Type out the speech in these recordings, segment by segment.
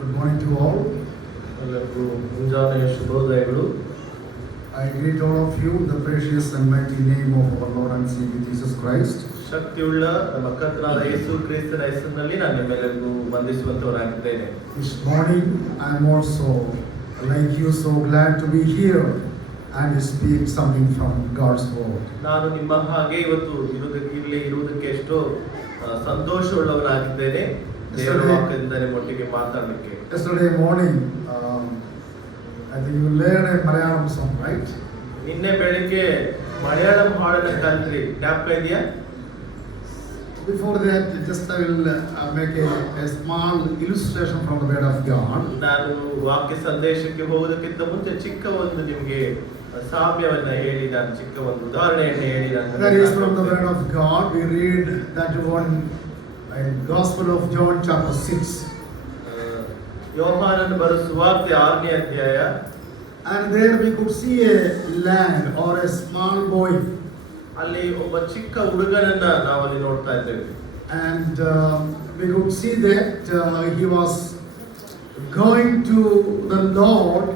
Good morning to all. ಎಲ್ಲರಿಗೂ ಮುಂಜಾನೆಯ ಶುಭೋದಯಗಳು. I greet all of you in the precious and mighty name of our Lord and Savior Jesus Christ. ಶಕ್ತಿಯುಳ್ಳ ನಮ್ಮ ಕರ್ತನಾದ ಯೇಸು ಕ್ರಿಸ್ತನ ಹೆಸರಿನಲ್ಲಿ ನಾನು ನಿಮ್ಮೆಲ್ಲರಿಗೂ ವಂದಿಸುವಂತವರಾಗಿದ್ದೇನೆ. This morning I am also, like you, so glad to be here and speak something from God's word. ನಾನು ನಿಮ್ಮ ಹಾಗೆ ಇವತ್ತು ಇರುವುದಕ್ಕೆ ಎಷ್ಟೋ ಸಂತೋಷವುಳ್ಳವನಾಗಿದ್ದೇನೆ. ದೇವರ ವಾಕ್ಯದಿಂದ ನಿಮ್ಮೊಟ್ಟಿಗೆ ಮಾತಾಡಲಿಕ್ಕೆ. Yesterday morning, I think you learned a Malayalam song, right? ನಿನ್ನೆ ಬೆಳಿಗ್ಗೆ ಮಲಯಾಳಂ ಹಾಡನ್ನ ಕಲ್ತ್ರಿ, ಜ್ಞಾಪಕ ಇದೆಯಾ? Before that, just I will make a small illustration from the word of God. ನಾನು ವಾಕ್ಯ ಸಂದೇಶಕ್ಕೆ ಹೋಗೋದಕ್ಕಿಂತ ಮುಂಚೆ ಚಿಕ್ಕ ಒಂದು ನಿಮಗೆ ಸಾಮ್ಯವನ್ನ ಹೇಳಿ, ನಾನು ಚಿಕ್ಕ ಒಂದು ಉದಾಹರಣೆಯನ್ನು ಹೇಳಿ ನಾನು. That is from the word of God. We read that one in Gospel of John chapter 6. ಯೋಹಾನನ ಬರೆದ ಸುವಾರ್ತೆ 6ನೇ ಅಧ್ಯಾಯ. And there we could see a lad or a small boy. ಅಲ್ಲಿ ಒಬ್ಬ ಚಿಕ್ಕ ಹುಡುಗನನ್ನ ನಾವು ಅಲ್ಲಿ ನೋಡ್ತಾ ಇದ್ದೇವೆ. And we could see that he was going to the Lord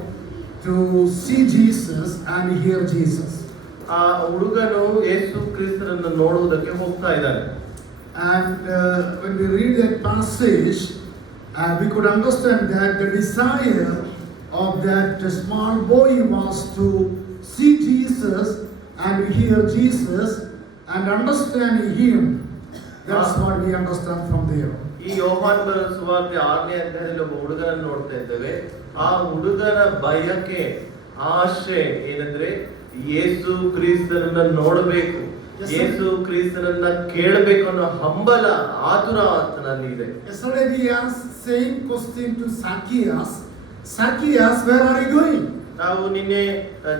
to see Jesus and hear Jesus. ಆ ಹುಡುಗನು ಯೇಸು ಕ್ರಿಸ್ತನನ್ನು ನೋಡುವುದಕ್ಕೆ ಹೋಗ್ತಾ ಇದ್ದಾನೆ. And when we read that passage, we could understand that the desire of that small boy was to see Jesus and hear Jesus and understand him. That's what we understand from there. ಈ ಯೋಹಾನ ಬರೆದ ಸುವಾರ್ತೆ 6ನೇ ಅಧ್ಯಾಯದಲ್ಲಿ ಒಬ್ಬ ಹುಡುಗನನ್ನು ನೋಡ್ತಾ ಇದ್ದೇವೆ. ಆ ಹುಡುಗನ ಬಯಕೆ, ಆಶೆ ಏನಂದ್ರೆ ಯೇಸು ಕ್ರಿಸ್ತನನ್ನ ನೋಡಬೇಕು, ಯೇಸು ಕ್ರಿಸ್ತನನ್ನ ಕೇಳಬೇಕು ಅನ್ನೋ ಹಂಬಲ, ಆತುರ ಆತನಲ್ಲಿ ಇದೆ. Yesterday we asked same question to Zacchaeus. Zacchaeus, where are you going? ನಾವು ನಿನ್ನೆ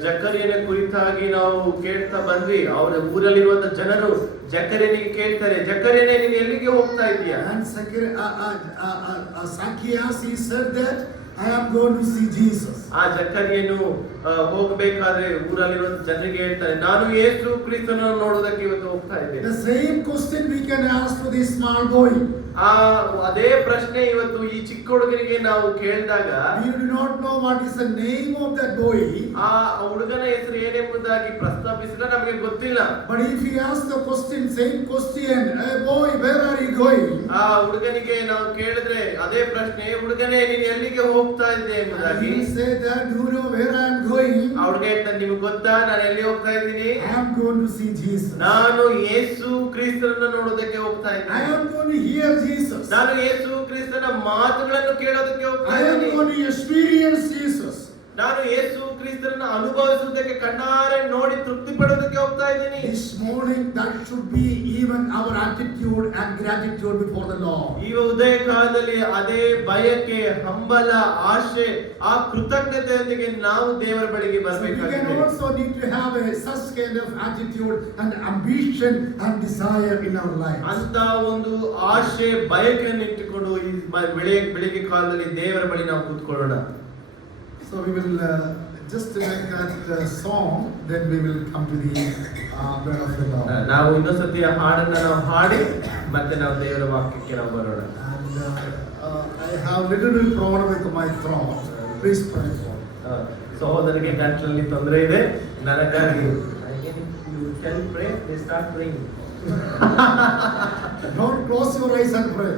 ಜಕರ್ಯನ ಕುರಿತಾಗಿ ನಾವು ಕೇಳ್ತಾ ಬಂದ್ವಿ. ಅವರ ಊರಲ್ಲಿರುವಂತ ಜನರು ಜಕರ್ಯನಿಗೆ ಕೇಳ್ತಾರೆ, ಜಕರ್ಯನೇ ನೀನು ಎಲ್ಲಿಗೆ ಹೋಗ್ತಾ ಇದೀಯಾ? And Zacchaeus, he said that I am going to see Jesus. ಆ ಜಕರ್ಯನು ಹೋಗಬೇಕಾದ್ರೆ ಊರಲ್ಲಿರುವಂತ ಜನರಿಗೆ ಹೇಳ್ತಾರೆ, ನಾನು ಯೇಸು ಕ್ರಿಸ್ತನನ್ನು ನೋಡೋದಕ್ಕೆ ಇವತ್ತು ಹೋಗ್ತಾ ಇದ್ದೇನೆ. The same question we can ask to this small boy. ಅದೇ ಪ್ರಶ್ನೆ ಇವತ್ತು ಈ ಚಿಕ್ಕ ಹುಡುಗನಿಗೆ ನಾವು ಕೇಳಿದಾಗ, we do not know what is the name of that boy. ಆ ಹುಡುಗನ ಹೆಸರು ಏನೆಂಬುದಾಗಿ ಪ್ರಸ್ತಾಪಿಸಿಲ್ಲ, ನಮಗೆ ಗೊತ್ತಿಲ್ಲ. But if we ask the question, same question, hey boy, where are you going? ಆ ಹುಡುಗನಿಗೆ ನಾವು ಕೇಳಿದ್ರೆ ಅದೇ ಪ್ರಶ್ನೆ, ಹುಡುಗನೇ ನೀನು ಎಲ್ಲಿಗೆ ಹೋಗ್ತಾ ಇದ್ದೆ ಎಂಬುದಾಗಿ. He said that, do you know where I am going? ಆ ಹುಡುಗ ಹೇಳ್ತಾನೆ, ನಿಮಗೆ ಗೊತ್ತಾ ನಾನು ಎಲ್ಲಿ ಹೋಗ್ತಾ ಇದ್ದೀನಿ? I am going to see Jesus. ನಾನು ಯೇಸು ಕ್ರಿಸ್ತನನ್ನು ನೋಡೋದಕ್ಕೆ ಹೋಗ್ತಾ ಇದ್ದೀನಿ. I am going to hear Jesus. ನಾನು ಯೇಸು ಕ್ರಿಸ್ತನ ಮಾತುಗಳನ್ನು ಕೇಳೋದಕ್ಕೆ ಹೋಗ್ತಾ I am ಇದ್ದೀನಿ. going to experience Jesus. ನಾನು ಯೇಸು ಕ್ರಿಸ್ತನನ್ನು ಅನುಭವಿಸುವುದಕ್ಕೆ, ಕಣ್ಣಾರೆ ನೋಡಿ ತೃಪ್ತಿ ಪಡೋದಕ್ಕೆ ಹೋಗ್ತಾ ಇದ್ದೀನಿ. This morning that should be even our attitude and gratitude before the Lord. ಈ ಉದಯ ಕಾಲದಲ್ಲಿ ಅದೇ ಬಯಕೆ, ಹಂಬಲ, ಆಶೆ, ಆ ಕೃತಜ್ಞತೆಯೊಂದಿಗೆ ನಾವು ದೇವರ ಬಳಿಗೆ So we ಬರಬೇಕಾಗಿದೆ. can also need to have such kind of attitude and ambition and desire in our lives. ಅಂತ ಒಂದು ಆಶೆ, ಬಯಕೆಯನ್ನು ಇಟ್ಟುಕೊಂಡು ಈ ಬೆಳಿಗ್ಗೆ ಕಾಲದಲ್ಲಿ ದೇವರ ಬಳಿ ನಾವು ಕೂತ್ಕೊಳ್ಳೋಣ. So we will just make that song, then we will come to the word of the Lord. ನಾವು ಇನ್ನೊಂದ್ಸತಿ ಆ ಹಾಡನ್ನ ನಾವು ಹಾಡಿ ಮತ್ತೆ ನಾವು ದೇವರ ವಾಕ್ಯಕ್ಕೆ ನಾವು ಬರೋಣ. And I have little bit problem with my throat. Please pray for me. ಸಹೋದರಿಗೆ ಗಂಟಲಲ್ಲಿ ತೊಂದರೆ ಇದೆ, ನನಗಾಗಿ Don't close your eyes and pray.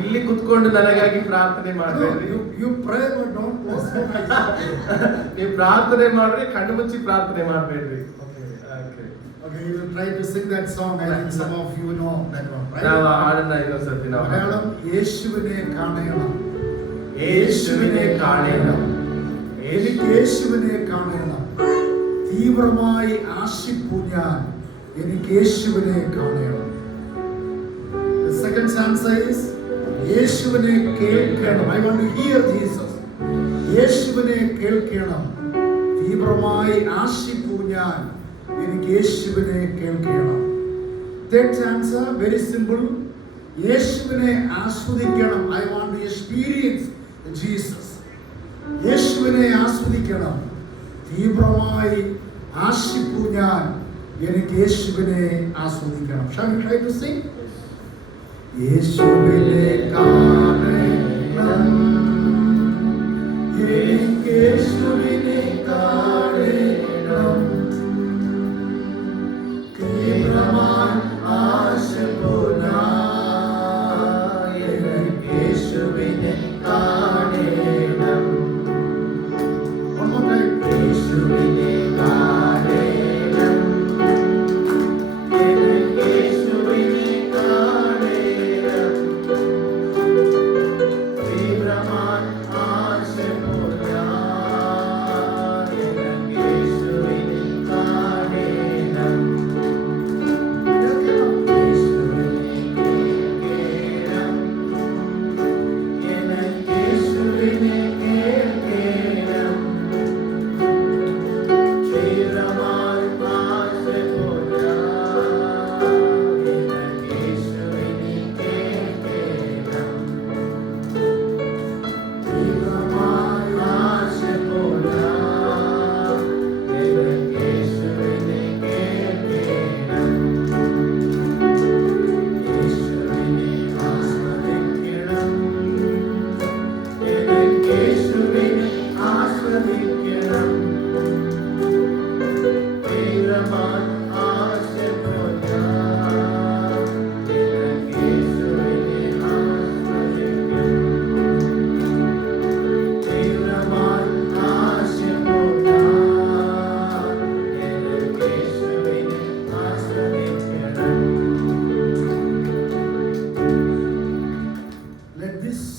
ಇಲ್ಲಿ ಕುತ್ಕೊಂಡು ನನಗಾಗಿ ಪ್ರಾರ್ಥನೆ ಮಾಡಬೇಡಿ. You pray but don't close your eyes. ನೀವು ಪ್ರಾರ್ಥನೆ ಮಾಡ್ರಿ, ಕಣ್ಣು ಮುಚ್ಚಿ ಪ್ರಾರ್ಥನೆ ಮಾಡಬೇಡ್ರಿ. Okay, you will try to sing that song. I think some of you know that one, right? ನಾವು ಆ ಹಾಡನ್ನ ಇನ್ನೊಂದ್ಸತಿ ನಾವು മലയാളം യേശുവിനെ കാണണം, യേശുവിനെ കാണണം, എനിക്ക് യേശുവിനെ കാണണം, തീവ്രമായി ആശിപ്പു ഞാൻ, എനിക്ക് യേശുവിനെ കാണണം. The second stanza is യേശുവിനെ കേൾക്കണം. I want to hear Jesus. യേശുവിനെ കേൾക്കണം, തീവ്രമായി ആശിപ്പു ഞാൻ, എനിക്ക് യേശുവിനെ കേൾക്കണം. Third stanza, very simple. യേശുവിനെ ആസ്വദിക്കണം. I want to experience Jesus. യേശുവിനെ ആസ്വദിക്കണം, തീവ്രമായി ആശിപ്പു ഞാൻ, എനിക്ക് യേശുവിനെ ആസ്വദിക്കണം. Shall we try to sing? യേശുവിനെ കാണണം,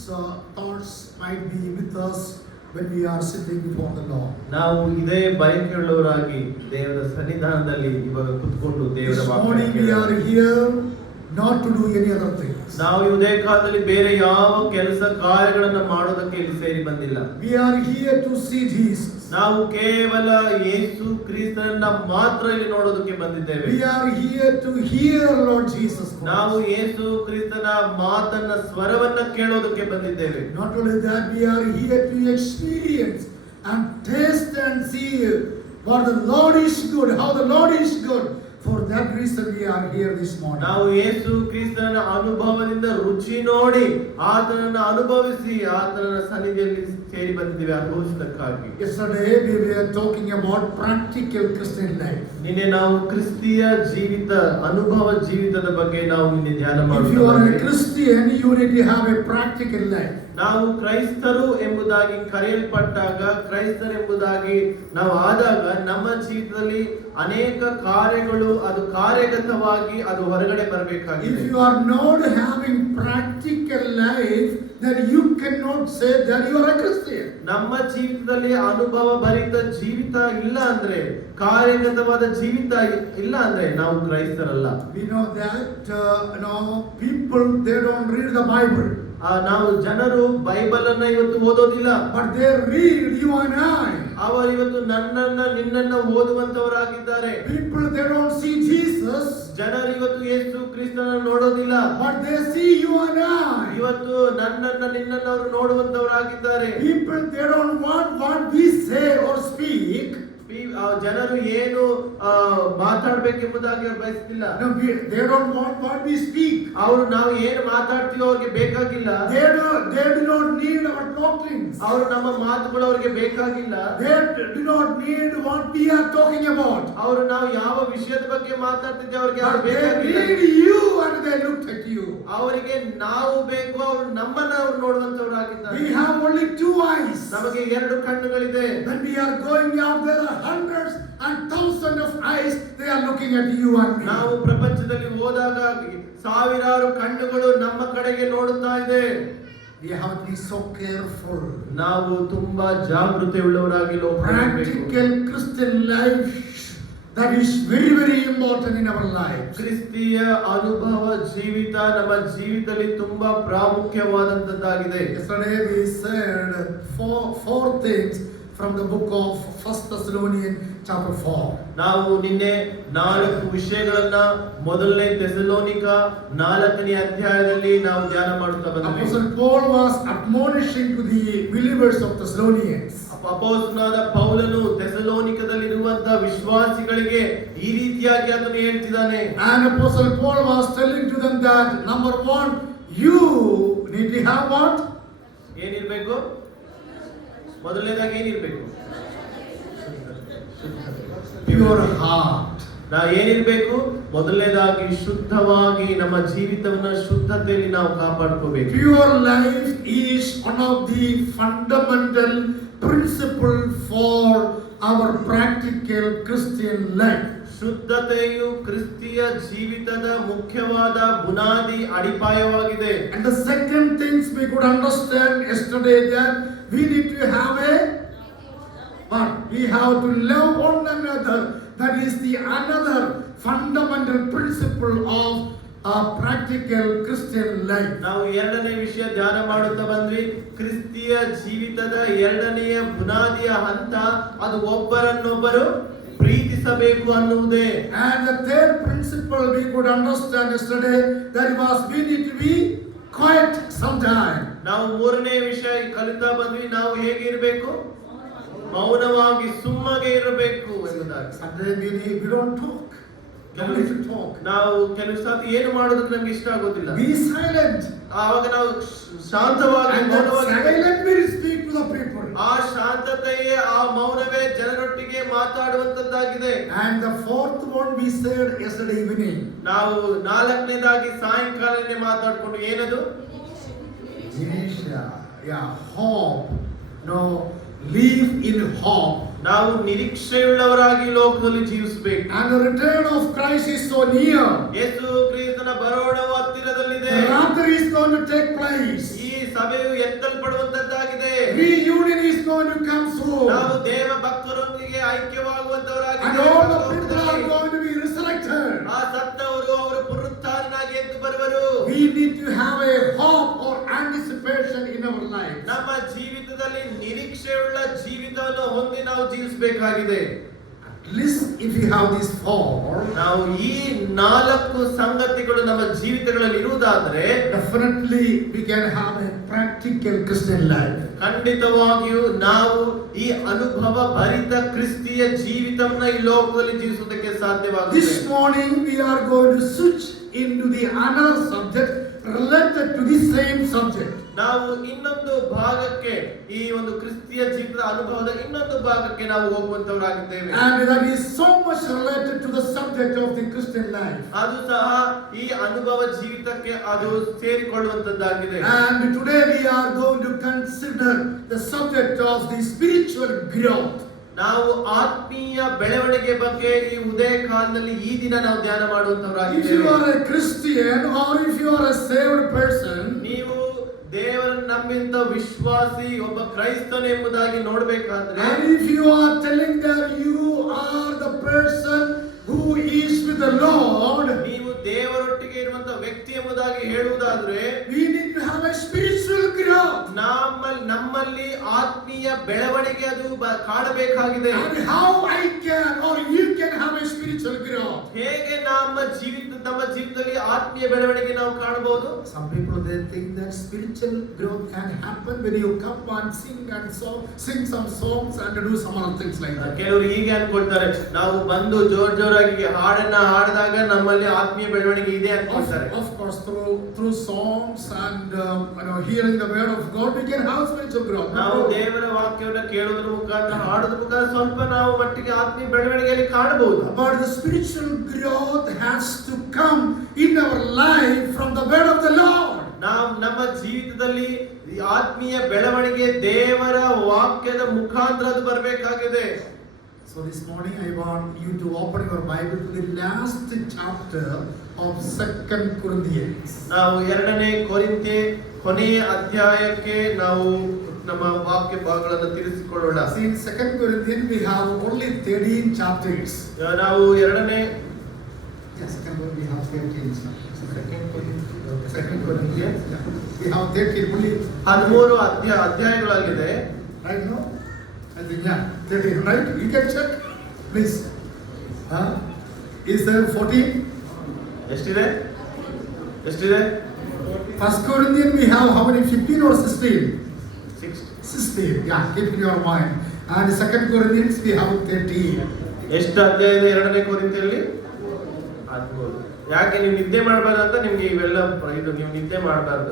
thoughts might be with us when we are sitting before the Lord. ನಾವು ಇದೇ ಬಯಕೆಯುಳ್ಳವರಾಗಿ ದೇವರ ಸನ್ನಿಧಾನದಲ್ಲಿ ಇವಾಗ ಕುತ್ಕೊಂಡು ದೇವರ This morning we are here not to do any other things. ನಾವು ಇದೇ ಕಾಲದಲ್ಲಿ ಬೇರೆ ಯಾವ ಕೆಲಸ ಕಾರ್ಯಗಳನ್ನು ಮಾಡೋದಕ್ಕೆ ಇಲ್ಲಿ ಸೇರಿ ಬಂದಿಲ್ಲ. We are here to see Jesus. ನಾವು ಕೇವಲ ಯೇಸು ಕ್ರಿಸ್ತನನ್ನ ಮಾತ್ರ ಇಲ್ಲಿ ನೋಡೋದಕ್ಕೆ ಬಂದಿದ್ದೇವೆ. We are here to hear Lord Jesus Christ. ನಾವು ಯೇಸು ಕ್ರಿಸ್ತನ ಮಾತನ್ನ ಸ್ವರವನ್ನ ಕೇಳೋದಕ್ಕೆ ಬಂದಿದ್ದೇವೆ. Not only that, we are here to experience and taste and see what the Lord is good, how the Lord is good. For that reason we are here this morning. ನಾವು ಯೇಸು ಕ್ರಿಸ್ತನ ಅನುಭವದಿಂದ ರುಚಿ ನೋಡಿ ಆತನನ್ನು ಅನುಭವಿಸಿ ಆತನ ಸನ್ನಿಧಿಯಲ್ಲಿ ಸೇರಿ ಬಂದಿದ್ದೇವೆ ಅನುಭವಿಸಲಿಕ್ಕಾಗಿ. Yesterday we were talking about practical Christian life. ನಿನ್ನೆ ನಾವು ಕ್ರಿಸ್ತಿಯ ಜೀವಿತ ಅನುಭವ ಜೀವಿತದ ಬಗ್ಗೆ ನಾವು ನಿನ್ನೆ ಧ್ಯಾನ If you are a ಮಾಡಿದ್ದೇವೆ. Christian, you need to have a practical life. ನಾವು ಕ್ರೈಸ್ತರು ಎಂಬುದಾಗಿ ಕರೆಯಲ್ಪಟ್ಟಾಗ ಕ್ರೈಸ್ತರೆಂಬುದಾಗಿ ನಾವು ಆದಾಗ ನಮ್ಮ ಜೀವಿತದಲ್ಲಿ ಅನೇಕ ಕಾರ್ಯಗಳು ಅದು ಕಾರ್ಯಗತವಾಗಿ ಅದು ಹೊರಗಡೆ ಬರಬೇಕಾಗಿದೆ. If you are not having practical life, then you cannot say that you are a Christian. ನಮ್ಮ ಜೀವಿತದಲ್ಲಿ ಅನುಭವ ಭರಿತ ಜೀವಿತ ಇಲ್ಲ ಅಂದ್ರೆ ಕಾರ್ಯಗತವಾದ ಜೀವಿತ ಇಲ್ಲ ಅಂದ್ರೆ ನಾವು ಕ್ರೈಸ್ತರಲ್ಲ. We know that people they don't read the Bible. ನಾವು ಜನರು ಬೈಬಲ್ ಅನ್ನ ಇವತ್ತು ಓದೋದಿಲ್ಲ. But they read you and I. ಅವರು ಇವತ್ತು ನನ್ನನ್ನ ನಿನ್ನನ್ನ ಓದುವಂತವರಾಗಿದ್ದಾರೆ. People they don't see Jesus. ಜನರು ಇವತ್ತು ಯೇಸು ಕ್ರಿಸ್ತನ ನೋಡೋದಿಲ್ಲ. But they see you and I. ಇವತ್ತು ನನ್ನನ್ನ ನಿನ್ನನ್ನ ಅವರು ನೋಡುವಂತವರಾಗಿದ್ದಾರೆ. People they don't want what we say or speak. ಜನರು ಏನು ಮಾತಾಡ್ಬೇಕೆಂಬುದಾಗಿ ಅವ್ರು ಬಯಸ್ತಿಲ್ಲ. No, they don't want what we speak. ಅವರು ನಾವು ಏನು ಮಾತಾಡ್ತೀವೋ ಅವ್ರಿಗೆ ಬೇಕಾಗಿಲ್ಲ. They do not need our doctrines. ಅವರು ನಮ್ಮ ಮಾತುಗಳು ಅವ್ರಿಗೆ ಬೇಕಾಗಿಲ್ಲ. They do not need what we are talking about. ಅವರು ನಾವು ಯಾವ ವಿಷಯದ ಬಗ್ಗೆ ಮಾತಾಡ್ತಿದ್ದೇವೆ ಅವ್ರಿಗೆ But they ಬೇಕಾಗಿಲ್ಲ. need you and they look at you. ಅವರಿಗೆ ನಾವು ಬೇಕು, ಅವರು ನಮ್ಮನ್ನ ಅವ್ರು ನೋಡುವಂತವರಾಗಿದ್ದಾರೆ. We have only two eyes. ನಮಗೆ ಎರಡು ಕಣ್ಣುಗಳಿದೆ. When we are going out, there are hundreds and thousands of eyes. They are looking at you and me. ನಾವು ಪ್ರಪಂಚದಲ್ಲಿ ಹೋದಾಗ ಸಾವಿರಾರು ಕಣ್ಣುಗಳು ನಮ್ಮ ಕಡೆಗೆ ನೋಡುತ್ತಾ ಇದೆ. We have to be so careful. ನಾವು ತುಂಬಾ ಜಾಗೃತಿ ಉಳ್ಳವರಾಗಿ Practical Christian life, that is very, very important in our life. ಕ್ರಿಸ್ತಿಯ ಅನುಭವ ಜೀವಿತ ನಮ್ಮ ಜೀವಿತದಲ್ಲಿ ತುಂಬಾ ಪ್ರಾಮುಖ್ಯವಾದಂತದ್ದಾಗಿದೆ. Yesterday we said four things from the book of 1 Thessalonians chapter 4. ನಾವು ನಿನ್ನೆ 4 ವಿಷಯಗಳನ್ನ ಮೊದಲನೇ ಥೆಸಲೋನಿಕ 4ನೇ ಅಧ್ಯಾಯದಲ್ಲಿ ನಾವು ಧ್ಯಾನ ಮಾಡುತ್ತಾ ಬಂದಿದ್ದೇವೆ. Apostle Paul was admonishing to the believers of Thessalonians. ಅಪೊಸ್ತಲನಾದ ಪೌಲನು ಥೆಸಲೋನಿಕದಲ್ಲಿರುವಂತಹ ವಿಶ್ವಾಸಿಗಳಿಗೆ ಈ ರೀತಿಯಾಗಿ ಅದನ್ನು ಹೇಳ್ತಿದ್ದಾನೆ. And Apostle Paul was telling to them that number one, you need to have what? ಏನಿರಬೇಕು? ಮೊದಲನೇದಾಗಿ ಏನಿರಬೇಕು? Pure heart. ನಾವು ಏನಿರಬೇಕು? ಮೊದಲನೇದಾಗಿ ಶುದ್ಧವಾಗಿ ನಮ್ಮ ಜೀವಿತವನ್ನ ಶುದ್ಧತೆಯಲ್ಲಿ ನಾವು ಕಾಪಾಡ್ಕೋಬೇಕು. Pure life is one of the fundamental principle for our practical Christian life. ಶುದ್ಧತೆಯು ಕ್ರಿಸ್ತಿಯ ಜೀವಿತದ ಮುಖ್ಯವಾದ ಬುನಾದಿ ಅಡಿಪಾಯವಾಗಿದೆ. And the second things we could understand yesterday that we need to have we have to love one another. That is the another fundamental principle of a practical Christian life. ನಾವು ಎರಡನೇ ವಿಷಯ ಧ್ಯಾನ ಮಾಡುತ್ತಾ ಬಂದ್ವಿ. ಕ್ರಿಸ್ತಿಯ ಜೀವಿತದ ಎರಡನೆಯ ಬುನಾದಿಯ ಹಂತ ಅದು ಒಬ್ಬರನ್ನೊಬ್ಬರು ಪ್ರೀತಿಸಬೇಕು ಅನ್ನುವುದೇ. And the third principle we could understand yesterday that we need to be quiet sometime. ನಾವು ಮೂರನೇ ವಿಷಯ ಕಲಿತಾ ಬಂದ್ವಿ. ನಾವು ಹೇಗೆ ಇರಬೇಕು? ಮೌನವಾಗಿ ಸುಮ್ಮಗೆ ಇರಬೇಕು ಎಂಬುದಾಗಿ. Sometimes we don't talk. ನಾವು ಕೆಲವು ಸಾರಿ ಏನು ಮಾಡೋದಕ್ಕೆ ನಮ್ಗೆ ಇಷ್ಟ ಆಗೋದಿಲ್ಲ. Be silent. ಆವಾಗ ನಾವು ಶಾಂತವಾಗಿ silent will speak to the people. ಆ ಶಾಂತತೆಯೇ ಆ ಮೌನವೇ ಜನರೊಟ್ಟಿಗೆ ಮಾತಾಡುವಂತದ್ದಾಗಿದೆ. And the fourth one we said yesterday evening. ನಾವು ನಾಲ್ಕನೇದಾಗಿ ಸಾಯಂಕಾಲನೇ ಮಾತಾಡ್ಕೊಂಡು ಏನದು? Hope. No, live in hope. ನಾವು ನಿರೀಕ್ಷೆಯುಳ್ಳವರಾಗಿ ಲೋಕದಲ್ಲಿ ಜೀವಿಸಬೇಕು. And the return of Christ is so near. ಯೇಸು ಕ್ರಿಸ್ತನ ಬರೋಣವು ಹತ್ತಿರದಲ್ಲಿದೆ. The rapture is going to take place. ಈ ಸಭೆಯು ಎತ್ತಲ್ಪಡುವಂತದ್ದಾಗಿದೆ. Reunion is going to come soon. ನಾವು ದೇವ ಭಕ್ತರೊಂದಿಗೆ And ಐಕ್ಯವಾಗುವಂತವರಾಗಿದ್ದೇವೆ. all the people are going to be resurrected. ಆ ಸತ್ತವರು ಅವರು ಪುನರುತ್ಥಾನನಾಗಿ ಎದ್ದು ಬರುವರು. We need to have a hope or anticipation in our life. ನಮ್ಮ ಜೀವಿತದಲ್ಲಿ ನಿರೀಕ್ಷೆಯುಳ್ಳ ಜೀವಿತವನ್ನು ಹೊಂದಿ ನಾವು ಜೀವಿಸಬೇಕಾಗಿದೆ. At least if you have these four, ನಾವು ಈ 4 ಸಂಗತಿಗಳು ನಮ್ಮ ಜೀವಿತಗಳಲ್ಲಿ ಇರುವುದಾದರೆ definitely we can have a practical Christian life. ಖಂಡಿತವಾಗಿಯೂ ನಾವು ಈ ಅನುಭವ ಭರಿತ ಕ್ರಿಸ್ತಿಯ ಜೀವಿತವನ್ನ ಈ ಲೋಕದಲ್ಲಿ ಜೀವಿಸುವುದಕ್ಕೆ ಸಾಧ್ಯವಾಗುತ್ತದೆ. This morning we are going to switch into the another subject related to the same subject. ನಾವು ಇನ್ನೊಂದು ಭಾಗಕ್ಕೆ ಈ ಒಂದು ಕ್ರಿಸ್ತಿಯ ಜೀವಿತದ ಅನುಭವದ ಇನ್ನೊಂದು ಭಾಗಕ್ಕೆ ನಾವು ಹೋಗುವಂತವರಾಗಿದ್ದೇವೆ. And that is so much related to the subject of the Christian life. ಅದು ಸಹ ಈ ಅನುಭವ ಜೀವಿತಕ್ಕೆ ಅದು ಸೇರಿಕೊಳ್ಳುವಂತದ್ದಾಗಿದೆ. And today we are going to consider the subject of the spiritual growth. ನಾವು ಆತ್ಮೀಯ ಬೆಳವಣಿಗೆ ಬಗ್ಗೆ ಈ ಉದಯ ಕಾಲದಲ್ಲಿ ಈ ದಿನ ನಾವು ಧ್ಯಾನ If you ಮಾಡುವಂತವರಾಗಿದ್ದೇವೆ. are a Christian or if you are a saved person, ನೀವು ದೇವರನ್ನು ನಂಬಿದಂತ ವಿಶ್ವಾಸಿ ಒಬ್ಬ ಕ್ರೈಸ್ತನ ಎಂಬುದಾಗಿ ನೋಡಬೇಕಾದ್ರೆ and if you are telling that you are the person who is with the Lord, ನೀವು ದೇವರೊಟ್ಟಿಗೆ ಇರುವಂತ ವ್ಯಕ್ತಿ ಎಂಬುದಾಗಿ ಹೇಳುವುದಾದ್ರೆ we need to have a spiritual growth. ನಮ್ಮಲ್ಲಿ ಆತ್ಮೀಯ ಬೆಳವಣಿಗೆ ಅದು ಕಾಣಬೇಕಾಗಿದೆ. And how I can or you can have a spiritual growth. ಹೇಗೆ ನಮ್ಮ ಜೀವಿತದಲ್ಲಿ ಆತ್ಮೀಯ ಬೆಳವಣಿಗೆ ನಾವು ಕಾಣಬಹುದು? Some people they think that spiritual growth can happen when you come and sing some songs and do some other things like that. ಕೆಲವರು ಹೀಗೆ ಅನ್ಕೊಳ್ತಾರೆ, ನಾವು ಬಂದು ಜೋರಾಗಿ ಹಾಡನ್ನ ಹಾಡಿದಾಗ ನಮ್ಮಲ್ಲಿ ಆತ್ಮೀಯ ಬೆಳವಣಿಗೆ ಇದೆ ಅನ್ಕೊಳ್ತಾರೆ. Of course, through songs and hearing the word of God, we can have spiritual growth. ನಾವು ದೇವರ ವಾಕ್ಯವನ್ನು ಕೇಳುವುದರ ಮುಖಾಂತರ ಹಾಡುವುದರ ಮುಖಾಂತರ ಸ್ವಲ್ಪ ನಾವು ಮಟ್ಟಿಗೆ ಆತ್ಮೀಯ ಬೆಳವಣಿಗೆಯಲ್ಲಿ ಕಾಣಬಹುದು. But the spiritual growth has to come in our life from the word of the Lord. ನಾವು ನಮ್ಮ ಜೀವಿತದಲ್ಲಿ ಈ ಆತ್ಮೀಯ ಬೆಳವಣಿಗೆ ದೇವರ ವಾಕ್ಯದ ಮುಖಾಂತರ ಅದು ಬರಬೇಕಾಗಿದೆ. So this morning I want you to open your Bible to the last chapter of 2 Corinthians. ನಾವು 2ನೇ ಕೊರಿಂಥೆ ಕೊನೆಯ ಅಧ್ಯಾಯಕ್ಕೆ ನಾವು ನಮ್ಮ ವಾಕ್ಯ ಭಾಗಗಳನ್ನು ತಿಳಿಸಿಕೊಳ್ಳೋಣ. See, in 2 Corinthians we have only 13 chapters. ನಾವು 2ನೇ Yes, 2 Corinthians we have 13 chapters. 2 Corinthians We have 13 only. 13 ಅಧ್ಯಾಯಗಳಾಗಿದೆ. Right now? I think, yeah, 13, right? You can check, please. Is there 14? ಎಷ್ಟಿದೆ? 1 Corinthians we have how many? 15 or 16? 16. Yeah, keep in your mind. And 2 Corinthians we have 13. ಎಷ್ಟು ಅಧ್ಯಾಯ ಇದೆ 2ನೇ ಕೊರಿಂಥಿಯಲ್ಲಿ? 13. ಯಾಕೆ ನೀವು ನಿದ್ದೆ ಮಾಡಬಾರ್ದು ಅಂತ ನಿಮ್ಗೆ ಇವೆಲ್ಲ ಇದು ನೀವು ನಿದ್ದೆ ಮಾಡಬಾರ್ದು.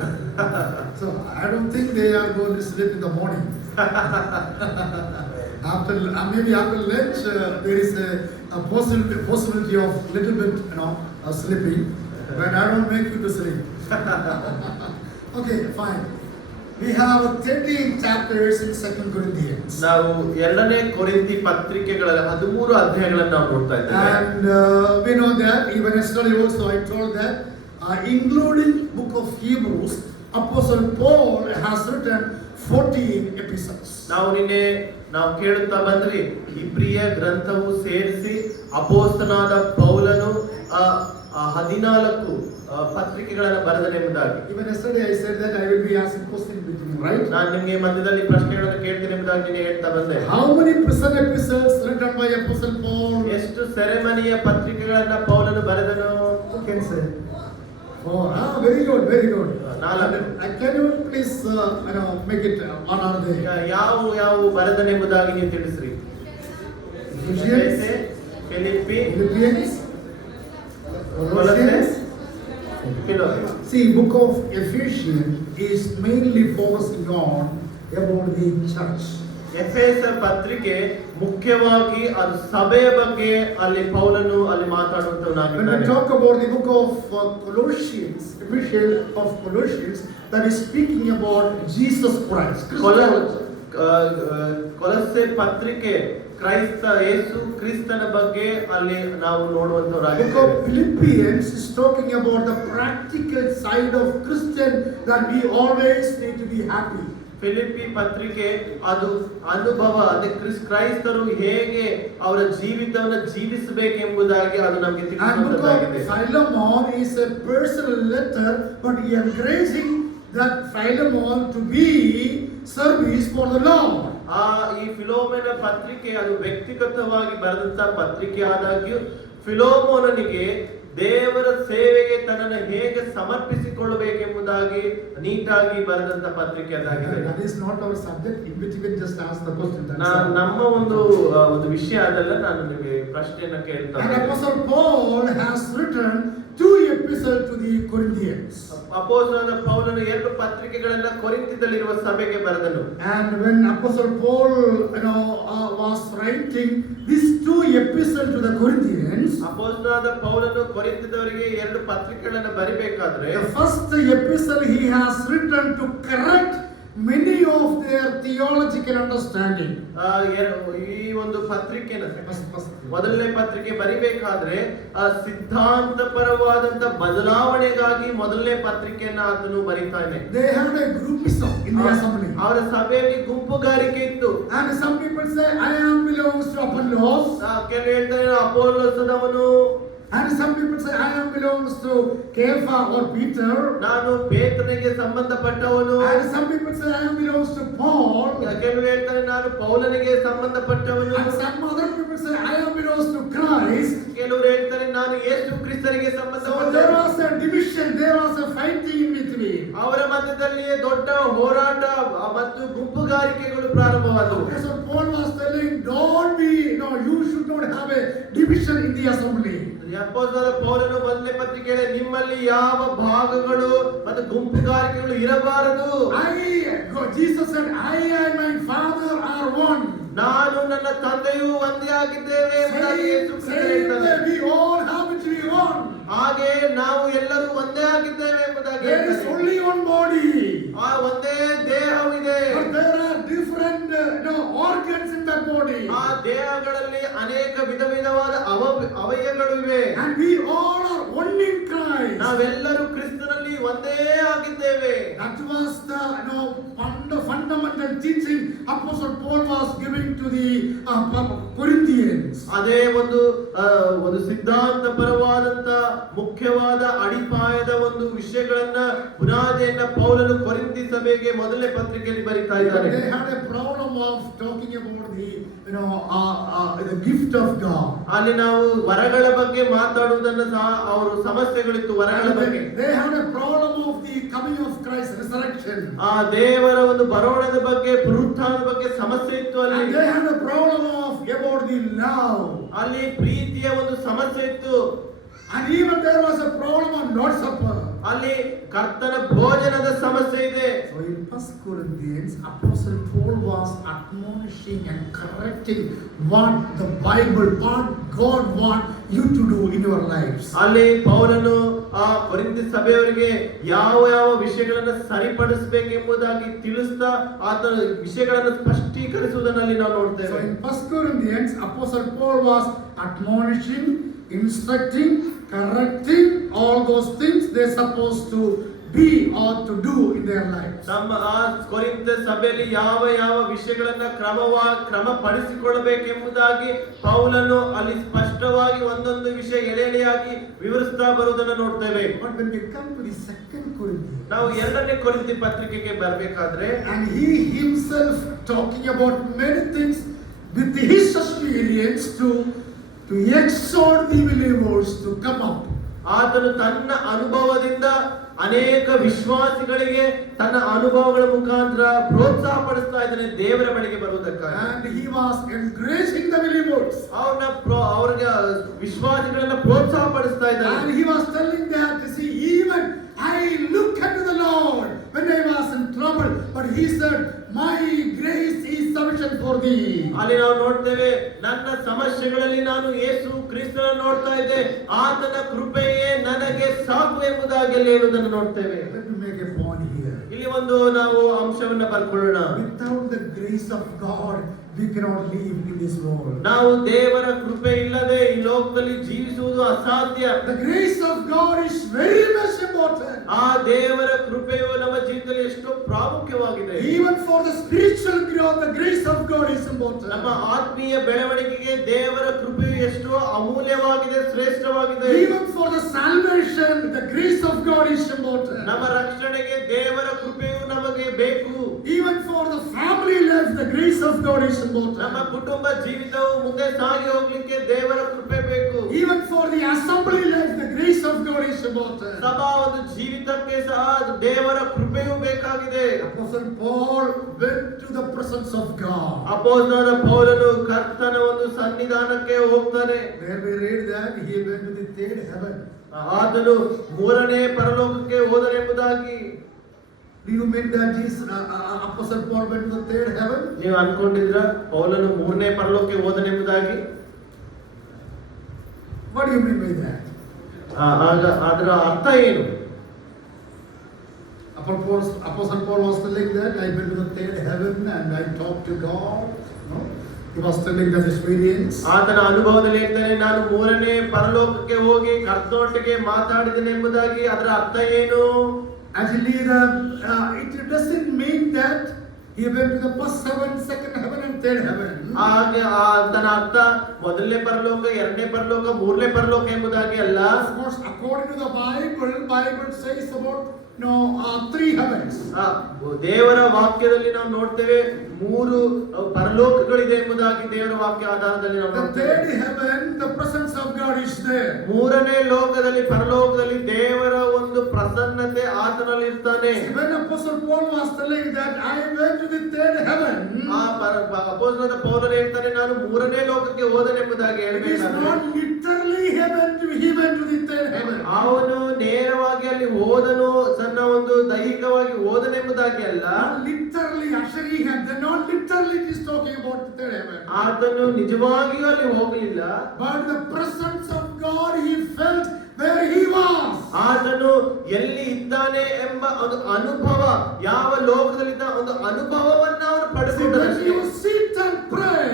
So I don't think they are going to sleep in the morning. Maybe after lunch there is a possibility of little bit sleeping, but I don't make you to sleep. Okay, fine. We have 13 chapters in 2 Corinthians. ನಾವು 2ನೇ ಕೊರಿಂಥಿ ಪತ್ರಿಕೆಗಳಲ್ಲಿ 13 ಅಧ್ಯಾಯಗಳನ್ನು ನಾವು ನೋಡ್ತಾ ಇದ್ದೇವೆ. And we know that even yesterday also I told that including book of Hebrews, Apostle Paul has written 14 epistles. ನಾವು ಕೇಳುತ್ತಾ ಬಂದ್ವಿ, ಇಬ್ರಿಯ ಗ್ರಂಥವು ಸೇರಿಸಿ ಅಪೊಸ್ತಲನಾದ ಪೌಲನು 14 ಪತ್ರಿಕೆಗಳನ್ನು ಬರೆದನೆಂಬುದಾಗಿ. Even yesterday I said that I will be asking questions with you, right? ನಾನು ನಿಮಗೆ ಮಧ್ಯದಲ್ಲಿ ಪ್ರಶ್ನೆಗಳನ್ನು ಕೇಳ್ತೀನಿ ಎಂಬುದಾಗಿ ನಿನ್ನೆ ಹೇಳ್ತಾ ಬಂದೆ. How many prison epistles written by Apostle Paul? ಎಷ್ಟು ಸೆರೆಮನಿಯ ಪತ್ರಿಕೆಗಳನ್ನ ಪೌಲನು ಬರೆದನು? Who can say? Oh, very good, very good. Can you please make it one or the ಯಾವ ಬರೆದನೆಂಬುದಾಗಿ ನೀವು ತಿಳಿಸ್ರಿ. Ephesians, Philippians, Colossians. See, book of Ephesians is mainly focusing on about the church. ಎಫೆಸರ್ ಪತ್ರಿಕೆ ಮುಖ್ಯವಾಗಿ ಅದು ಸಭೆಯ ಬಗ್ಗೆ ಅಲ್ಲಿ ಪೌಲನು ಅಲ್ಲಿ ಮಾತಾಡುವಂತವನಾಗಿದ್ದಾನೆ. When we talk about the book of Colossians, Epistle of Colossians, that is speaking about Jesus Christ. ಕೊಲೊಸ್ಸೆ ಪತ್ರಿಕೆ ಯೇಸು ಕ್ರಿಸ್ತನ ಬಗ್ಗೆ ಅಲ್ಲಿ ನಾವು Book ನೋಡುವಂತವರಾಗಿದ್ದೇವೆ. of Philippians is talking about the practical side of Christian, that we always need to be happy. Philippi ಪತ್ರಿಕೆ ಅದು ಅನುಭವ, ಅದೇ ಕ್ರೈಸ್ತರು ಹೇಗೆ ಅವರ ಜೀವಿತವನ್ನು ಜೀವಿಸಬೇಕೆಂಬುದಾಗಿ ಅದು ನಮಗೆ And book ತಿಳಿಸುವಂತದ್ದಾಗಿದೆ. of Philemon is a personal letter, but he encouraging that Philemon to be service for the Lord. ಈ ಫಿಲೋಮನ ಪತ್ರಿಕೆ ಅದು ವ್ಯಕ್ತಿಗತವಾಗಿ ಬರೆದಂತ ಪತ್ರಿಕೆ ಆದಾಗ್ಯೂ ಫಿಲೋಮೋನನಿಗೆ ದೇವರ ಸೇವೆಗೆ ತನ್ನನ್ನು ಹೇಗೆ ಸಮರ್ಪಿಸಿಕೊಳ್ಳಬೇಕೆಂಬುದಾಗಿ ನೀಟಾಗಿ ಬರೆದಂತ ಪತ್ರಿಕೆ ಅದಾಗಿದೆ. That is not our subject, in which we can just ask the question. ನಮ್ಮ ಒಂದು ವಿಷಯ ಅದಲ್ಲ, ನಾನು ನಿಮಗೆ ಪ್ರಶ್ನೆಯನ್ನ ಕೇಳ್ತಾ And Apostle Paul has written 2 epistles to the Corinthians. ಅಪೊಸ್ತಲನಾದ ಪೌಲನು 2 ಪತ್ರಿಕೆಗಳನ್ನ ಕೊರಿಂಥದಲ್ಲಿರುವ ಸಭೆಗೆ ಬರೆದನು. And when Apostle Paul was writing these 2 epistles to the Corinthians, ಅಪೊಸ್ತಲನಾದ ಪೌಲನು ಕೊರಿಂಥದವರಿಗೆ 2 ಪತ್ರಿಕೆಗಳನ್ನ ಬರಿಬೇಕಾದ್ರೆ the first epistle he has written to correct many of their theological understanding. ಈ ಒಂದು ಪತ್ರಿಕೆನ ಮೊದಲನೇ ಪತ್ರಿಕೆ ಬರಿಬೇಕಾದ್ರೆ ಸಿದ್ಧಾಂತ ಪರವಾದಂತ ಬದಲಾವಣೆಗಾಗಿ ಮೊದಲನೇ ಪತ್ರಿಕೆಯನ್ನ ಆತನು ಬರೀತಾನೆ. They had a groupism in the assembly. ಅವರ ಸಭೆಯಲ್ಲಿ ಗುಂಪುಗಾರಿಕೆ ಇತ್ತು. And some people say, I am belongs to Apollos. ಕೆಲವು ಹೇಳ್ತಾರೆ ಅಪೊಲ್ಲೋಸದವನು. And some people say, I am belongs to Kepha or Peter. ನಾನು ಪೇತ್ರನಿಗೆ ಸಂಬಂಧಪಟ್ಟವನು. And some people say, I am belongs to Paul. ಕೆಲವು ಹೇಳ್ತಾರೆ ನಾನು ಪೌಲನಿಗೆ ಸಂಬಂಧಪಟ್ಟವನು. And some other people say, I am belongs to Christ. ಕೆಲವರು ಹೇಳ್ತಾರೆ ನಾನು ಯೇಸು ಕ್ರಿಸ್ತನಿಗೆ So ಸಂಬಂಧಪಟ್ಟವನು. there was a division, there was a fighting in between. ಅವರ ಮಧ್ಯದಲ್ಲಿ ದೊಡ್ಡ ಹೋರಾಟ ಮತ್ತು ಗುಂಪುಗಾರಿಕೆಗಳು ಪ್ರಾರಂಭವಾದವು. So Paul was telling, don't be, you should not have a division in the assembly. ಅಪೊಸ್ತಲ ಪೌಲನು ಮೊದಲನೇ ಪತ್ರಿಕೆಯಲ್ಲಿ ನಿಮ್ಮಲ್ಲಿ ಯಾವ ಭಾಗಗಳು ಮತ್ತು ಗುಂಪುಗಾರಿಕೆಗಳು ಇರಬಾರದು. Jesus said, I and my Father are one. ನಾನು ನನ್ನ ತಂದೆಯೂ ಒಂದೇ ಆಗಿದ್ದೇವೆ ಎಂಬುದಾಗಿ ಯೇಸು ಕ್ರಿಸ್ತನು ಹೇಳ್ತಾನೆ. We all have to be one. ಹಾಗೆ ನಾವು ಎಲ್ಲರೂ ಒಂದೇ ಆಗಿದ್ದೇವೆ ಎಂಬುದಾಗಿ There is ಹೇಳ್ತಾನೆ. only one body. ಆ ಒಂದೇ ದೇಹವಿದೆ. But there are different organs in that body. ಆ ದೇಹಗಳಲ್ಲಿ ಅನೇಕ ವಿಧವಾದ ಅವಯವಗಳಿವೆ. And we all are one in Christ. ನಾವೆಲ್ಲರೂ ಕ್ರಿಸ್ತನಲ್ಲಿ ಒಂದೇ ಆಗಿದ್ದೇವೆ. That was the fundamental teaching Apostle Paul was giving to the Corinthians. ಅದೇ ಒಂದು ಸಿದ್ಧಾಂತ ಪರವಾದಂತ ಮುಖ್ಯವಾದ ಅಡಿಪಾಯದ ಒಂದು ವಿಷಯಗಳನ್ನ ಬುನಾದಿಯನ್ನ ಪೌಲನು ಕೊರಿಂಥಿ ಸಭೆಗೆ ಮೊದಲನೇ ಪತ್ರಿಕೆಯಲ್ಲಿ ಬರೀತಾ ಇದ್ದಾರೆ. They had a problem of talking about the gift of God. ಅಲ್ಲಿ ನಾವು ವರಗಳ ಬಗ್ಗೆ ಮಾತಾಡುವುದನ್ನ ಸಹ ಅವರು ಸಮಸ್ಯೆಗಳಿತ್ತು ವರಗಳ ಬಗ್ಗೆ. They had a problem of the coming of Christ, resurrection. ಆ ದೇವರ ಒಂದು ಬರೋಣದ ಬಗ್ಗೆ ಪುನರುತ್ಥಾನದ ಬಗ್ಗೆ ಸಮಸ್ಯೆ ಇತ್ತು ಅಲ್ಲಿ. And they had a problem of about the love. ಅಲ್ಲಿ ಪ್ರೀತಿಯ ಒಂದು ಸಮಸ್ಯೆ ಇತ್ತು. And even there was a problem on Lord's Supper. ಅಲ್ಲಿ ಕರ್ತನ ಭೋಜನದ ಸಮಸ್ಯೆ ಇದೆ. So in 1 Corinthians, Apostle Paul was admonishing and correcting what the Bible, what God wants you to do in your lives. ಅಲ್ಲಿ ಪೌಲನು ಆ ಕೊರಿಂಥಿ ಸಭೆಯವರಿಗೆ ಯಾವ ವಿಷಯಗಳನ್ನು ಸರಿಪಡಿಸಬೇಕೆಂಬುದಾಗಿ ತಿಳಿಸ್ತಾ ಆತನ ವಿಷಯಗಳನ್ನು ಸ್ಪಷ್ಟೀಕರಿಸುವುದನ್ನು ನಾವು ನೋಡ್ತೇವೆ. So in 1 Corinthians, Apostle Paul was admonishing, instructing, correcting all those things they're supposed to be or to do in their lives. ನಮ್ಮ ಆ ಕೊರಿಂಥ ಸಭೆಯಲ್ಲಿ ಯಾವ ವಿಷಯಗಳನ್ನ ಕ್ರಮಪಡಿಸಿಕೊಳ್ಳಬೇಕೆಂಬುದಾಗಿ ಪೌಲನು ಅಲ್ಲಿ ಸ್ಪಷ್ಟವಾಗಿ ಒಂದೊಂದು ವಿಷಯ ಎಳೆಯಾಗಿ ವಿವರಿಸ್ತಾ ಬರುವುದನ್ನು ನೋಡ್ತೇವೆ. But when we come to the 2 Corinthians, ನಾವು ಎರಡನೇ ಕೊರಿಂಥಿ ಪತ್ರಿಕೆಗೆ ಬರಬೇಕಾದ್ರೆ and he himself talking about many things with his experience to exhort the believers to come up. ಆತನು ತನ್ನ ಅನುಭವದಿಂದ ಅನೇಕ ವಿಶ್ವಾಸಿಗಳಿಗೆ ತನ್ನ ಅನುಭವಗಳ ಮುಖಾಂತರ ಪ್ರೋತ್ಸಾಹ ಪಡಿಸ್ತಾ ಇದ್ದಾನೆ ದೇವರ ಬಳಿಗೆ ಬರುವುದಕ್ಕಾಗಿ. And he was encouraging the believers. ಅವರಿಗೆ ವಿಶ್ವಾಸಿಗಳನ್ನ ಪ್ರೋತ್ಸಾಹ ಪಡಿಸ್ತಾ ಇದ್ದಾನೆ. And he was telling that, see, even I look unto the Lord when I was in trouble, but he said, my grace is sufficient for thee. ಅಲ್ಲಿ ನಾವು ನೋಡ್ತೇವೆ, ನನ್ನ ಸಮಸ್ಯೆಗಳಲ್ಲಿ ನಾನು ಯೇಸು ಕ್ರಿಸ್ತನ ನೋಡ್ತಾ ಇದ್ದೆ, ಆತನ ಕೃಪೆಯೇ ನನಗೆ ಸಾಕು ಎಂಬುದಾಗಿ ಹೇಳುವುದನ್ನು ನೋಡ್ತೇವೆ. Let me make a point here. ಇಲ್ಲಿ ಒಂದು ನಾವು ಅಂಶವನ್ನ ಬರ್ಕೊಳ್ಳೋಣ. Without the grace of God, we cannot live in this world. ನಾವು ದೇವರ ಕೃಪೆ ಇಲ್ಲದೆ ಈ ಲೋಕದಲ್ಲಿ ಜೀವಿಸುವುದು ಅಸಾಧ್ಯ. The grace of God is very much important. ಆ ದೇವರ ಕೃಪೆಯು ನಮ್ಮ ಜೀವಿತದಲ್ಲಿ ಎಷ್ಟು ಪ್ರಾಮುಖ್ಯವಾಗಿದೆ. Even for the spiritual growth, the grace of God is important. ನಮ್ಮ ಆತ್ಮೀಯ ಬೆಳವಣಿಗೆಗೆ ದೇವರ ಕೃಪೆಯು ಎಷ್ಟು ಅಮೂಲ್ಯವಾಗಿದೆ, ಶ್ರೇಷ್ಠವಾಗಿದೆ. Even for the salvation, the grace of God is important. ನಮ್ಮ ರಕ್ಷಣೆಗೆ ದೇವರ ಕೃಪೆಯು ನಮಗೆ ಬೇಕು. Even for the family life, the grace of God is important. ನಮ್ಮ ಕುಟುಂಬ ಜೀವಿತವು ಮುಂದೆ ಸಾಗಿ ಹೋಗ್ಲಿಕ್ಕೆ ದೇವರ ಕೃಪೆ ಬೇಕು. Even for the assembly life, the grace of God is important. ಸಭಾ ಒಂದು ಜೀವಿತಕ್ಕೆ ಸಹ ದೇವರ ಕೃಪೆಯು ಬೇಕಾಗಿದೆ. Apostle Paul went to the presence of God. ಅಪೊಸ್ತಲನಾದ ಪೌಲನು ಕರ್ತನ ಒಂದು ಸನ್ನಿಧಾನಕ್ಕೆ ಹೋಗ್ತಾನೆ. Where we read that he went to the third heaven. ಆತನು ಮೂರನೇ ಪರಲೋಕಕ್ಕೆ ಹೋದನೆಂಬುದಾಗಿ. Do you mean that Jesus, Apostle Paul went to the third heaven? ನೀವು ಅನ್ಕೊಂಡಿದ್ರ ಪೌಲನು ಮೂರನೇ ಪರಲೋಕಕ್ಕೆ ಹೋದನೆಂಬುದಾಗಿ? What do you mean by that? ಆಗ ಅದರ ಅರ್ಥ ಏನು? Apostle Paul was telling that I went to the third heaven and I talked to God. No? He was telling that experience. ಆತನ ಅನುಭವದಲ್ಲಿ ಹೇಳ್ತಾನೆ, ನಾನು ಮೂರನೇ ಪರಲೋಕಕ್ಕೆ ಹೋಗಿ ಕರ್ತನೊಟ್ಟಿಗೆ ಮಾತಾಡಿದೆನೆಂಬುದಾಗಿ. ಅದರ ಅರ್ಥ ಏನು? Actually, it doesn't mean that he went to the first heaven, second heaven, and third heaven. ಹಾಗೆ ತನ್ನ ಅರ್ಥ ಮೊದಲನೇ ಪರಲೋಕ, ಎರಡನೇ ಪರಲೋಕ, ಮೂರನೇ ಪರಲೋಕ ಎಂಬುದಾಗಿ ಅಲ್ಲ. Of course, according to the Bible says about three heavens. ದೇವರ ವಾಕ್ಯದಲ್ಲಿ ನಾವು ನೋಡ್ತೇವೆ ಮೂರು ಪರಲೋಕಗಳಿದೆ ಎಂಬುದಾಗಿ ದೇವರ ವಾಕ್ಯ ಆಧಾರದಲ್ಲಿ ನಾವು The ನೋಡ್ತೇವೆ. third heaven, the presence of God is there. ಮೂರನೇ ಲೋಕದಲ್ಲಿ ಪರಲೋಕದಲ್ಲಿ ದೇವರ ಒಂದು ಪ್ರಸನ್ನತೆ ಆತನಲ್ಲಿ ಇರ್ತಾನೆ. When Apostle Paul was telling that I went to the third heaven, ಅಪೊಸ್ತಲನಾದ ಪೌಲನು ಹೇಳ್ತಾನೆ, ನಾನು ಮೂರನೇ ಲೋಕಕ್ಕೆ ಹೋದನೆಂಬುದಾಗಿ it is ಹೇಳಬೇಕಾದ್ರೆ not literally he went to the third heaven. ಅವನು ನೇರವಾಗಿ ಅಲ್ಲಿ ಹೋದನು, ತನ್ನ ಒಂದು ದೈಹಿಕವಾಗಿ ಹೋದನೆಂಬುದಾಗಿ ಅಲ್ಲ. Literally, actually, not literally it is talking about the third heaven. ಆತನು ನಿಜವಾಗಿಯೂ ಅಲ್ಲಿ ಹೋಗಲಿಲ್ಲ. But the presence of God he felt where he was. ಆತನು ಎಲ್ಲಿ ಇದ್ದಾನೆ ಎಂಬ ಒಂದು ಅನುಭವ, ಯಾವ ಲೋಕದಲ್ಲಿದ್ದ ಒಂದು ಅನುಭವವನ್ನ ಅವನು ಪಡೆದುಕೊಂಡನು. When you sit and pray,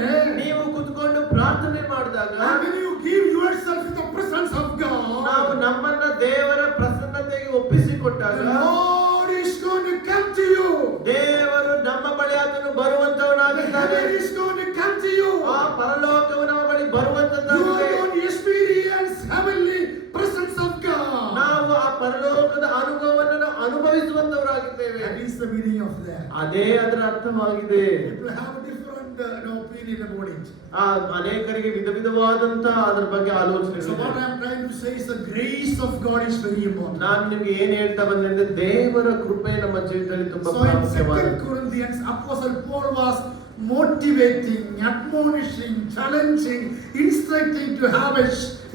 ನೀವು ಕುತ್ಕೊಂಡು ಪ್ರಾರ್ಥನೆ ಮಾಡಿದಾಗ, and when you give yourself to the presence of God, ನಾವು ನಮ್ಮನ್ನ ದೇವರ ಪ್ರಸನ್ನತೆಗೆ ಒಪ್ಪಿಸಿಕೊಟ್ಟಾಗ the Lord is going to come to you. ದೇವರು ನಮ್ಮ ಬಳಿ ಆತನು ಬರುವಂತವನಾಗಿದ್ದಾನೆ. Heaven is going to come to you. ಆ ಪರಲೋಕವು ನಮ್ಮ ಬಳಿ You are ಬರುವಂತದ್ದಾಗಿದೆ. going to experience heavenly presence of God. ನಾವು ಆ ಪರಲೋಕದ ಅನುಭವವನ್ನು ನಾವು ಅನುಭವಿಸುವಂತವರಾಗಿದ್ದೇವೆ. That is the meaning of that. ಅದೇ ಅದರ ಅರ್ಥವಾಗಿದೆ. People have a different opinion about it. ಅನೇಕರಿಗೆ ವಿಧ ವಿಧವಾದಂತ ಅದರ ಬಗ್ಗೆ ಆಲೋಚನೆ. So what I am trying to say is the grace of God is very important. ನಾನು ನಿಮಗೆ ಏನ್ ಹೇಳ್ತಾ ಬಂದೆ ಅಂದ್ರೆ ದೇವರ ಕೃಪೆ ನಮ್ಮ ಜೀವಿತದಲ್ಲಿ ತುಂಬಾ So in ಪ್ರಾಮುಖ್ಯವಾದ. 2 Corinthians, Apostle Paul was motivating, admonishing, challenging, instructing to have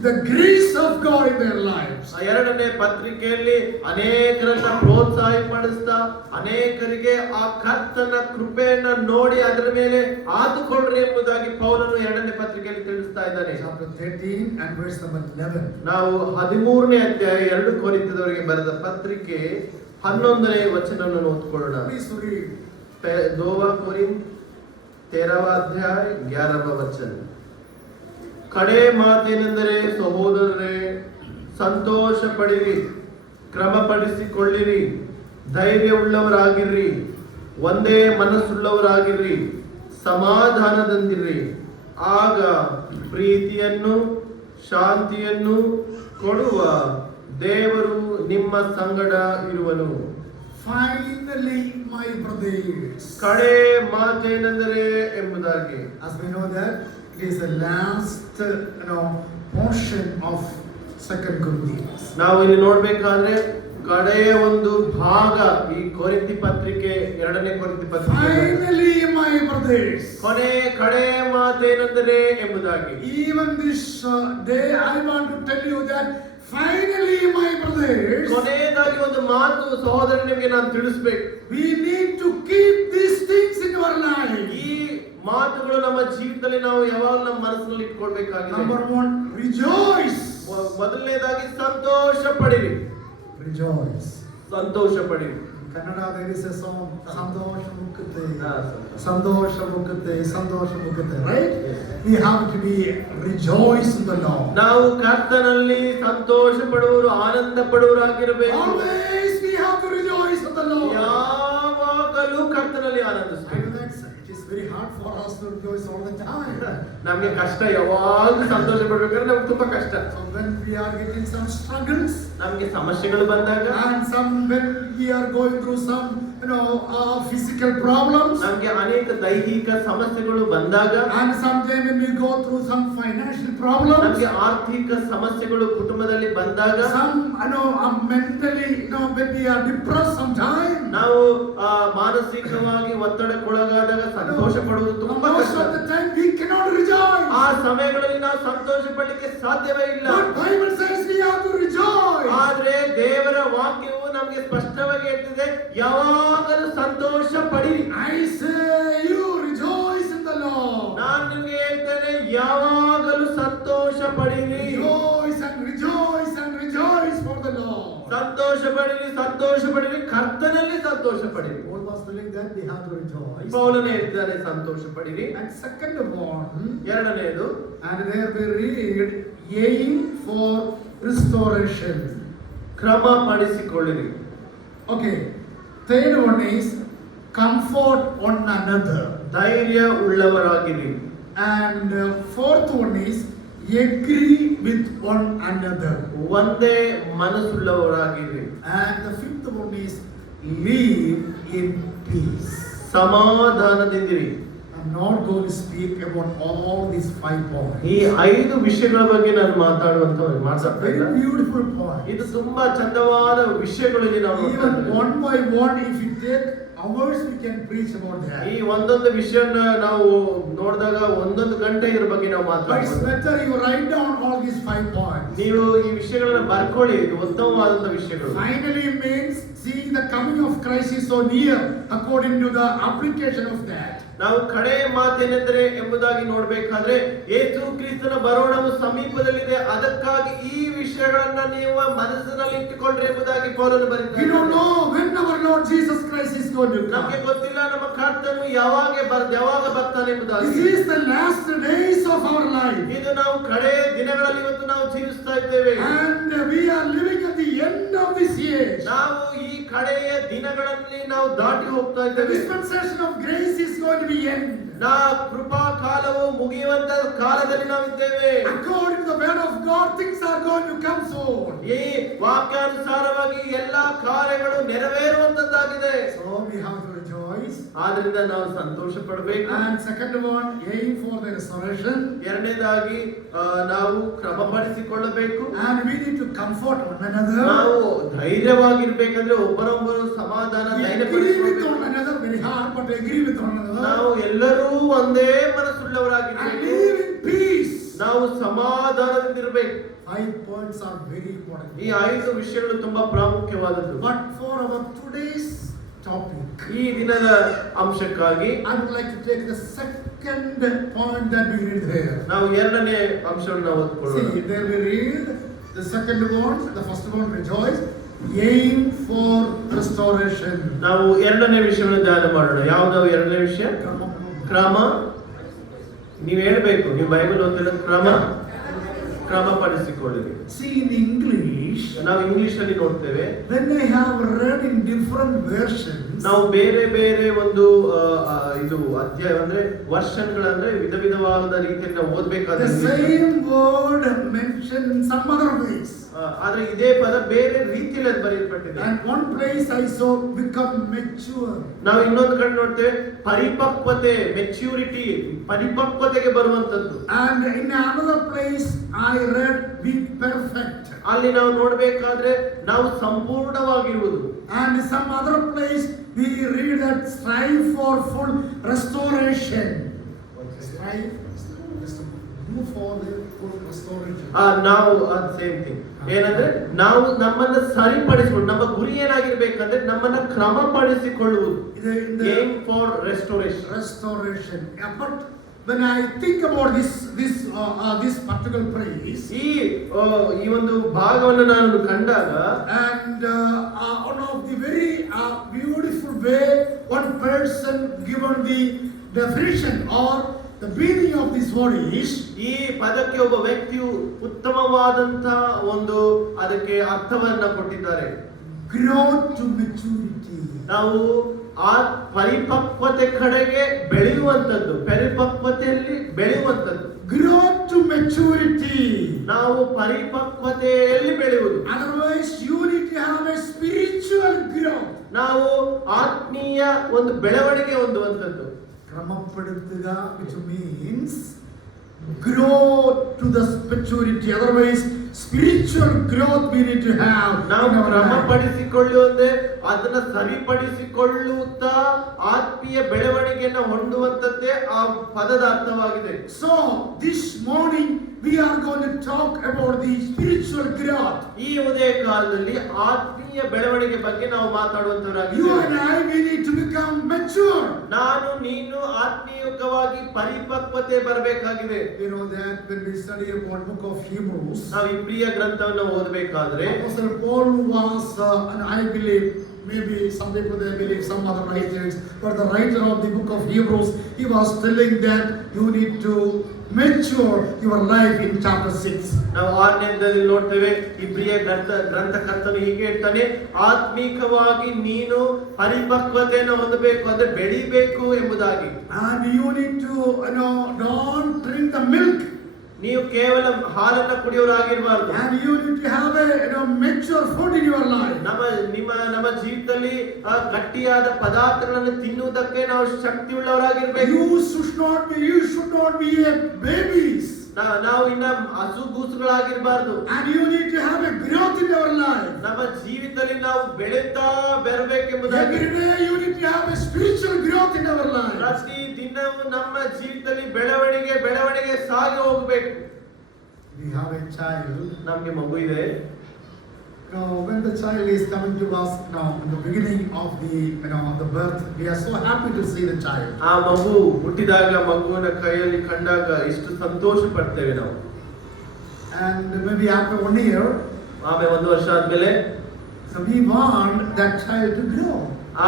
the grace of God in their lives. ಎರಡನೇ ಪತ್ರಿಕೆಯಲ್ಲಿ ಅನೇಕರನ್ನ ಪ್ರೋತ್ಸಾಹಪಡಿಸ್ತಾ ಅನೇಕರಿಗೆ ಆ ಕರ್ತನ ಕೃಪೆಯನ್ನ ನೋಡಿ ಅದರ ಮೇಲೆ ಆತುಕೊಳ್ಳ್ರಿ ಎಂಬುದಾಗಿ ಪೌಲನು ಎರಡನೇ ಪತ್ರಿಕೆಯಲ್ಲಿ ತಿಳಿಸ್ತಾ ಇದ್ದಾನೆ. Chapter 13 and verse number 11. ನಾವು 13ನೇ ಅಧ್ಯಾಯ 2 ಕೊರಿಂಥದವರಿಗೆ ಬರೆದ ಪತ್ರಿಕೆ 11ನೇ ವಚನವನ್ನು ಓದ್ಕೊಳ್ಳೋಣ. Please read. 2 कोरिन्थ 13वां अध्याय 11वां वचन. ಕಡೆ ಮಾತೇನೆಂದರೆ ಸಹೋದರರೇ, ಸಂತೋಷ ಪಡಿರಿ, ಕ್ರಮಪಡಿಸಿಕೊಳ್ಳಿರಿ, ಧೈರ್ಯವುಳ್ಳವರಾಗಿರ್ರಿ, ಒಂದೇ ಮನಸ್ಸುಳ್ಳವರಾಗಿರ್ರಿ, ಸಮಾಧಾನದಿಂದಿರಿ. ಆಗ ಪ್ರೀತಿಯನ್ನು ಶಾಂತಿಯನ್ನು ಕೊಡುವ ದೇವರು ನಿಮ್ಮ ಸಂಗಡ ಇರುವನು. Finally, my brothers. ಕಡೆ ಮಾತೇನೆಂದರೆ ಎಂಬುದಾಗಿ. As we know that it is the last portion of 2 Corinthians. ನಾವು ಇಲ್ಲಿ ನೋಡ್ಬೇಕಾದ್ರೆ ಕಡೆಯ ಒಂದು ಭಾಗ ಈ ಕೊರಿಂಥಿ ಪತ್ರಿಕೆ, ಎರಡನೇ ಕೊರಿಂಥಿ ಪತ್ರಿಕೆ. Finally, my brothers. ಕಡೆ ಮಾತೇನೆಂದರೆ ಎಂಬುದಾಗಿ. Even this day I want to tell you that finally, my brothers. ಕೊನೆಯದಾಗಿ ಒಂದು ಮಾತು ಸಹೋದರ ನಿಮಗೆ ನಾನು ತಿಳಿಸಬೇಕು. We need to keep these things in our life. ಈ ಮಾತುಗಳು ನಮ್ಮ ಜೀವಿತದಲ್ಲಿ ನಾವು ಯಾವಾಗ ನಮ್ಮ ಮನಸ್ಸಿನಲ್ಲಿ ಇಟ್ಕೊಳ್ಬೇಕಾಗಿದೆ. Number 1, rejoice. ಮೊದಲನೇದಾಗಿ ಸಂತೋಷ ಪಡಿರಿ. Rejoice. Santhosh ಪಡಿರಿ. Kannada there is a song, Sandosha Mukkute, ಹಾ, Sandosha Mukkute, Sandosha Mukkute, right? Yes. We have to be rejoice in the Lord. ನಾವು ಕರ್ತನಲ್ಲಿ ಸಂತೋಷ ಪಡುವರು, ಆನಂದ ಪಡುವರಾಗಿರಬೇಕು. Always we have to rejoice in the Lord. ಯಾವಾಗಲೂ ಕರ್ತನಲ್ಲಿ I ಆನಂದಿಸಬೇಕು. know that it is very hard for us to rejoice all the time. ನಮ್ಗೆ ಕಷ್ಟ, ಯಾವಾಗಲೂ ಸಂತೋಷ ಪಡ್ಬೇಕಾದ್ರೆ ನಮ್ಗೆ ತುಂಬಾ ಕಷ್ಟ. So when we are getting some struggles, ನಮ್ಗೆ ಸಮಸ್ಯೆಗಳು ಬಂದಾಗ, and when we are going through some, physical problems, ನಮ್ಗೆ ಅನೇಕ ದೈಹಿಕ ಸಮಸ್ಯೆಗಳು ಬಂದಾಗ, and sometimes when we go through some financial problems, ನಮ್ಗೆ ಆರ್ಥಿಕ ಸಮಸ್ಯೆಗಳು ಕುಟುಂಬದಲ್ಲಿ ಬಂದಾಗ, some, mentally, when we are depressed sometimes, ನಾವು ಮಾನಸಿಕವಾಗಿ ಒತ್ತಡಕ್ಕೊಳಗಾದಾಗ ಸಂತೋಷ ಪಡುವುದು ತುಂಬಾ most ಕಷ್ಟ. of the time we cannot rejoice. ಆ ಸಮಯಗಳಲ್ಲಿ ನಾವು ಸಂತೋಷ ಪಡಲಿಕ್ಕೆ ಸಾಧ್ಯವೇ ಇಲ್ಲ. But Bible says we have to rejoice. ಆದ್ರೆ ದೇವರ ವಾಕ್ಯವು ನಮಗೆ ಸ್ಪಷ್ಟವಾಗಿ ಹೇಳ್ತಿದೆ, ಯಾವಾಗಲೂ ಸಂತೋಷ ಪಡಿರಿ. I say you rejoice in the Lord. ನಾನು ನಿಮಗೆ ಹೇಳ್ತೇನೆ, ಯಾವಾಗಲೂ ಸಂತೋಷ ಪಡಿರಿ. Rejoice and rejoice and rejoice for the Lord. ಸಂತೋಷ ಪಡಿರಿ, ಸಂತೋಷ ಪಡಿರಿ, ಕರ್ತನಲ್ಲಿ ಸಂತೋಷ ಪಡಿರಿ. Paul was telling that we have to rejoice. ಪೌಲನು ಹೇಳ್ತಿದ್ದಾನೆ, ಸಂತೋಷ ಪಡಿರಿ. And second one, ಎರಡನೆಯದು, and there we read, aim for restoration. ಕ್ರಮ ಪಡಿಸಿಕೊಳ್ಳಿರಿ. Okay. Third one is comfort one another. ಧೈರ್ಯ ಉಳ್ಳವರಾಗಿರಿ. And fourth one is agree with one another. ಒಂದೇ ಮನಸ್ಸುಳ್ಳವರಾಗಿರಿ. And the fifth one is live in peace. ಸಮಾಧಾನದಿಂದಿರಿ. I'm not going to speak about all these 5 points. ಈ 5 ವಿಷಯಗಳ ಬಗ್ಗೆ ನಾನು ಮಾತಾಡ್ತಾ Very ಇಲ್ಲ. beautiful point. ಇದು ತುಂಬಾ ಚಂದವಾದ ವಿಷಯಗಳಲ್ಲಿ ನಾವು ನೋಡ್ತಾ Even ಇದ್ದೇವೆ. one by one, if you take hours, we can preach about that. ಈ ಒಂದೊಂದು ವಿಷಯನ ನಾವು ನೋಡಿದಾಗ ಒಂದೊಂದು ಗಂಟೆ ಇದ್ರ ಬಗ್ಗೆ ನಾವು But it's ಮಾತಾಡ್ತೀವಿ. better you write down all these 5 points. ನೀವು ಈ ವಿಷಯಗಳನ್ನ ಬರ್ಕೊಳ್ಳಿ, ಇದು ಉತ್ತಮವಾದಂತ ವಿಷಯಗಳು. Finally means seeing the coming of Christ is so near according to the application of that. ನಾವು ಕಡೆ ಮಾತೇನೆಂದರೆ ಎಂಬುದಾಗಿ ನೋಡ್ಬೇಕಾದ್ರೆ, ಯೇಸು ಕ್ರಿಸ್ತನ ಬರೋಣವು ಸಮೀಪದಲ್ಲಿದೆ, ಅದಕ್ಕಾಗಿ ಈ ವಿಷಯಗಳನ್ನ ನೀವು ಮನಸ್ಸಿನಲ್ಲಿ ಇಟ್ಟುಕೊಳ್ಳ್ರಿ ಎಂಬುದಾಗಿ ಪೌಲನು We ಬರೆದಿದ್ದಾನೆ. don't know when our Lord Jesus Christ is going to come. ನಮಗೆ ಗೊತ್ತಿಲ್ಲ ನಮ್ಮ ಕರ್ತನು ಯಾವಾಗ ಬರ್ತಾನೆ ಎಂಬುದಾಗಿ. This is the last days of our life. ಇದು ನಾವು ಕಡೆ ದಿನಗಳಲ್ಲಿ ಇವತ್ತು ನಾವು ಜೀವಿಸ್ತಾ ಇದ್ದೇವೆ. And we are living at the end of this age. ನಾವು ಈ ಕಡೆಯ ದಿನಗಳಲ್ಲಿ ನಾವು ದಾಟಿ ಹೋಗ್ತಾ The ಇದ್ದೇವೆ. dispensation of grace is going to be end. ಕೃಪಾ ಕಾಲವು ಮುಗಿಯುವಂತ ಕಾಲದಲ್ಲಿ ನಾವಿದ್ದೇವೆ. According to the word of God, things are going to come soon. ಈ ವಾಕ್ಯಾನುಸಾರವಾಗಿ ಎಲ್ಲಾ ಕಾರ್ಯಗಳು ನೆರವೇರುವಂತದ್ದಾಗಿದೆ. So we have to rejoice. ಆದ್ರಿಂದ ನಾವು ಸಂತೋಷ ಪಡಬೇಕು. And second one, aim for the restoration. ಎರಡನೇದಾಗಿ ನಾವು ಕ್ರಮಪಡಿಸಿಕೊಳ್ಳಬೇಕು. And we need to comfort one another. ನಾವು ಧೈರ್ಯವಾಗಿರ್ಬೇಕಂದ್ರೆ ಒಬ್ಬರೊಬ್ಬರು ಸಮಾಧಾನ We ಧೈರ್ಯ agree with ಪಡಿಸಿಕೊಳ್ಳಬೇಕು. one another, very hard, but agree with one another. ನಾವು ಎಲ್ಲರೂ ಒಂದೇ And ಮನಸ್ಸುಳ್ಳವರಾಗಿರ್ಬೇಕು. live in peace. ನಾವು ಸಮಾಧಾನದಿಂದಿರ್ಬೇಕು. 5 points are very important. ಈ 5 ವಿಷಯಗಳು ತುಂಬಾ ಪ್ರಾಮುಖ್ಯವಾದದ್ದು. But for our today's topic, ಈ ದಿನದ ಅಂಶಕ್ಕಾಗಿ I would like to take the second point that we read here. ನಾವು ಎರಡನೇ ಅಂಶವನ್ನು ಓದ್ಕೊಳ್ಳೋಣ. See, there we read the second one, the first one, rejoice, aim for restoration. ನಾವು ಎರಡನೇ ವಿಷಯವನ್ನು ಧ್ಯಾನ ಮಾಡೋಣ. ಯಾವುದು ಎರಡನೇ ವಿಷಯ? ಕ್ರಮ. ನೀವು ಹೇಳ್ಬೇಕು, ನೀವು ಬೈಬಲ್ ಓದಿಲ್ಲ. ಕ್ರಮಪಡಿಸಿಕೊಳ್ಳಿರಿ. See, in English, ನಾವು ಇಂಗ್ಲಿಷ್ ಅಲ್ಲಿ ನೋಡ್ತೇವೆ. when I have read in different versions, ನಾವು ಬೇರೆ ಬೇರೆ ಒಂದು ಇದು ಅಧ್ಯಾಯ ಅಂದ್ರೆ ವರ್ಷನ್ಗಳಂದ್ರೆ ವಿಧ ವಿಧವಾದ ರೀತಿಯಲ್ಲಿ ನಾವು ಓದ್ಬೇಕಾದ್ರೆ the same word mentioned in some other ways. ಆದ್ರೆ ಇದೇ ಪದ ಬೇರೆ ರೀತಿಯಲ್ಲಿ ಅದು ಬರೆಯಲ್ಪಟ್ಟಿದೆ. And one place I saw become mature. ನಾವು ಇನ್ನೊಂದು ಕಡೆ ನೋಡ್ತೇವೆ ಪರಿಪಕ್ವತೆ, ಮೆಚ್ಯೂರಿಟಿ, ಪರಿಪಕ್ವತೆಗೆ ಬರುವಂತದ್ದು. And in another place I read be perfect. ಅಲ್ಲಿ ನಾವು ನೋಡ್ಬೇಕಾದ್ರೆ ನಾವು ಸಂಪೂರ್ಣವಾಗಿರುವುದು. And some other place we read that strive for full restoration. Strive, move for the full restoration. ನಾವು ಅದು ಸೇಮ್ ಥಿಂಗ್. ಏನಂದ್ರೆ ನಾವು ನಮ್ಮನ್ನ ಸರಿಪಡಿಸಿಕೊಂಡು, ನಮ್ಮ ಗುರಿ ಏನಾಗಿರ್ಬೇಕಂದ್ರೆ ನಮ್ಮನ್ನ ಕ್ರಮಪಡಿಸಿಕೊಳ್ಳುವುದು. Aim for restoration. Restoration. Yeah, but when I think about this particular praise, ಈ ಒಂದು ಭಾಗವನ್ನು ನಾನು ಕಂಡಾಗ and one of the very beautiful way one person given the definition or the meaning of this word is, ಈ ಪದಕ್ಕೆ ಒಬ್ಬ ವ್ಯಕ್ತಿಯು ಉತ್ತಮವಾದಂತ ಒಂದು ಅದಕ್ಕೆ ಅರ್ಥವನ್ನ ಕೊಟ್ಟಿದ್ದಾರೆ. growth to maturity. ನಾವು ಆ ಪರಿಪಕ್ವತೆ ಕಡೆಗೆ ಬೆಳೆಯುವಂತದ್ದು, ಪರಿಪಕ್ವತೆಯಲ್ಲಿ ಬೆಳೆಯುವಂತದ್ದು. growth to maturity. ನಾವು ಪರಿಪಕ್ವತೆಯಲ್ಲಿ ಬೆಳೆಯುವುದು. Otherwise you need to have a spiritual growth. ನಾವು ಆತ್ಮೀಯ ಒಂದು ಬೆಳವಣಿಗೆ ಹೊಂದುವಂತದ್ದು. ಕ್ರಮಪಡುತ್ತುಗ, which means grow to the maturity. Otherwise spiritual growth we need to have. ನಾವು ಕ್ರಮಪಡಿಸಿಕೊಳ್ಳುವುದೇ ಅದನ್ನ ಸರಿಪಡಿಸಿಕೊಳ್ಳುತ್ತಾ ಆತ್ಮೀಯ ಬೆಳವಣಿಗೆಯನ್ನು ಹೊಂದುವಂತದ್ದೇ ಆ ಪದದ ಅರ್ಥವಾಗಿದೆ. So this morning we are going to talk about the spiritual growth. ಈ ಉದಯ ಕಾಲದಲ್ಲಿ ಆತ್ಮೀಯ ಬೆಳವಣಿಗೆ ಬಗ್ಗೆ ನಾವು You ಮಾತಾಡುವಂತವರಾಗಿದ್ದೇವೆ. and I, we need to become mature. ನಾನು ನೀನು ಆತ್ಮೀಯವಾಗಿ ಪರಿಪಕ್ವತೆ ಬರಬೇಕಾಗಿದೆ. You know that when we study about book of Hebrews, ನಾವು ಇಬ್ರಿಯ ಗ್ರಂಥವನ್ನು ಓದಬೇಕಾದ್ರೆ Apostle Paul was, and I believe, maybe some people they believe some other writers, but the writer of the book of Hebrews, he was telling that you need to mature your life in chapter 6. ನಾವು 6ನೇ ಅಧ್ಯಾಯದಲ್ಲಿ ನೋಡ್ತೇವೆ, ಇಬ್ರಿಯ ಗ್ರಂಥಕರ್ತನು ಹೀಗೆ ಹೇಳ್ತಾನೆ, ಆತ್ಮಿಕವಾಗಿ ನೀನು ಪರಿಪಕ್ವತೆಯನ್ನು ಹೊಂದಬೇಕು, ಅಂದ್ರೆ ಬೆಳಿಬೇಕು ಎಂಬುದಾಗಿ. And you need to, don't drink the milk. ನೀವು ಕೇವಲ ಹಾಲನ್ನ ಕುಡಿಯೋರಾಗಿರಬಾರದು. And you need to have a mature food in your life. ನಮ್ಮ ಜೀವಿತದಲ್ಲಿ ಗಟ್ಟಿಯಾದ ಪದಾರ್ಥಗಳನ್ನು ತಿನ್ನುವುದಕ್ಕೆ ನಾವು ಶಕ್ತಿಯುಳ್ಳವರಾಗಿರ್ಬೇಕು. You should not be a babies. ನಾವು ಇನ್ನ ಹಸುಗೂಸುಗಳಾಗಿರಬಾರದು. And you need to have a growth in your life. ನಮ್ಮ ಜೀವಿತದಲ್ಲಿ ನಾವು ಬೆಳೆತಾ ಬರಬೇಕೆಂಬುದಾಗಿ. Every day you need to have a spiritual growth in our life. ಪ್ರತಿ ದಿನವೂ ನಮ್ಮ ಜೀವಿತದಲ್ಲಿ ಬೆಳವಣಿಗೆ ಸಾಗಿ ಹೋಗಬೇಕು. We have a child. ನಮಗೆ ಮಗು ಇದೆ. Now, when the child is coming to us now in the beginning of the birth, we are so happy to see the child. ಆ ಮಗು ಹುಟ್ಟಿದಾಗ ಮಗುವಿನ ಕೈಯಲ್ಲಿ ಕಂಡಾಗ ಎಷ್ಟು ಸಂತೋಷ ಪಡ್ತೇವೆ ನಾವು. And maybe after 1 year, ಆಮೇಲೆ 1 ವರ್ಷ ಆದ್ಮೇಲೆ, so we want that child to grow.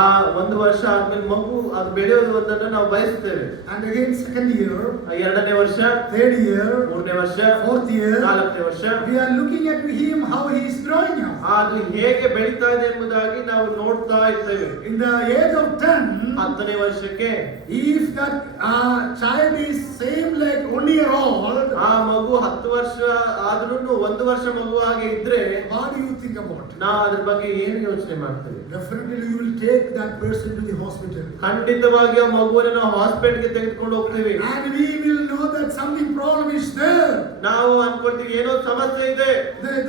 ಆ 1 ವರ್ಷ ಆದ್ಮೇಲೆ ಮಗು ಅದು ಬೆಳೆಯೋದನ್ನ ನಾವು ಬಯಸ್ತೇವೆ. And again second year, 2ನೇ ವರ್ಷ, third year, 3ನೇ ವರ್ಷ, fourth year, 4ನೇ ವರ್ಷ, we are looking at him how he is growing up. ಅದು ಹೇಗೆ ಬೆಳೀತಾ ಇದೆ ಎಂಬುದಾಗಿ ನಾವು ನೋಡ್ತಾ ಇರ್ತೇವೆ. In the age of 10, 10ನೇ ವರ್ಷಕ್ಕೆ if that child is same like 1 year old, ಆ ಮಗು 10 ವರ್ಷ ಆದ್ರೂ 1 ವರ್ಷ ಮಗು ಹಾಗೆ ಇದ್ರೆ what do you think about? ನಾವು ಅದ್ರ ಬಗ್ಗೆ ಏನು ಯೋಚನೆ ಮಾಡ್ತೇವೆ? Definitely you will take that person to the hospital. ಖಂಡಿತವಾಗಿ ಆ ಮಗುವನ್ನು ನಾವು ಹಾಸ್ಪಿಟಲ್ಗೆ ತೆಗೆದುಕೊಂಡು ಹೋಗ್ತೀವಿ. And we will know that something problem is there. ನಾವು ಅನ್ಕೊಳ್ತೀವಿ ಏನೋ ಸಮಸ್ಯೆ ಇದೆ.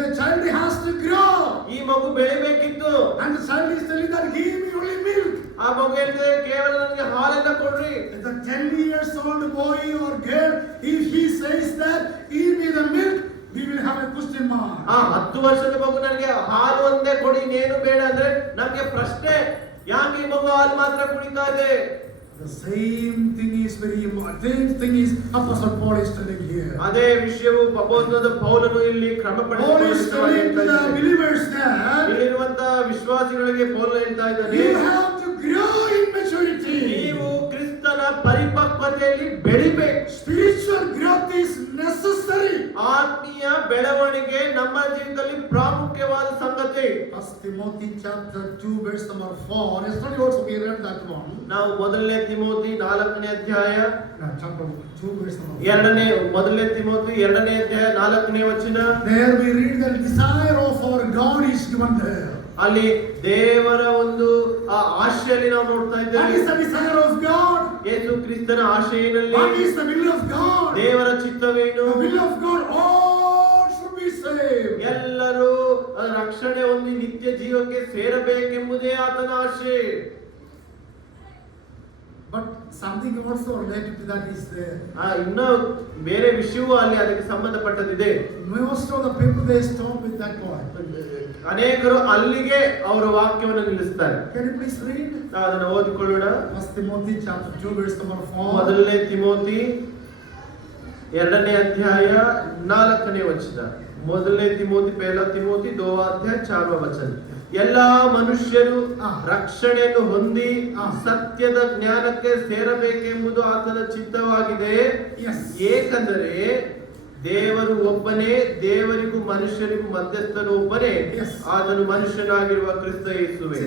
The child has to grow. ಈ ಮಗು ಬೆಳಿಬೇಕಿತ್ತು. And the child is telling that give me only milk. ಆ ಮಗು ಹೇಳಿದೆ ಕೇವಲ ನನಗೆ ಹಾಲನ್ನ ಕೊಡ್ರಿ. The 10 years old boy or girl, if he says that give me the milk, we will have a question mark. ಆ 10 ವರ್ಷದ ಮಗು ನನಗೆ ಹಾಲು ಒಂದೇ ಕೊಡಿ, ಇನ್ನೇನು ಬೇಡ ಅಂದ್ರೆ ನಮಗೆ ಪ್ರಶ್ನೆ, ಯಾಕೆ ಈ ಮಗು ಹಾಲು ಮಾತ್ರ ಕುಡಿತಾ ಇದೆ? The same thing is very important. Same thing is Apostle Paul is telling here. ಅದೇ ವಿಷಯವು ಅಪೊಸ್ತಲನಾದ ಪೌಲನು ಇಲ್ಲಿ Paul is ಕ್ರಮಪಡಿಸಿಕೊಳ್ಳುತ್ತಾ telling to the believers that ಇಲ್ಲಿರುವಂತ ವಿಶ್ವಾಸಿಗಳಿಗೆ ಪೌಲ ಹೇಳ್ತಾ ಇದ್ದಾನೆ, you have to grow in maturity. ನೀವು ಕ್ರಿಸ್ತನ ಪರಿಪಕ್ವತೆಯಲ್ಲಿ ಬೆಳಿಬೇಕು. Spiritual growth is necessary. ಆತ್ಮೀಯ ಬೆಳವಣಿಗೆ ನಮ್ಮ ಜೀವಿತದಲ್ಲಿ ಪ್ರಾಮುಖ್ಯವಾದ ಸಂಗತಿ. 1 Timothy chapter 2 verse number 4. Yesterday also we read that one. ನಾವು ಮೊದಲನೇ ತಿಮೋಥಿ 4ನೇ ಅಧ್ಯಾಯ, Chapter 2 verse number 4. ಮೊದಲನೇ ತಿಮೋಥಿ 2ನೇ ಅಧ್ಯಾಯ 4ನೇ ವಚನ. There we read the desire of our God is given there. ಅಲ್ಲಿ ದೇವರ ಒಂದು ಆಶೆಯಲ್ಲಿ ನಾವು ನೋಡ್ತಾ What ಇದ್ದೇವೆ. is the desire of God? ಯೇಸು ಕ್ರಿಸ್ತನ ಆಶೆಯಲ್ಲಿ What is the will of God? ದೇವರ ಚಿತ್ತವೇನು? The will of God, all should be saved. ಎಲ್ಲರೂ ರಕ್ಷಣೆ ಹೊಂದಿ ನಿತ್ಯ ಜೀವಕ್ಕೆ ಸೇರಬೇಕೆಂಬುದೇ ಆತನ ಆಶೆ. But something also related to that is there. ಇನ್ನೂ ಬೇರೆ ವಿಷಯವೂ ಅಲ್ಲಿ ಅದಕ್ಕೆ ಸಂಬಂಧಪಟ್ಟದಿದೆ. Most of the people they stop with that point. ಅನೇಕರು ಅಲ್ಲಿಗೆ ಅವರ ವಾಕ್ಯವನ್ನು ನಿಲ್ಲಿಸ್ತಾರೆ. Can you please read? ಅದನ್ನು ಓದಿಕೊಳ್ಳೋಣ. 1 Timothy chapter 2 verse number 4. ಮೊದಲನೇ ತಿಮೋಥಿ ಎರಡನೇ ಅಧ್ಯಾಯ 4ನೇ ವಚನ. ಮೊದಲನೇ ತಿಮೋತಿ, ಪಹಲ ತಿಮೋತಿ 2 ಅಧ್ಯಾಯ 4 ವಚನ. ಎಲ್ಲಾ ಮನುಷ್ಯರು ರಕ್ಷಣೆಯನ್ನು ಹೊಂದಿ ಸತ್ಯದ ಜ್ಞಾನಕ್ಕೆ ಸೇರಬೇಕೆಂಬುದು ಆತನ ಚಿತ್ತವಾಗಿದೆ. ಏಕೆಂದರೆ ದೇವರು ಒಬ್ಬನೇ, ದೇವರಿಗೂ ಮನುಷ್ಯರಿಗೂ ಮಧ್ಯಸ್ಥನು ಒಬ್ಬನೇ, ಆತನು ಮನುಷ್ಯನಾಗಿರುವ ಕ್ರಿಸ್ತ ಯೇಸುವೇ.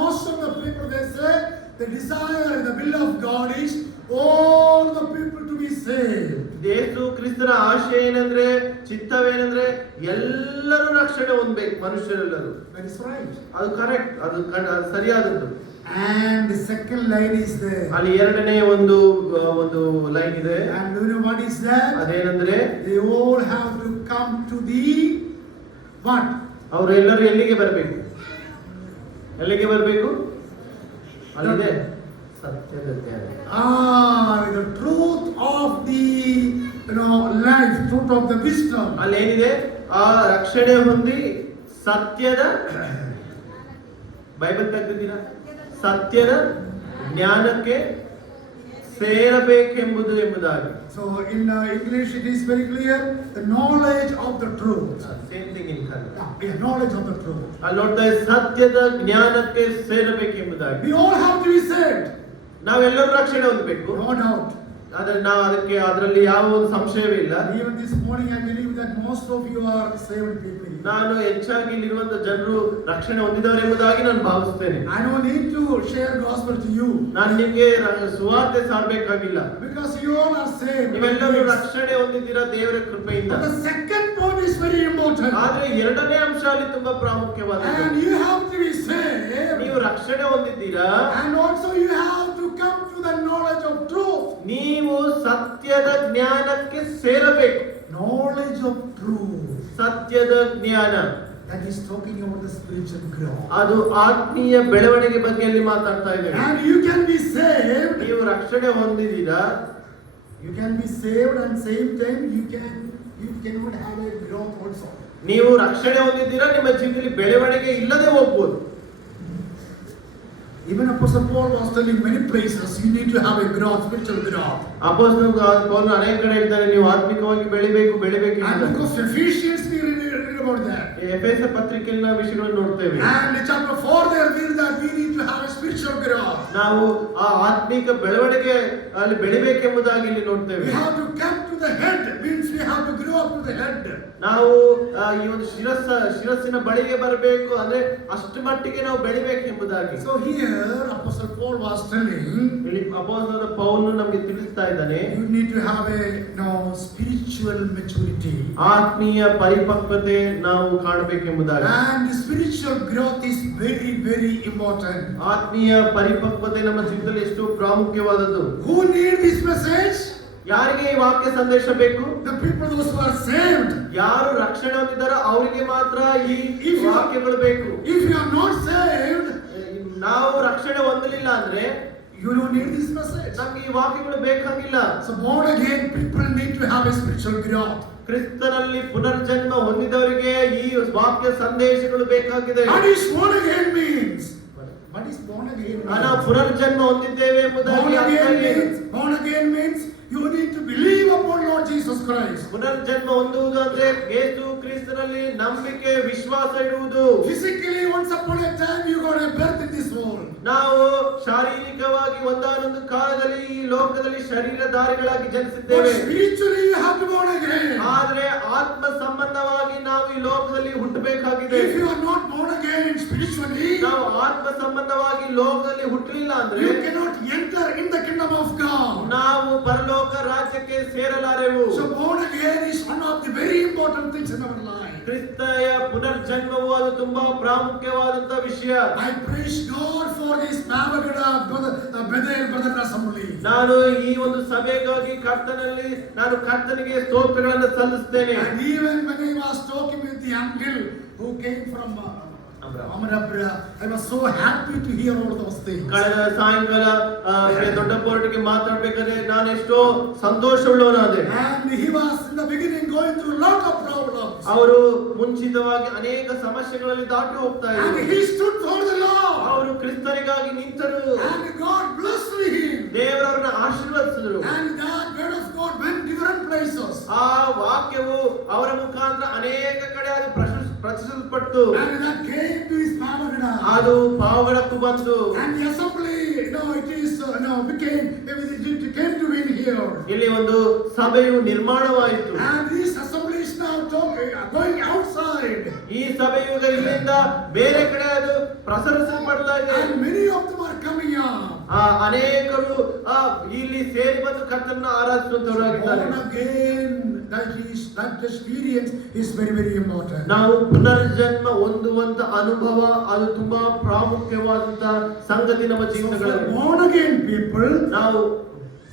Most of the people they say the desire and the will of God is all the people to be saved. ಯೇಸು ಕ್ರಿಸ್ತನ ಆಶೆ ಏನಂದ್ರೆ, ಚಿತ್ತವೇನಂದ್ರೆ ಎಲ್ಲರೂ ರಕ್ಷಣೆ ಹೊಂದಬೇಕು, ಮನುಷ್ಯರೆಲ್ಲರೂ. That is right. ಅದು ಕರೆಕ್ಟ್, ಅದು ಸರಿಯಾದದ್ದು. And the second line is there. ಅಲ್ಲಿ ಎರಡನೇ ಒಂದು ಲೈನ್ ಇದೆ. And do you know what is that? ಅದೇನಂದ್ರೆ, they all have to come to the what? ಅವರೆಲ್ಲರೂ ಎಲ್ಲಿಗೆ ಬರಬೇಕು? ಎಲ್ಲಿಗೆ ಬರಬೇಕು? ಅಲ್ಲಿದೆ ಸತ್ಯದ ಜ್ಞಾನ. The truth of the life, truth of the wisdom. ಅಲ್ಲಿ ಏನಿದೆ? ಆ ರಕ್ಷಣೆ ಹೊಂದಿ ಸತ್ಯದ, ಬೈಬಲ್ ತೆಗೆದಿದ್ದೀರಾ? ಸತ್ಯದ ಜ್ಞಾನಕ್ಕೆ ಸೇರಬೇಕೆಂಬುದು ಎಂಬುದಾಗಿ. So in English it is very clear, the knowledge of the truth. Same thing in Kannada. Yeah, knowledge of the truth. ಅಲ್ಲಿ ನೋಡ್ತಾ ಸತ್ಯದ ಜ್ಞಾನಕ್ಕೆ ಸೇರಬೇಕೆಂಬುದಾಗಿ. We all have to be saved. ನಾವೆಲ್ಲರೂ ರಕ್ಷಣೆ ಹೊಂದಬೇಕು, No doubt. ಆದ್ರೆ ನಾವು ಅದರಲ್ಲಿ ಯಾವ ಒಂದು ಸಂಶಯವೇ ಇಲ್ಲ. Even this morning I believe that most of you are saved people. ನಾನು ಹೆಚ್ಚಾಗಿ ಇಲ್ಲಿರುವಂತ ಜನರು ರಕ್ಷಣೆ ಹೊಂದಿದವರು ಎಂಬುದಾಗಿ ನಾನು ಭಾವಿಸ್ತೇನೆ. I don't need to share gospel to you. ನಾನು ನಿಮಗೆ ಸುವಾರ್ತೆ ಸಾರಬೇಕಾಗಿಲ್ಲ, because you all are saved. ನೀವೆಲ್ಲರೂ ರಕ್ಷಣೆ ಹೊಂದಿದ್ದೀರಾ ದೇವರ ಕೃಪೆಯಿಂದ. But the second point is very important. ಆದ್ರೆ ಎರಡನೇ ಅಂಶ ಅಲ್ಲಿ ತುಂಬಾ ಪ್ರಾಮುಖ್ಯವಾದದ್ದು. And you have to be saved. ನೀವು ರಕ್ಷಣೆ ಹೊಂದಿದ್ದೀರಾ, and also you have to come to the knowledge of truth. ನೀವು ಸತ್ಯದ ಜ್ಞಾನಕ್ಕೆ ಸೇರಬೇಕು. Knowledge of truth. ಸತ್ಯದ ಜ್ಞಾನ. That is talking about the spiritual growth. ಅದು ಆತ್ಮೀಯ ಬೆಳವಣಿಗೆ ಬಗ್ಗೆ ಅಲ್ಲಿ ಮಾತಾಡ್ತಾ ಇದ್ದೇವೆ. And you can be saved. ನೀವು ರಕ್ಷಣೆ ಹೊಂದಿದ್ದೀರಾ. You can be saved and same time you cannot have a growth also. ನೀವು ರಕ್ಷಣೆ ಹೊಂದಿದ್ದೀರಾ, ನಿಮ್ಮ ಜೀವಿತದಲ್ಲಿ ಬೆಳವಣಿಗೆ ಇಲ್ಲದೆ ಹೋಗ್ಬೋದು. Even Apostle Paul was telling many places you need to have a growth, spiritual growth. ಅಪೊಸ್ತಲ ಪೌಲನು ಅನೇಕ ಕಡೆ ಹೇಳ್ತಾನೆ ನೀವು ಆತ್ಮಿಕವಾಗಿ ಬೆಳಿಬೇಕು And because Ephesians we read about that. ಎಫೆಸ ಪತ್ರಿಕೆಯಲ್ಲಿ ನಾವು ವಿಷಯಗಳನ್ನು ನೋಡ್ತೇವೆ. And in chapter 4 there read that we need to have a spiritual growth. ನಾವು ಆ ಆತ್ಮಿಕ ಬೆಳವಣಿಗೆ ಅಲ್ಲಿ ಬೆಳಿಬೇಕೆಂಬುದಾಗಿ ಇಲ್ಲಿ ನೋಡ್ತೇವೆ. We have to come to the head, means we have to grow up to the head. ನಾವು ಈ ಒಂದು ಶಿರಸ್ಸಿನ ಬಳಿಗೆ ಬರಬೇಕು, ಅಂದ್ರೆ ಅಷ್ಟು ಮಟ್ಟಿಗೆ ನಾವು ಬೆಳಿಬೇಕೆಂಬುದಾಗಿ. So here Apostle Paul was telling, ಅಪೊಸ್ತಲ ಪೌಲನು ನಮಗೆ ತಿಳಿಸ್ತಾ ಇದ್ದಾನೆ, you need to have a spiritual maturity. ಆತ್ಮೀಯ ಪರಿಪಕ್ವತೆ ನಾವು ಕಾಣಬೇಕೆಂಬುದಾಗಿ. And spiritual growth is very very important. ಆತ್ಮೀಯ ಪರಿಪಕ್ವತೆ ನಮ್ಮ ಜೀವಿತದಲ್ಲಿ ಎಷ್ಟು ಪ್ರಾಮುಖ್ಯವಾದದ್ದು. Who need this message? ಯಾರಿಗೆ ಈ ವಾಕ್ಯ ಸಂದೇಶ ಬೇಕು? The people those who are saved. ಯಾರು ರಕ್ಷಣೆ ಹೊಂದಿದ್ದಾರೋ ಅವರಿಗೆ ಮಾತ್ರ ಈ ವಾಕ್ಯಗಳು ಬೇಕು. If you are not saved, ನಾವು ರಕ್ಷಣೆ ಹೊಂದಲಿಲ್ಲ ಅಂದ್ರೆ you don't need this message. ನಮಗೆ ಈ ವಾಕ್ಯಗಳು ಬೇಕಾಗಿಲ್ಲ. So born again people need to have a spiritual growth. ಕ್ರಿಸ್ತನಲ್ಲಿ ಪುನರ್ಜನ್ಮ ಹೊಂದಿದವರಿಗೆ ಈ ವಾಕ್ಯ ಸಂದೇಶಗಳು ಬೇಕಾಗಿದೆ. What is born again means? What is born again? ನಾವು ಪುನರ್ಜನ್ಮ ಹೊಂದಿದ್ದೇವೆ ಎಂಬುದಾಗಿ born again means you need to believe upon Lord Jesus Christ. ಪುನರ್ಜನ್ಮ ಹೊಂದುವುದು ಅಂದ್ರೆ ಯೇಸು ಕ್ರಿಸ್ತನಲ್ಲಿ ನಂಬಿಕೆ ವಿಶ್ವಾಸ ಇಡುವುದು. Physically once upon a time you got a birth in this world. ನಾವು ಶಾರೀರಿಕವಾಗಿ ಒಂದಾನೊಂದು ಕಾಲದಲ್ಲಿ ಈ ಲೋಕದಲ್ಲಿ ಶರೀರಧಾರಿಗಳಾಗಿ ಜನಿಸಿದ್ದೇವೆ. Spiritually you have to born again. ಆದ್ರೆ ಆತ್ಮ ಸಂಬಂಧವಾಗಿ ನಾವು ಈ ಲೋಕದಲ್ಲಿ ಹುಟ್ಟಬೇಕಾಗಿದೆ. If you are not born again spiritually, ನಾವು ಆತ್ಮ ಸಂಬಂಧವಾಗಿ ಲೋಕದಲ್ಲಿ ಹುಟ್ಟಲಿಲ್ಲ ಅಂದ್ರೆ you cannot enter in the kingdom of God. ನಾವು ಪರಲೋಕ ರಾಜ್ಯಕ್ಕೆ ಸೇರಲಾರೆವು. So born again is one of the very important things in our life. ಕ್ರಿಸ್ತಯ ಪುನರ್ಜನ್ಮವು ಅದು ತುಂಬಾ ಪ್ರಾಮುಖ್ಯವಾದಂತ ವಿಷಯ. I praise God for this Navagada brother assembly. ನಾನು ಈ ಒಂದು ಸಭೆಗಾಗಿ ನಾನು ಕರ್ತನಿಗೆ ಸ್ತೋತ್ರಗಳನ್ನು ಸಲ್ಲಿಸುತ್ತೇನೆ. And even when I was talking with the uncle who came from Amarapura, I was so happy to hear all those things. ಕಳೆದ ಸಾಯಂಕಾಲ ದೊಡ್ಡ ಪೋರ್ಟ್ಗೆ ಮಾತಾಡಬೇಕಾದ್ರೆ ನಾನು ಎಷ್ಟೋ ಸಂತೋಷವುಳ್ಳವನಾದೆ. And he was in the beginning going through lot of problems. ಅವರು ಮುಂಚಿತವಾಗಿ ಅನೇಕ ಸಮಸ್ಯೆಗಳಲ್ಲಿ ದಾಟಿ ಹೋಗ್ತಾ ಇದ್ರು. And he stood for the Lord. ಅವರು ಕ್ರಿಸ್ತನಿಗಾಗಿ ನಿಂತರು. And God blessed him. ದೇವರವರನ್ನ ಆಶೀರ್ವದಿಸಿದರು. And that word of God went different ಕೊಡ್ತು. And that came to his Pavagada. ಅದು ಪಾವಗಡಕ್ಕೂ ಬಂತು. And the assembly, it came to be here. ಇಲ್ಲಿ ಒಂದು ಸಭೆಯು ನಿರ್ಮಾಣವಾಯಿತು. And this assembly is now going outside. ಈ ಸಭೆಯು ಈಗ ಇಲ್ಲಿಂದ ಬೇರೆ ಕಡೆ ಅದು ಪ್ರಸರಿಸಲ್ಪಡ್ತಾ ಇದೆ. And many of them are coming up. ಅನೇಕರು ಇಲ್ಲಿ ಸೇರಿ ಬಂದು ಕರ್ತನನ್ನ ಆರಾಧಿಸುವಂತವರಾಗಿದ್ದಾರೆ. Born again, that experience is very, very important. ನಾವು ಪುನರ್ಜನ್ಮ ಹೊಂದುವಂತ ಅನುಭವ ಅದು ತುಂಬಾ ಪ್ರಾಮುಖ್ಯವಾದಂತ ಸಂಗತಿ ನಮ್ಮ ಜೀವನಗಳಲ್ಲಿ. Born again people, ನಾವು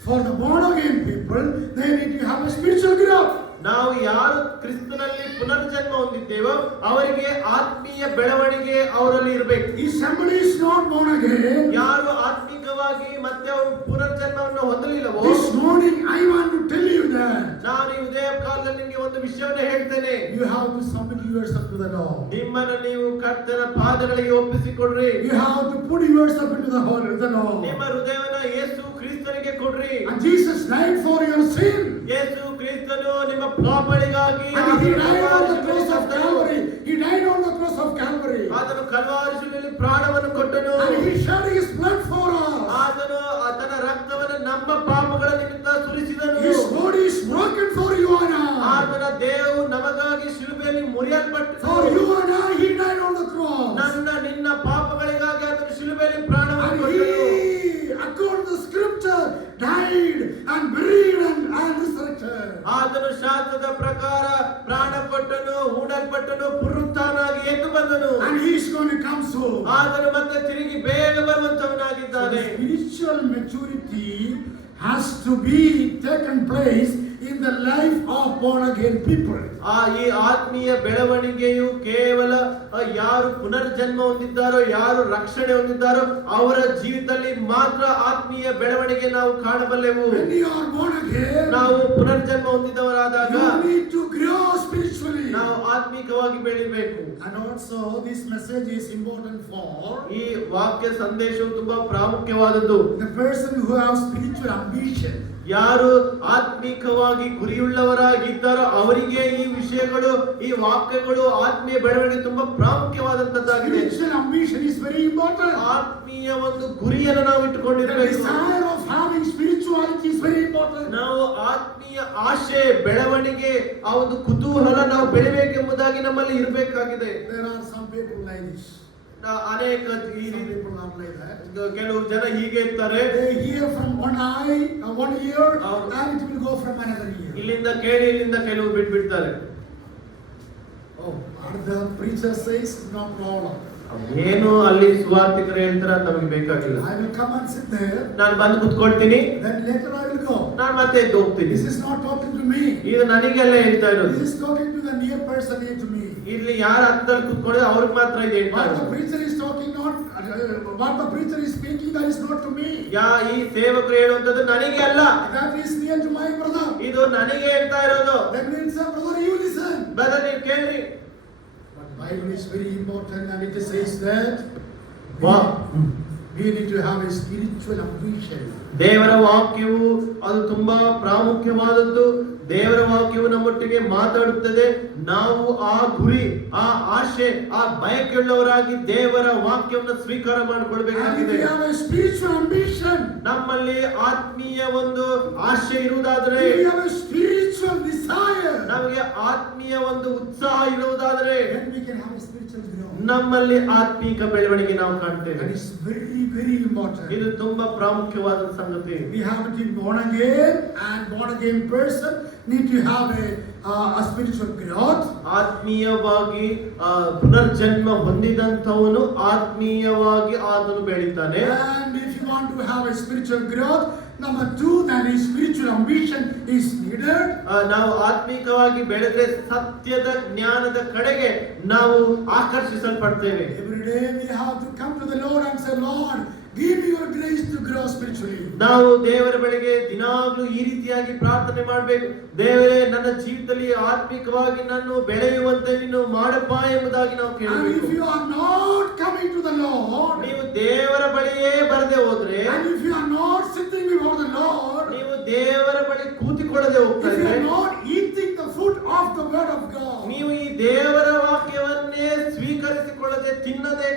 for the born again people, they need to have a spiritual growth. ನಾವು ಯಾರು ಕ್ರಿಸ್ತನಲ್ಲಿ ಪುನರ್ಜನ್ಮ ಹೊಂದಿದ್ದೇವೋ ಅವರಿಗೆ ಆತ್ಮೀಯ ಬೆಳವಣಿಗೆ ಅವರಲ್ಲಿ ಇರಬೇಕು. If somebody is not born again, ಯಾರು ಆತ್ಮಿಕವಾಗಿ ಮತ್ತೆ ಅವರು ಪುನರ್ಜನ್ಮವನ್ನು ಹೊಂದಲಿಲ್ಲವೋ, this morning I want to tell you that ನಾನು ಈ ಉದಯ ಕಾಲದಲ್ಲಿ ನಿಮಗೆ ಒಂದು ವಿಷಯವನ್ನು ಹೇಳ್ತೇನೆ. you have to submit yourself to the Lord. ನಿಮ್ಮನ್ನು ನೀವು ಕರ್ತನ ಪಾದಗಳಿಗೆ ಒಪ್ಪಿಸಿಕೊಡ್ರಿ. You have to put yourself into the Lord. ನಿಮ್ಮ ಹೃದಯವನ್ನು ಯೇಸು ಕ್ರಿಸ್ತನಿಗೆ ಕೊಡ್ರಿ. And Jesus died for your sin. ಯೇಸು ಕ್ರಿಸ್ತನು ನಿಮ್ಮ ಪಾಪಗಳಿಗಾಗಿ And he died on the cross of Calvary. He died on the cross of Calvary. ಆತನು ಕಲ್ವಾರಿ ಶಿಲುಬೆಯಲ್ಲಿ ಪ್ರಾಣವನ್ನು ಕೊಟ್ಟನು. And he shed his blood for us. ಆತನು ತನ್ನ ರಕ್ತವನ್ನು ನಮ್ಮ ಪಾಪಗಳ ನಿಮಿತ್ತ ಸುರಿಸಿದನು. His body is broken for you and I. ಆತನ ದೇಹವು ನಮಗಾಗಿ ಶಿಲುಬೆಯಲ್ಲಿ ಮುರಿಯಲ್ಪಟ್ಟನು. For you and I, he died on the cross. ನಿನ್ನ ಪಾಪಗಳಿಗಾಗಿ ಆತನು ಶಿಲುಬೆಯಲ್ಲಿ ಪ್ರಾಣವನ್ನು And ಕೊಟ್ಟನು. he, according to the scripture, died and buried and resurrected. ಆತನು ಶಾಸ್ತ್ರದ ಪ್ರಕಾರ ಪ್ರಾಣ ಕೊಟ್ಟನು, ಹೂಡಲ್ಪಟ್ಟನು, ಪುನರುತ್ಥಾನವಾಗಿ ಎದ್ದು ಬಂದನು. And he is going to come soon. ಆತನು ಮತ್ತೆ ತಿರುಗಿ ಬೇಗ ಬರುವಂತವನಾಗಿದ್ದಾನೆ. Spiritual maturity has to be taken place in the life of born again people. ಈ ಆತ್ಮೀಯ ಬೆಳವಣಿಗೆಯು ಕೇವಲ ಯಾರು ಪುನರ್ಜನ್ಮ ಹೊಂದಿದ್ದಾರೋ, ಯಾರು ರಕ್ಷಣೆ ಹೊಂದಿದ್ದಾರೋ ಅವರ ಜೀವಿತದಲ್ಲಿ ಮಾತ್ರ ಆತ್ಮೀಯ ಬೆಳವಣಿಗೆ ನಾವು ಕಾಣಬಲ್ಲೆವು. When you are born again, ನಾವು ಪುನರ್ಜನ್ಮ ಹೊಂದಿದವರಾದಾಗ you need to grow spiritually. ನಾವು ಆತ್ಮಿಕವಾಗಿ ಬೆಳಿಬೇಕು. And also this message is important for ಈ ವಾಕ್ಯ ಸಂದೇಶವು ತುಂಬಾ ಪ್ರಾಮುಖ್ಯವಾದದ್ದು. the person who has spiritual ambition. ಯಾರು ಆತ್ಮಿಕವಾಗಿ ಗುರಿಯುಳ್ಳವರಾಗಿದ್ದಾರೋ ಅವರಿಗೆ ಈ ವಿಷಯಗಳು, ಈ ವಾಕ್ಯಗಳು, ಆತ್ಮೀಯ ಬೆಳವಣಿಗೆ ತುಂಬಾ ಪ್ರಾಮುಖ್ಯವಾದಂತದ್ದಾಗಿದೆ. Spiritual ambition is very important. ಆತ್ಮೀಯ ಒಂದು ಗುರಿಯನ್ನು ನಾವು The ಇಟ್ಟುಕೊಂಡಿರಬೇಕು. desire of having spirituality is very important. ನಾವು ಆತ್ಮೀಯ ಆಶೆ, ಬೆಳವಣಿಗೆ, ಆ ಒಂದು ಕುತೂಹಲ ನಾವು ಬೆಳಿಬೇಕೆಂಬುದಾಗಿ ನಮ್ಮಲ್ಲಿ ಇರಬೇಕಾಗಿದೆ. There are some people like this. ಅನೇಕ ಈ Some ರೀತಿ people are like that. ಕೆಲವು ಜನ ಹೀಗೆ ಇರ್ತಾರೆ. They hear from one eye, 1 year, ಹೌದು. and it will go from another year. ಇಲ್ಲಿಂದ ಕೇಳಿ ಇಲ್ಲಿಂದ ಕೆಲವು ಬಿಟ್ಬಿಡ್ತಾರೆ. Oh, what the preacher says, no problem. ಏನು ಅಲ್ಲಿ ಸುವಾರ್ತಿಕರು ಹೇಳ್ತಾರೆ ಅಂತ ನಮಗೆ ಬೇಕಾಗಿಲ್ಲ. I will come and sit there. ನಾನು ಬಂದು ಕುತ್ಕೊಳ್ತೀನಿ, Then later I will go. ನಾನು ಮತ್ತೆ ಎದ್ದು ಹೋಗ್ತೀನಿ. This is not talking to me. ಇದು ನನಗೆಲ್ಲ ಹೇಳ್ತಾ ಇರೋದು. This is talking to the near person here to me. ಇಲ್ಲಿ ಯಾರ ಹತ್ತಲ್ಲಿ ಕುತ್ಕೊಂಡಿದ್ರೆ ಅವ್ರಿಗೆ ಮಾತ್ರ ಇದು ಹೇಳ್ತಾ What the ಇರೋದು. preacher is talking not, what the preacher is speaking, that is not to me. ಈ ಸೇವಕರು ಹೇಳುವಂತದ್ದು ನನಗೆ ಅಲ್ಲ, That is near to my brother. ಇದು ನನಗೆ ಹೇಳ್ತಾ ಇರೋದು. That means, brother, you listen. Brother ನೀವು ಕೇಳ್ರಿ. But Bible is very important, and it says that we need to have a spiritual ambition. ದೇವರ ವಾಕ್ಯವು ಅದು ತುಂಬಾ ಪ್ರಾಮುಖ್ಯವಾದದ್ದು. ದೇವರ ವಾಕ್ಯವು ನಮ್ಮೊಟ್ಟಿಗೆ ಮಾತಾಡುತ್ತದೆ. ನಾವು ಆ ಗುರಿ, ಆ ಆಶೆ, ಆ ಬಯಕೆಯುಳ್ಳವರಾಗಿ ದೇವರ ವಾಕ್ಯವನ್ನು ಸ್ವೀಕಾರ And if ಮಾಡಿಕೊಳ್ಬೇಕಾಗಿದೆ. we have a spiritual ambition, ನಮ್ಮಲ್ಲಿ ಆತ್ಮೀಯ ಒಂದು ಆಶೆ ಇರುವುದಾದರೆ, if we have a spiritual desire, ನಮಗೆ ಆತ್ಮೀಯ ಒಂದು ಉತ್ಸಾಹ ಇರುವುದಾದರೆ then we can have a spiritual growth. ನಮ್ಮಲ್ಲಿ ಆತ್ಮೀಕ ಬೆಳವಣಿಗೆ ನಾವು ಕಾಣ್ತೇವೆ. That is very, very important. ಇದು ತುಂಬಾ ಪ್ರಾಮುಖ್ಯವಾದ ಸಂಗತಿ. We have to be born again, and born again person need to have a spiritual growth. ಆತ್ಮೀಯವಾಗಿ ಪುನರ್ಜನ್ಮ ಹೊಂದಿದಂಥವನು ಆತ್ಮೀಯವಾಗಿ ಆತನು ಬೆಳೀತಾನೆ. And if you want to have a spiritual growth, number 2, that is spiritual ambition is needed. ನಾವು ಆತ್ಮೀಕವಾಗಿ ಬೆಳೆದ್ರೆ ಸತ್ಯದ ಜ್ಞಾನದ ಕಡೆಗೆ ನಾವು ಆಕರ್ಷಿಸಲ್ಪಡ್ತೇವೆ. Every day we have to come to the Lord and say, Lord, give me your grace to grow spiritually. ನಾವು ದೇವರ ಬಳಿಗೆ ದಿನಾಗ್ಲೂ ಈ ರೀತಿಯಾಗಿ ಪ್ರಾರ್ಥನೆ ಮಾಡಬೇಕು. ದೇವರೇ, ನನ್ನ ಜೀವಿತದಲ್ಲಿ ಆತ್ಮಿಕವಾಗಿ ನಾನು ಬೆಳೆಯುವಂತೆ ನೀನು ಮಾಡಪ್ಪ ಎಂಬುದಾಗಿ ನಾವು And ಕೇಳಬೇಕು. if you are not coming to the Lord, ನೀವು ದೇವರ ಬಳಿಯೇ ಬರದೆ ಹೋದ್ರೆ, and if you are not sitting before the Lord, ನೀವು ದೇವರ ಬಳಿ ಕೂತಿಕೊಳ್ಳದೆ ಹೋಗ್ತಾ if you ಇದ್ರೆ, are not eating the food of the word of God, ನೀವು ಈ ದೇವರ ವಾಕ್ಯವನ್ನೇ ಸ್ವೀಕರಿಸದೆ ಶುದ್ಧೀಕರಿಸಿಕೊಳ್ಳದೆ ತಿನ್ನದೆ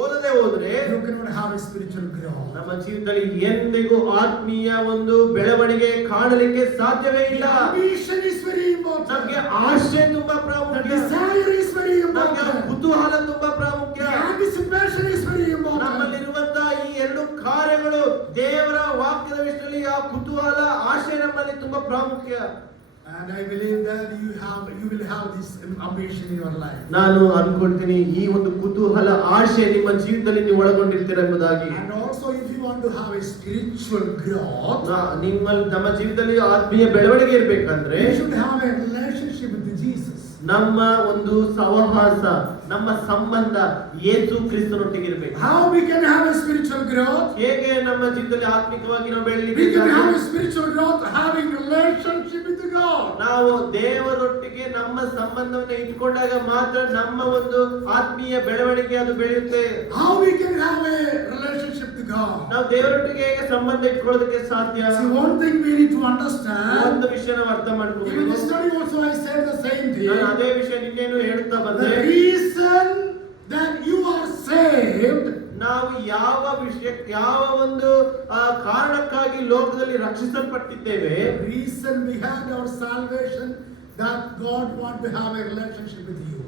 ಓದದೆ ಹೋದ್ರೆ you cannot have a spiritual growth. ನಮ್ಮ ಜೀವಿತದಲ್ಲಿ ಎಂದಿಗೂ ಆತ್ಮೀಯ ಒಂದು ಬೆಳವಣಿಗೆ ಕಾಣಲಿಕ್ಕೆ ಸಾಧ್ಯವೇ ಇಲ್ಲ. Ambition is very important. ನಮಗೆ ಆಶೆ ತುಂಬಾ The ಪ್ರಾಮುಖ್ಯ, desire is very ನಮಗೆ important. ಕುತೂಹಲ ತುಂಬಾ ಪ್ರಾಮುಖ್ಯ. The anticipation is very important. ನಮ್ಮಲ್ಲಿರುವಂತಹ ಈ ಎರಡು ಕಾರ್ಯಗಳು ದೇವರ ವಾಕ್ಯದ ವಿಷಯದಲ್ಲಿ ಆ ಕುತೂಹಲ ಆಶೆ ನಮ್ಮಲ್ಲಿ ತುಂಬಾ ಪ್ರಾಮುಖ್ಯ. And I believe that you will have this ambition in your life. ನಾನು ಅನ್ಕೊಳ್ತೀನಿ ಈ ಒಂದು ಕುತೂಹಲ ಆಶೆ ನಿಮ್ಮ ಜೀವಿತದಲ್ಲಿ ನೀವು ಒಳಗೊಂಡಿರ್ತೀರ ಎಂಬುದಾಗಿ. And also if you want to have a spiritual growth, ನಮ್ಮ ಜೀವಿತದಲ್ಲಿ ಆತ್ಮೀಯ ಬೆಳವಣಿಗೆ ಇರಬೇಕಂದ್ರೆ you should have a relationship with Jesus. ನಮ್ಮ ಒಂದು ಸಹವಾಸ, ನಮ್ಮ ಸಂಬಂಧ ಯೇಸು ಕ್ರಿಸ್ತನೊಟ್ಟಿಗೆ ಇರಬೇಕು. How we can have a spiritual growth? ಹೇಗೆ ನಮ್ಮ ಜೀವಿತದಲ್ಲಿ ಆತ್ಮಿಕವಾಗಿ ನಾವು ಬೆಳೆಯಲಿಕ್ಕೆ We can ಸಾಧ್ಯ? have a spiritual growth having relationship with God. ನಾವು ದೇವರೊಟ್ಟಿಗೆ ನಮ್ಮ ಸಂಬಂಧವನ್ನು ಇಟ್ಕೊಂಡಾಗ ಮಾತ್ರ ನಮ್ಮ ಒಂದು ಆತ್ಮೀಯ ಬೆಳವಣಿಗೆ ಅದು ಬೆಳೆಯುತ್ತೆ. How we can have a relationship with God? ನಾವು ದೇವರೊಟ್ಟಿಗೆ ಹೇಗೆ ಸಂಬಂಧ ಇಟ್ಕೊಳ್ಳೋದಕ್ಕೆ ಸಾಧ್ಯ? See, one thing we need to understand. ಒಂದು ವಿಷಯ ನಾವು ಅರ್ಥ Even ಮಾಡ್ಕೋಬೇಕು. the study also I said the same thing. ನಾನು ಅದೇ ವಿಷಯ ನಿನ್ನೇನು ಹೇಳ್ತಾ ಬಂದೆ. The reason that you are saved, ನಾವು ಯಾವ ವಿಷಯ, ಯಾವ ಒಂದು ಕಾರಣಕ್ಕಾಗಿ ಲೋಕದಲ್ಲಿ ರಕ್ಷಿಸಲ್ಪಟ್ಟಿದ್ದೇವೆ, the reason behind our salvation, that God want to have a relationship with you.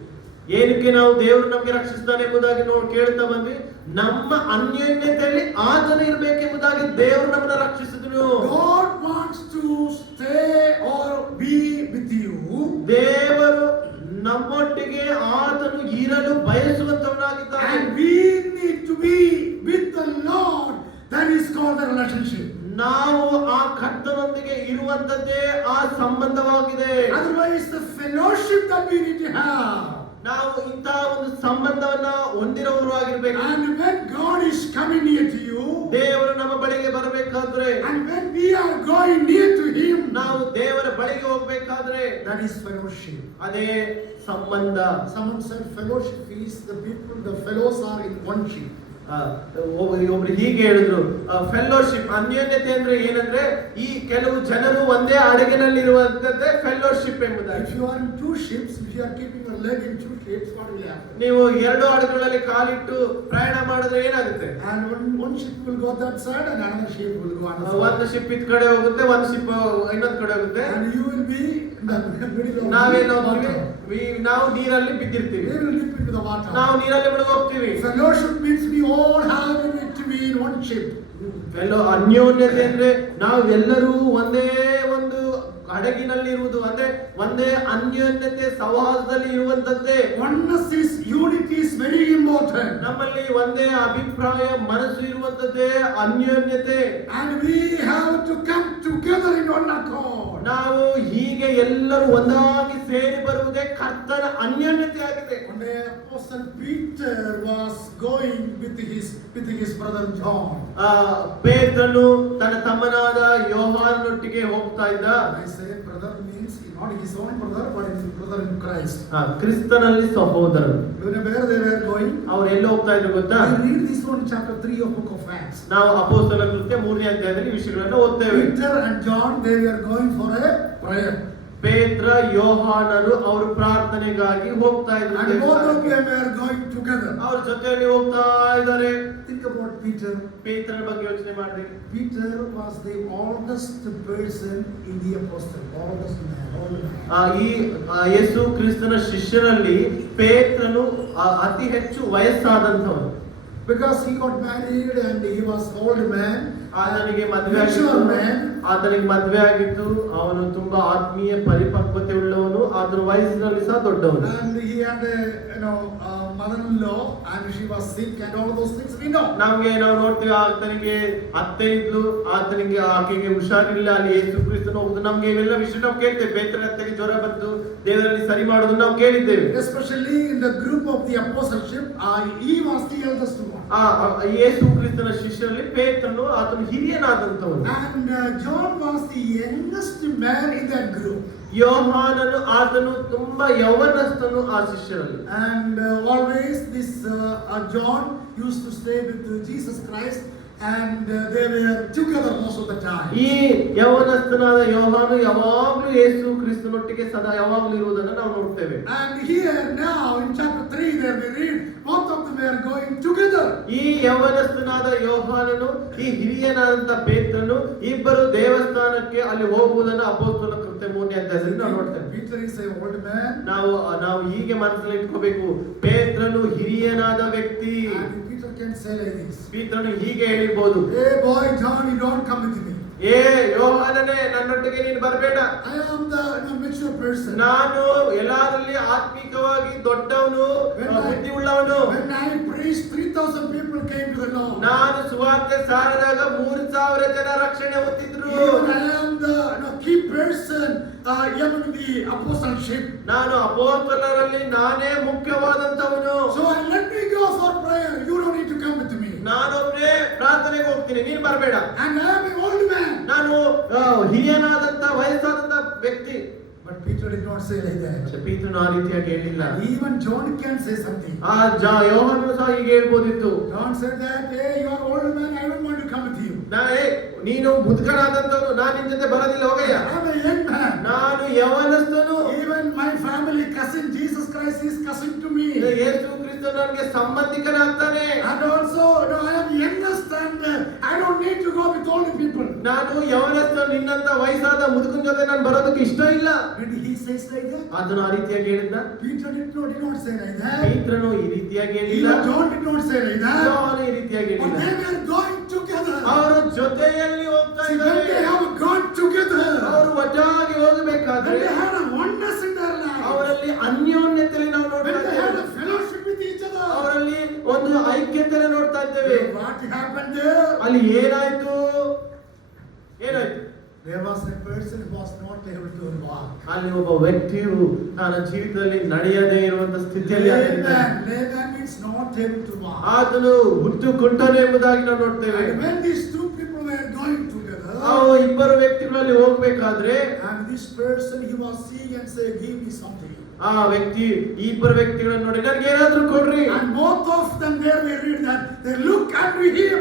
ಏನಕ್ಕೆ ನಾವು ದೇವರು ನಮಗೆ ರಕ್ಷಿಸ್ತಾನೆ ಎಂಬುದಾಗಿ ಕೇಳ್ತಾ ಬಂದ್ವಿ. ನಮ್ಮ ಅನ್ಯೋನ್ಯತೆಯಲ್ಲಿ ಆತನ ಇರಬೇಕೆಂಬುದಾಗಿ ದೇವರು ನಮ್ಮನ್ನ ರಕ್ಷಿಸಿದನು. God wants to stay or be with you. ದೇವರು ನಮ್ಮೊಟ್ಟಿಗೆ ಆತನು ಇರಲು ಬಯಸುವಂತವನಾಗಿದ್ದಾನೆ. And we need to be with the Lord. That is called the relationship. ನಾವು ಆ ಕರ್ತನೊಂದಿಗೆ ಇರುವಂತದ್ದೇ ಆ ಸಂಬಂಧವಾಗಿದೆ. Otherwise the fellowship that we need to have. ನಾವು ಇಂತಹ ಒಂದು ಸಂಬಂಧವನ್ನ ಹೊಂದಿರುವವರು ಆಗಿರ್ಬೇಕು. And when God is coming near to you, ದೇವರು ನಮ್ಮ ಬಳಿಗೆ ಬರಬೇಕಾದ್ರೆ, and when we are going near to Him, ನಾವು ದೇವರ ಬಳಿಗೆ ಹೋಗ್ಬೇಕಾದ್ರೆ, that is fellowship. ಅದೇ ಸಂಬಂಧ. Someone said fellowship is the people, the fellows are in one ship. ಒಬ್ರು ಹೀಗೆ ಹೇಳಿದ್ರು, ಫೆಲ್ಲೋಶಿಪ್ ಅನ್ಯೋನ್ಯತೆ ಅಂದ್ರೆ ಏನಂದ್ರೆ ಈ ಕೆಲವು ಜನರು ಒಂದೇ ಹಡಗಿನಲ್ಲಿರುವಂತದ್ದೇ ಫೆಲ್ಲೋಶಿಪ್ ಎಂಬುದಾಗಿ. If you are in two ships, if you are keeping your leg in two ships, what will happen? ನೀವು ಎರಡು ಹಡಗುಗಳಲ್ಲಿ ಕಾಲಿಟ್ಟು ಪ್ರಯಾಣ ಮಾಡಿದ್ರೆ ಏನಾಗುತ್ತೆ? And one ship will go that side and another ship will go another side. ಒಂದು ship ಇದ್ ಕಡೆ ಹೋಗುತ್ತೆ, ಒಂದು ಶಿಪ್ ಇನ್ನೊಂದು ಕಡೆ ಹೋಗುತ್ತೆ. And you will be in the middle of ನಾವೇನು the water. ನಾವು ನೀರಲ್ಲಿ ಬಿದ್ದಿರ್ತೀವಿ, We will dip into the water. ನಾವು ನೀರಲ್ಲಿ ಮುಳುಗೋಗ್ತೀವಿ. Fellowship means we all have to be in one ship. ಅನ್ಯೋನ್ಯತೆ ಅಂದ್ರೆ ನಾವೆಲ್ಲರೂ ಒಂದೇ ಒಂದು ಹಡಗಿನಲ್ಲಿ ಇರುವುದು, ಅಂದ್ರೆ ಒಂದೇ ಅನ್ಯೋನ್ಯತೆ ಸಹವಾಸದಲ್ಲಿ ಇರುವಂತದ್ದೇ. Oneness is, unity is very important. ನಮ್ಮಲ್ಲಿ ಒಂದೇ ಅಭಿಪ್ರಾಯ ಮನಸ್ಸು ಇರುವಂತದ್ದೇ ಅನ್ಯೋನ್ಯತೆ. And we have to come together in one accord. ನಾವು ಹೀಗೆ ಎಲ್ಲರೂ ಒಂದಾಗಿ ಸೇರಿ ಬರುವುದೇ ಕರ್ತನ ಅನ್ಯೋನ್ಯತೆ ಆಗಿದೆ. One day Apostle Peter was going with his brother John. ಪೇತ್ರನು ತನ್ನ ತಮ್ಮನಾದ ಯೋಹಾನನೊಟ್ಟಿಗೆ ಹೋಗ್ತಾ ಇದ್ದ. I say brother means not his own brother, but his brother in Christ. ಕ್ರಿಸ್ತನಲ್ಲಿ ಸಹೋದರರು. You know where they were going? ಅವರು ಎಲ್ಲಿ ಹೋಗ್ತಾ ಇದ್ರು ಗೊತ್ತಾ? I read this one chapter 3 of book of Acts. ನಾವು ಅಪೊಸ್ತಲರ ಕೃತ್ಯ 3ನೇ ಅಧ್ಯಾಯದಲ್ಲಿ ವಿಷಯಗಳನ್ನು ಓದ್ತೇವೆ. Peter and John, they were going for a prayer. ಪೇತ್ರ ಯೋಹಾನರು ಅವರು ಪ್ರಾರ್ಥನೆಗಾಗಿ ಹೋಗ್ತಾ ಇದ್ರು. And both of them were going together. ಅವರ ಜೊತೆಯಲ್ಲಿ ಹೋಗ್ತಾ ಇದ್ದಾರೆ. Think about Peter. ಪೇತ್ರನ ಬಗ್ಗೆ ಯೋಚನೆ ಮಾಡಿ. Peter was the oldest person in the apostle. Oldest man. ಈ ಯೇಸು ಕ್ರಿಸ್ತನ ಶಿಷ್ಯರಲ್ಲಿ ಪೇತ್ರನು ಅತಿ ಹೆಚ್ಚು ವಯಸ್ಸಾದಂಥವನು. Because he got married and he was old man. ಆತನಿಗೆ ಮದುವೆ ಆಗಿತ್ತು. ಅವನು ತುಂಬಾ ಆತ್ಮೀಯ ಪರಿಪಕ್ವತೆ ಉಳ್ಳವನು. ಆತನ ವಯಸ್ಸಿನಲ್ಲಿ ಸಹ ದೊಡ್ಡವನು. And he had a mother-in-law and she was sick and all those things we know. ನಾವು ನೋಡ್ತೀವಿ, ಆತನಿಗೆ ಅತ್ತೆ ಇದ್ಲು, ಆಕೆಗೆ ಹುಷಾರಿಲ್ಲ. ಅಲ್ಲಿ ಯೇಸು ಕ್ರಿಸ್ತನು ಹೋಗುದು, ನಮ್ಗೆ ಇವೆಲ್ಲ ವಿಷಯ ನಾವು ಕೇಳ್ತೇವೆ. ಪೇತ್ರನ ಅತ್ತೆಗೆ ಜ್ವರ ಬಂತು, ದೇವರಲ್ಲಿ ಸರಿ ಮಾಡೋದು ನಾವು ಕೇಳಿದ್ದೇವೆ. Especially in the group of the apostleship, he was the eldest one. ಯೇಸು ಕ್ರಿಸ್ತನ ಶಿಷ್ಯರಲ್ಲಿ ಪೇತ್ರನು ಆತನು ಹಿರಿಯನಾದಂತವನು. And John was the youngest man in that group. ಯೋಹಾನನು ಆತನು ತುಂಬಾ ಯೌವನಸ್ಥನು ಆ ಶಿಷ್ಯರಲ್ಲಿ. And always this John used to stay with Jesus Christ and they were together most of the time. ಈ ಯೌವನಸ್ಥನಾದ ಯೋಹಾನು ಯಾವಾಗಲೂ ಯೇಸು ಕ್ರಿಸ್ತನೊಟ್ಟಿಗೆ ಸದಾ ಯಾವಾಗಲೂ ಇರುವುದನ್ನು ನಾವು ನೋಡ್ತೇವೆ. And here now in chapter 3 there we read both of them were going together. ಈ ಯೌವನಸ್ಥನಾದ ಯೋಹಾನನು ಈ ಹಿರಿಯನಾದಂತ ಪೇತ್ರನು ಇಬ್ಬರು ದೇವಸ್ಥಾನಕ್ಕೆ ಅಲ್ಲಿ ಹೋಗುವುದನ್ನು ಅಪೊಸ್ತಲರ ಕೃತ್ಯ 3ನೇ ಅಧ್ಯಾಯದಲ್ಲಿ ನಾವು ನೋಡ್ತೇವೆ. Peter is a old man. ನಾವು ಹೀಗೆ ಮನಸ್ಸಲ್ಲಿ ಇಟ್ಕೋಬೇಕು, ಪೇತ್ರನು ಹಿರಿಯನಾದ ವ್ಯಕ್ತಿ. And Peter can say like this. ಪೇತ್ರನು ಹೀಗೆ ಹೇಳಿರ್ಬೋದು, Hey boy John, you don't come with me. ಏ ಯೋಹಾನನೇ, ನನ್ನೊಟ್ಟಿಗೆ ನೀನು ಬರಬೇಡ. I am the mature person. ನಾನು ಎಲ್ಲರಲ್ಲಿ ಆತ್ಮಿಕವಾಗಿ ದೊಡ್ಡವನು, ಬುದ್ಧಿ ಉಳ್ಳವನು. When I preached 3,000 people came to the Lord. ನಾನು ಸುವಾರ್ತೆ ಸಾರಿದಾಗ 3,000 ಜನ ರಕ್ಷಣೆ ಹೊಂದಿದ್ರು. Even I am the key person among the apostleship. ನಾನು ಅಪೊಸ್ತಲರಲ್ಲಿ ನಾನೇ ಮುಖ್ಯವಾದಂತವನು. So let me go for prayer. You don't need to come with me. ನಾನೊಬ್ಬನೇ ಪ್ರಾರ್ಥನೆಗೆ ಹೋಗ್ತೀನಿ, ನೀನು ಬರಬೇಡ. And I am an old man. ನಾನು ಹಿರಿಯನಾದಂತ ವಯಸ್ಸಾದಂತ ವ್ಯಕ್ತಿ. But Peter did not say like that. ಪೇತ್ರನು ಆ ರೀತಿಯಾಗಿ ಹೇಳಿಲ್ಲ. Even John can say something. ಯೋಹಾನನು ಸಹ ಹೀಗೆ ಹೇಳ್ಬೋದಿತ್ತು. John said that, hey, you are old man, I don't want to come with you. ನೀನು ಮುದುಕನಾದಂತವನು, ನಾನು ನಿನ್ನ ಜೊತೆ ಬರೋದಿಲ್ಲ, ಹೋಗಯ್ಯ. I am a young man. ನಾನು ಯೌವನಸ್ಥನು. Even my family cousin Jesus Christ is cousin to me. Yesu Krista ನನಗೆ ಸಂಬಂಧಿಕನಾಗ್ತಾನೆ. And also I am youngest and I don't need to go with old people. ನಾನು ಯೌವನಸ್ಥನು, ನಿನ್ನಂತ ವಯಸ್ಸಾದ ಮುದುಕನ ಜೊತೆ ನಾನು ಬರೋದಕ್ಕೆ ಇಷ್ಟ ಇಲ್ಲ. Did he say like that? ಅದನ್ನು ಆ ರೀತಿಯಾಗಿ ಹೇಳಿದ್ದ. Peter did not say like that. ಪೇತ್ರನು ಈ ರೀತಿಯಾಗಿ ಹೇಳಿಲ್ಲ. Even John did not say like that. ಯೋಹಾನನು ಈ ರೀತಿಯಾಗಿ But ಹೇಳಿಲ್ಲ. they were going together. ಅವರು ಜೊತೆಯಲ್ಲಿ ಹೋಗ್ತಾ See, when they ಇದ್ದಾರೆ. have gone together, ಅವರು ಒಟ್ಟಾಗಿ when ಹೋಗಬೇಕಾದ್ರೆ they had a oneness in their life, ಅವರಲ್ಲಿ ಅನ್ಯೋನ್ಯತೆಯಲ್ಲಿ ನಾವು when ನೋಡ್ತಾ they had ಇದ್ದೇವೆ. a fellowship with each other, ಅವರಲ್ಲಿ ಒಂದು ಐಕ್ಯತೆಯನ್ನು ನೋಡ್ತಾ ಇದ್ದೇವೆ. what happened there? ಅಲ್ಲಿ ಏನಾಯ್ತು? There was a person who was not able to walk. ಅಲ್ಲಿ ಒಬ್ಬ ವ್ಯಕ್ತಿಯು ತನ್ನ ಜೀವಿತದಲ್ಲಿ ನಡೆಯದೇ ಇರುವಂತ ಸ್ಥಿತಿಯಲ್ಲಿ Layman means not able to walk. ಆತನು ಹುಟ್ಟು ಕುಂಟನು ಎಂಬುದಾಗಿ ನಾವು ನೋಡ್ತೇವೆ. And when these two people were going together, ಇಬ್ಬರು ವ್ಯಕ್ತಿಗಳಲ್ಲಿ ಹೋಗ್ಬೇಕಾದ್ರೆ, and this person he was seeing and say, give me something. ಆ ವ್ಯಕ್ತಿ ಈ ಇಬ್ಬರು ವ್ಯಕ್ತಿಗಳನ್ನು ನೋಡಿ, ನನಗೆ ಏನಾದ್ರೂ ಕೊಡ್ರಿ. And both of them there we read that they look unto him.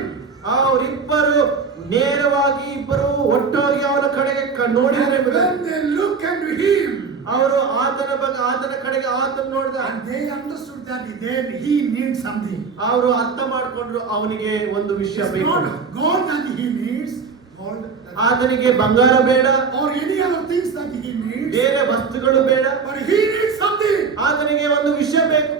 ಅವರಿಬ್ಬರು ನೇರವಾಗಿ ಇಬ್ಬರು ಒಟ್ಟಾಗಿ ಅವನ ಕಡೆಗೆ ನೋಡಿದರೆ, when they look unto him, ಅವರು ಆತನ ಕಡೆಗೆ ಆತನ ನೋಡಿದ, and they understood that then he needs something. ಅವರು ಅರ್ಥ ಮಾಡ್ಕೊಂಡ್ರು, ಅವನಿಗೆ ಒಂದು ವಿಷಯ It's ಬೇಕು. not gold that he needs, gold ಆತನಿಗೆ ಬಂಗಾರ ಬೇಡ, or any other things that he needs, ಬೇರೆ ವಸ್ತುಗಳು ಬೇಡ, but he needs something. ಆತನಿಗೆ ಒಂದು ವಿಷಯ ಬೇಕು.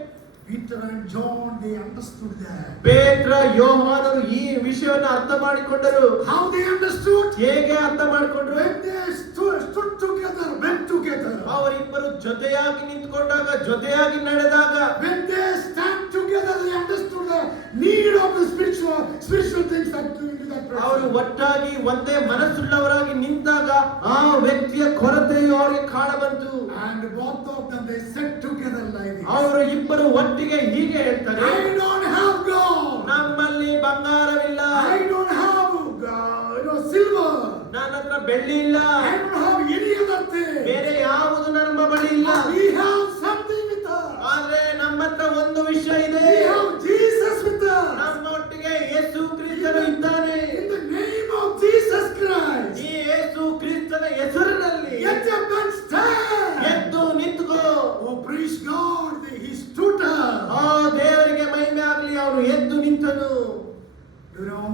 Peter and John they understood that. ಪೇತ್ರ ಯೋಹಾನರು ಈ ವಿಷಯವನ್ನು ಅರ್ಥ ಮಾಡಿಕೊಂಡರು. How they understood? ಹೇಗೆ ಅರ್ಥ ಮಾಡಿಕೊಂಡ್ರು? When they stood together, went together. ಅವರಿಬ್ಬರು ಜೊತೆಯಾಗಿ ನಿಂತುಕೊಂಡಾಗ, ಜೊತೆಯಾಗಿ ನಡೆದಾಗ, When they stand together, they understood the need of the spiritual things that do into that person. ಅವರು ಒಟ್ಟಾಗಿ ಒಂದೇ ಮನಸ್ಸುಳ್ಳವರಾಗಿ ನಿಂತಾಗ ಆ ವ್ಯಕ್ತಿಯ ಕೊರತೆಯು ಅವರಿಗೆ ಕಾಣಬಂತು. And both of them they sat together like this. ಅವರು ಇಬ್ಬರು ಒಟ್ಟಿಗೆ ಹೀಗೆ ಹೇಳ್ತಾರೆ, I don't have gold. ನಮ್ಮಲ್ಲಿ ಬಂಗಾರವಿಲ್ಲ, I don't have silver. ನನ್ನ ಹತ್ರ ಬೆಳ್ಳಿ ಇಲ್ಲ, I don't have any other thing. ಬೇರೆ ಯಾವುದು ನಮ್ಮ ಬಳಿ ಇಲ್ಲ. But we have something with us. ಆದ್ರೆ ನಮ್ಮ ಹತ್ರ ಒಂದು ವಿಷಯ ಇದೆ. We have Jesus with us. ನಮ್ಮೊಟ್ಟಿಗೆ ಯೇಸು ಕ್ರಿಸ್ತನು ಇದ್ದಾನೆ. In the name of Jesus Christ. ಈ ಯೇಸು ಕ್ರಿಸ್ತನ ಹೆಸರಿನಲ್ಲಿ Get up and stand. ಎದ್ದು ನಿಂತುಕೋ. Oh, praise God. He stood up. ಆ ದೇವರಿಗೆ ಮಹಿಮೆ ಆಗಲಿ, ಅವನು ಎದ್ದು ನಿಂತನು. You know,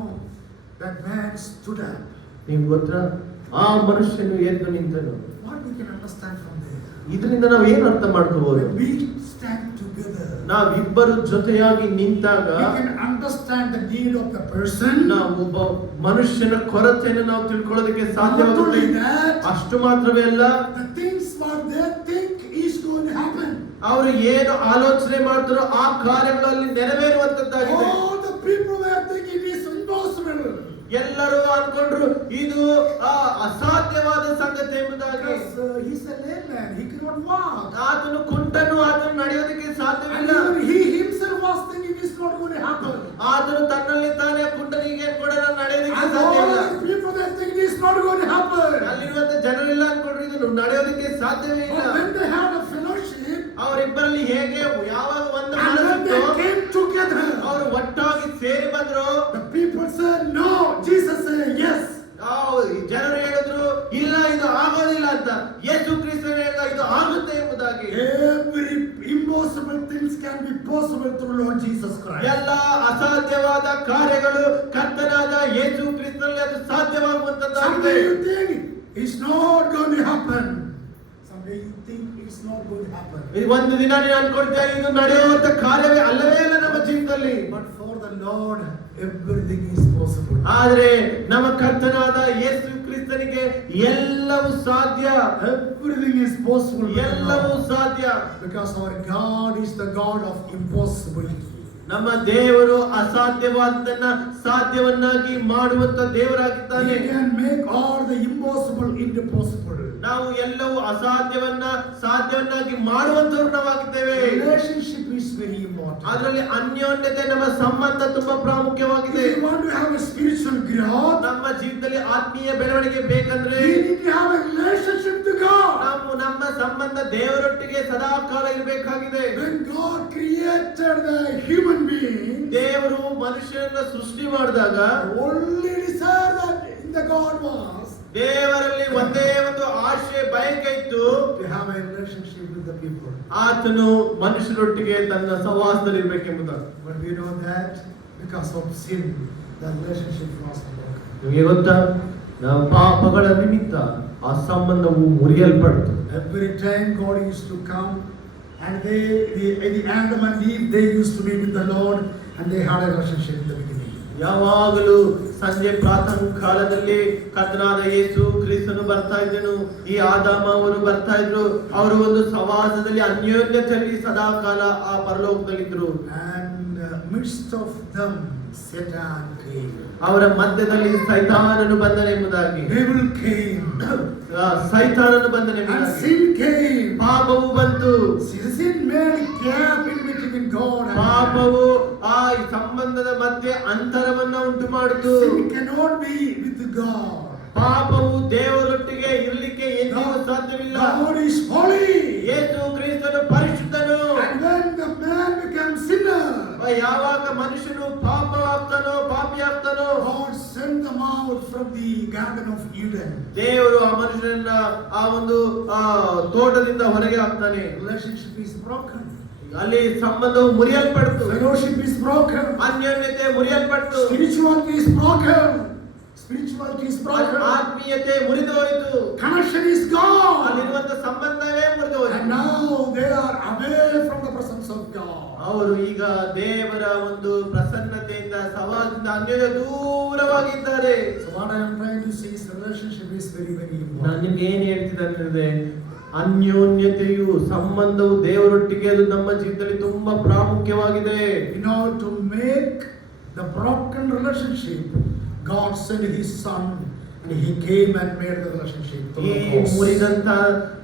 that man stood up. ನಿಮ್ಗೆ ಗೊತ್ತಾ, ಆ ಮನುಷ್ಯನು ಎದ್ದು ನಿಂತನು. What we can understand from there? ಇದರಿಂದ ನಾವು ಏನು ಅರ್ಥ ಮಾಡ್ಕೋಬಹುದು? When we stand together, ನಾವಿಬ್ಬರು ಜೊತೆಯಾಗಿ ನಿಂತಾಗ we can understand the need of the person. ನಾವು ಒಬ್ಬ ಮನುಷ್ಯನ ಕೊರತೆಯನ್ನು ನಾವು ತಿಳ್ಕೊಳ್ಳೋದಕ್ಕೆ Not ಸಾಧ್ಯವಾಗುತ್ತೆ. only that, ಅಷ್ಟು ಮಾತ್ರವೇ ಅಲ್ಲ, the things what they think is going to happen. ಅವರು ಏನು ಆಲೋಚನೆ ಮಾಡ್ತಾರೋ ಆ ಕಾರ್ಯಗಳಲ್ಲಿ ನೆರವೇರುವಂತದ್ದಾಗಿದೆ. All the people were thinking it is impossible. ಎಲ್ಲರೂ ಅನ್ಕೊಂಡ್ರು ಇದು ಅಸಾಧ್ಯವಾದ ಸಂಗತಿ ಎಂಬುದಾಗಿ. Because he's a lame man, he cannot walk. ಆತನು ಕುಂಟನು, ಆತನು ನಡೆಯೋದಕ್ಕೆ ಸಾಧ್ಯವಿಲ್ಲ. And even he himself was thinking it is not going to happen. ಆತನು ತನ್ನಲ್ಲಿ ತಾನೇ ಕುಂಟನಿಗೆ ಕೂಡ ನಡೆಯೋದಕ್ಕೆ And ಸಾಧ್ಯ all ಇಲ್ಲ. the people they think it is not going to happen. ಅಲ್ಲಿರುವಂತ ಜನರೆಲ್ಲ ಅನ್ಕೊಂಡ್ರು ಇದು ನಡೆಯೋದಕ್ಕೆ ಸಾಧ್ಯವೇ ಇಲ್ಲ. But when they had a fellowship, ಅವರಿಬ್ಬರಲ್ಲಿ ಹೇಗೆ ಯಾವಾಗ ಒಂದು and when they ಮನಸ್ಸಿತ್ತು, came together, ಅವರು ಒಟ್ಟಾಗಿ ಸೇರಿ ಬಂದ್ರು. the people said, no, impossible through Lord Jesus Christ. ಎಲ್ಲ ಅಸಾಧ್ಯವಾದ ಕಾರ್ಯಗಳು ಕರ್ತನಾದ ಯೇಸು ಕ್ರಿಸ್ತನಲ್ಲಿ ಅದು ಸಾಧ್ಯವಾಗುವಂತದ್ದಾಗಿದೆ. Someday you think it's not going to happen. Someday you think it's not going to happen. ಒಂದು ದಿನ ನೀನು ಅನ್ಕೊಳ್ತೀಯ ಇದು ನಡೆಯುವಂತ ಕಾರ್ಯವೇ ಅಲ್ಲವೇ ಅಲ್ಲ ನಮ್ಮ ಜೀವಿತದಲ್ಲಿ. But for the Lord everything is possible. ಆದರೆ ನಮ್ಮ ಕರ್ತನಾದ ಯೇಸು ಕ್ರಿಸ್ತನಿಗೆ ಎಲ್ಲವೂ ಸಾಧ್ಯ. Everything is possible. ಎಲ್ಲವೂ ಸಾಧ್ಯ. Because our God is the God of impossibility. ನಮ್ಮ ದೇವರು ಅಸಾಧ್ಯವಾದದ್ದನ್ನ ಸಾಧ್ಯವನ್ನಾಗಿ ಮಾಡುವಂತ ದೇವರಾಗಿದ್ದಾನೆ. He can make all the impossible into possible. ನಾವು ಎಲ್ಲವೂ ಅಸಾಧ್ಯವನ್ನ ಸಾಧ್ಯವನ್ನಾಗಿ ಮಾಡುವಂತವರು ನಾವಾಗಿದ್ದೇವೆ. Relationship is very important. ಅದರಲ್ಲಿ ಅನ್ಯೋನ್ಯತೆ ನಮ್ಮ ಸಂಬಂಧ ತುಂಬಾ ಪ್ರಾಮುಖ್ಯವಾಗಿದೆ. If you want to have a spiritual growth, ನಮ್ಮ ಜೀವಿತದಲ್ಲಿ ಆತ್ಮೀಯ ಬೆಳವಣಿಗೆ ಬೇಕಂದ್ರೆ we need to have a relationship to God. ನಾವು ನಮ್ಮ ಸಂಬಂಧ ದೇವರೊಟ್ಟಿಗೆ ಸದಾ ಕಾಲ ಇರಬೇಕಾಗಿದೆ. When God created the human being, ದೇವರು ಮನುಷ್ಯನನ್ನ ಸೃಷ್ಟಿ ಮಾಡಿದಾಗ only desire that in the God was ದೇವರಲ್ಲಿ ಒಂದೇ ಒಂದು ಆಶೆ ಬಯಕೆ ಇತ್ತು, to have a relationship with the people. ಆತನು ಮನುಷ್ಯರೊಟ್ಟಿಗೆ ತನ್ನ ಸಹವಾಸದಲ್ಲಿ ಇರಬೇಕೆಂಬುದು. But we know that because of sin, the relationship was broken. ನಿಮಗೆ ಗೊತ್ತಾ, ನಾವು ಪಾಪಗಳ ನಿಮಿತ್ತ ಆ ಸಂಬಂಧವು ಮುರಿಯಲ್ಪಡ್ತು. Every time God used to come, and the Adam and Eve, they used to be with the Lord, and they had a relationship in the beginning. ಯಾವಾಗಲೂ ಸಂಜೆ ಪ್ರಾತಃ ಕಾಲದಲ್ಲಿ ಕರ್ತನಾದ ಯೇಸು ಕ್ರಿಸ್ತನು ಬರ್ತಾ ಇದ್ದನು, ಈ ಆದಾಮ ಅವರು ಬರ್ತಾ ಇದ್ರು, ಅವರು ಒಂದು ಸವಾಸದಲ್ಲಿ ಅನ್ಯೋನ್ಯತೆಯಲ್ಲಿ ಸದಾ ಕಾಲ ಆ ಪರಲೋಕದಲ್ಲಿದ್ರು. And midst of them Satan came. ಅವರ ಮಧ್ಯದಲ್ಲಿ ಸೈತಾನನು ಬಂದನೆಂಬುದಾಗಿ, Devil came. ಸೈತಾನನು And ಬಂದನೆಂಬುದಾಗಿ, sin came. ಪಾಪವು ಬಂತು. Sin made a gap in between God and man. ಪಾಪವು ಆ ಸಂಬಂಧದ ಮಧ್ಯೆ ಅಂತರವನ್ನ ಉಂಟು ಮಾಡಿತು. Sin cannot be with God. ಪಾಪವು ದೇವರೊಟ್ಟಿಗೆ ಇರಲಿಕ್ಕೆ ಎಂದಿಗೂ ಸಾಧ್ಯವಿಲ್ಲ. God is holy. ಯೇಸು ಕ್ರಿಸ್ತನು ಪರಿಶುದ್ಧನು. And when the man becomes sinner, ಯಾವಾಗ ಮನುಷ್ಯನು ಪಾಪಿಯಾಗ್ತಾನೋ God sent them out from the Garden of Eden. ದೇವರು ಆ ಮನುಷ್ಯನನ್ನ ಆ ಒಂದು ತೋಟದಿಂದ ಹೊರಗೆ ಹಾಕ್ತಾನೆ. Relationship is broken. ಅಲ್ಲಿ ಸಂಬಂಧವು ಮುರಿಯಲ್ಪಡ್ತು. Fellowship is broken. ಅನ್ಯೋನ್ಯತೆ ಮುರಿಯಲ್ಪಡ್ತು. Spirituality is broken. Spirituality is broken. ಆತ್ಮೀಯತೆ ಮುರಿದು ಹೋಯಿತು. Connection is gone. ಅಲ್ಲಿರುವಂತ ಸಂಬಂಧವೇ ಮುರಿದು ಹೋಯಿತು. And now they are away from the presence of God. ಅವರು ಈಗ ದೇವರ ಒಂದು ಪ್ರಸನ್ನತೆಯಿಂದ ಸವಾಲದಿಂದ ಅನ್ಯೋನ್ಯ ದೂರವಾಗಿದ್ದಾರೆ. So what I am trying to say is relationship is very ನಾನು important. ನಿಮ್ಗೆ ಏನ್ ಹೇಳ್ತಿದ್ದೆ, ಅನ್ಯೋನ್ಯತೆಯು ಸಂಬಂಧವು ದೇವರೊಟ್ಟಿಗೆ ಅದು ನಮ್ಮ ಜೀವಿತದಲ್ಲಿ ತುಂಬಾ ಪ್ರಾಮುಖ್ಯವಾಗಿದೆ. In order to make the broken relationship, God sent His Son, and He came and made the relationship through ಈ the cross. ಮುರಿದಂತ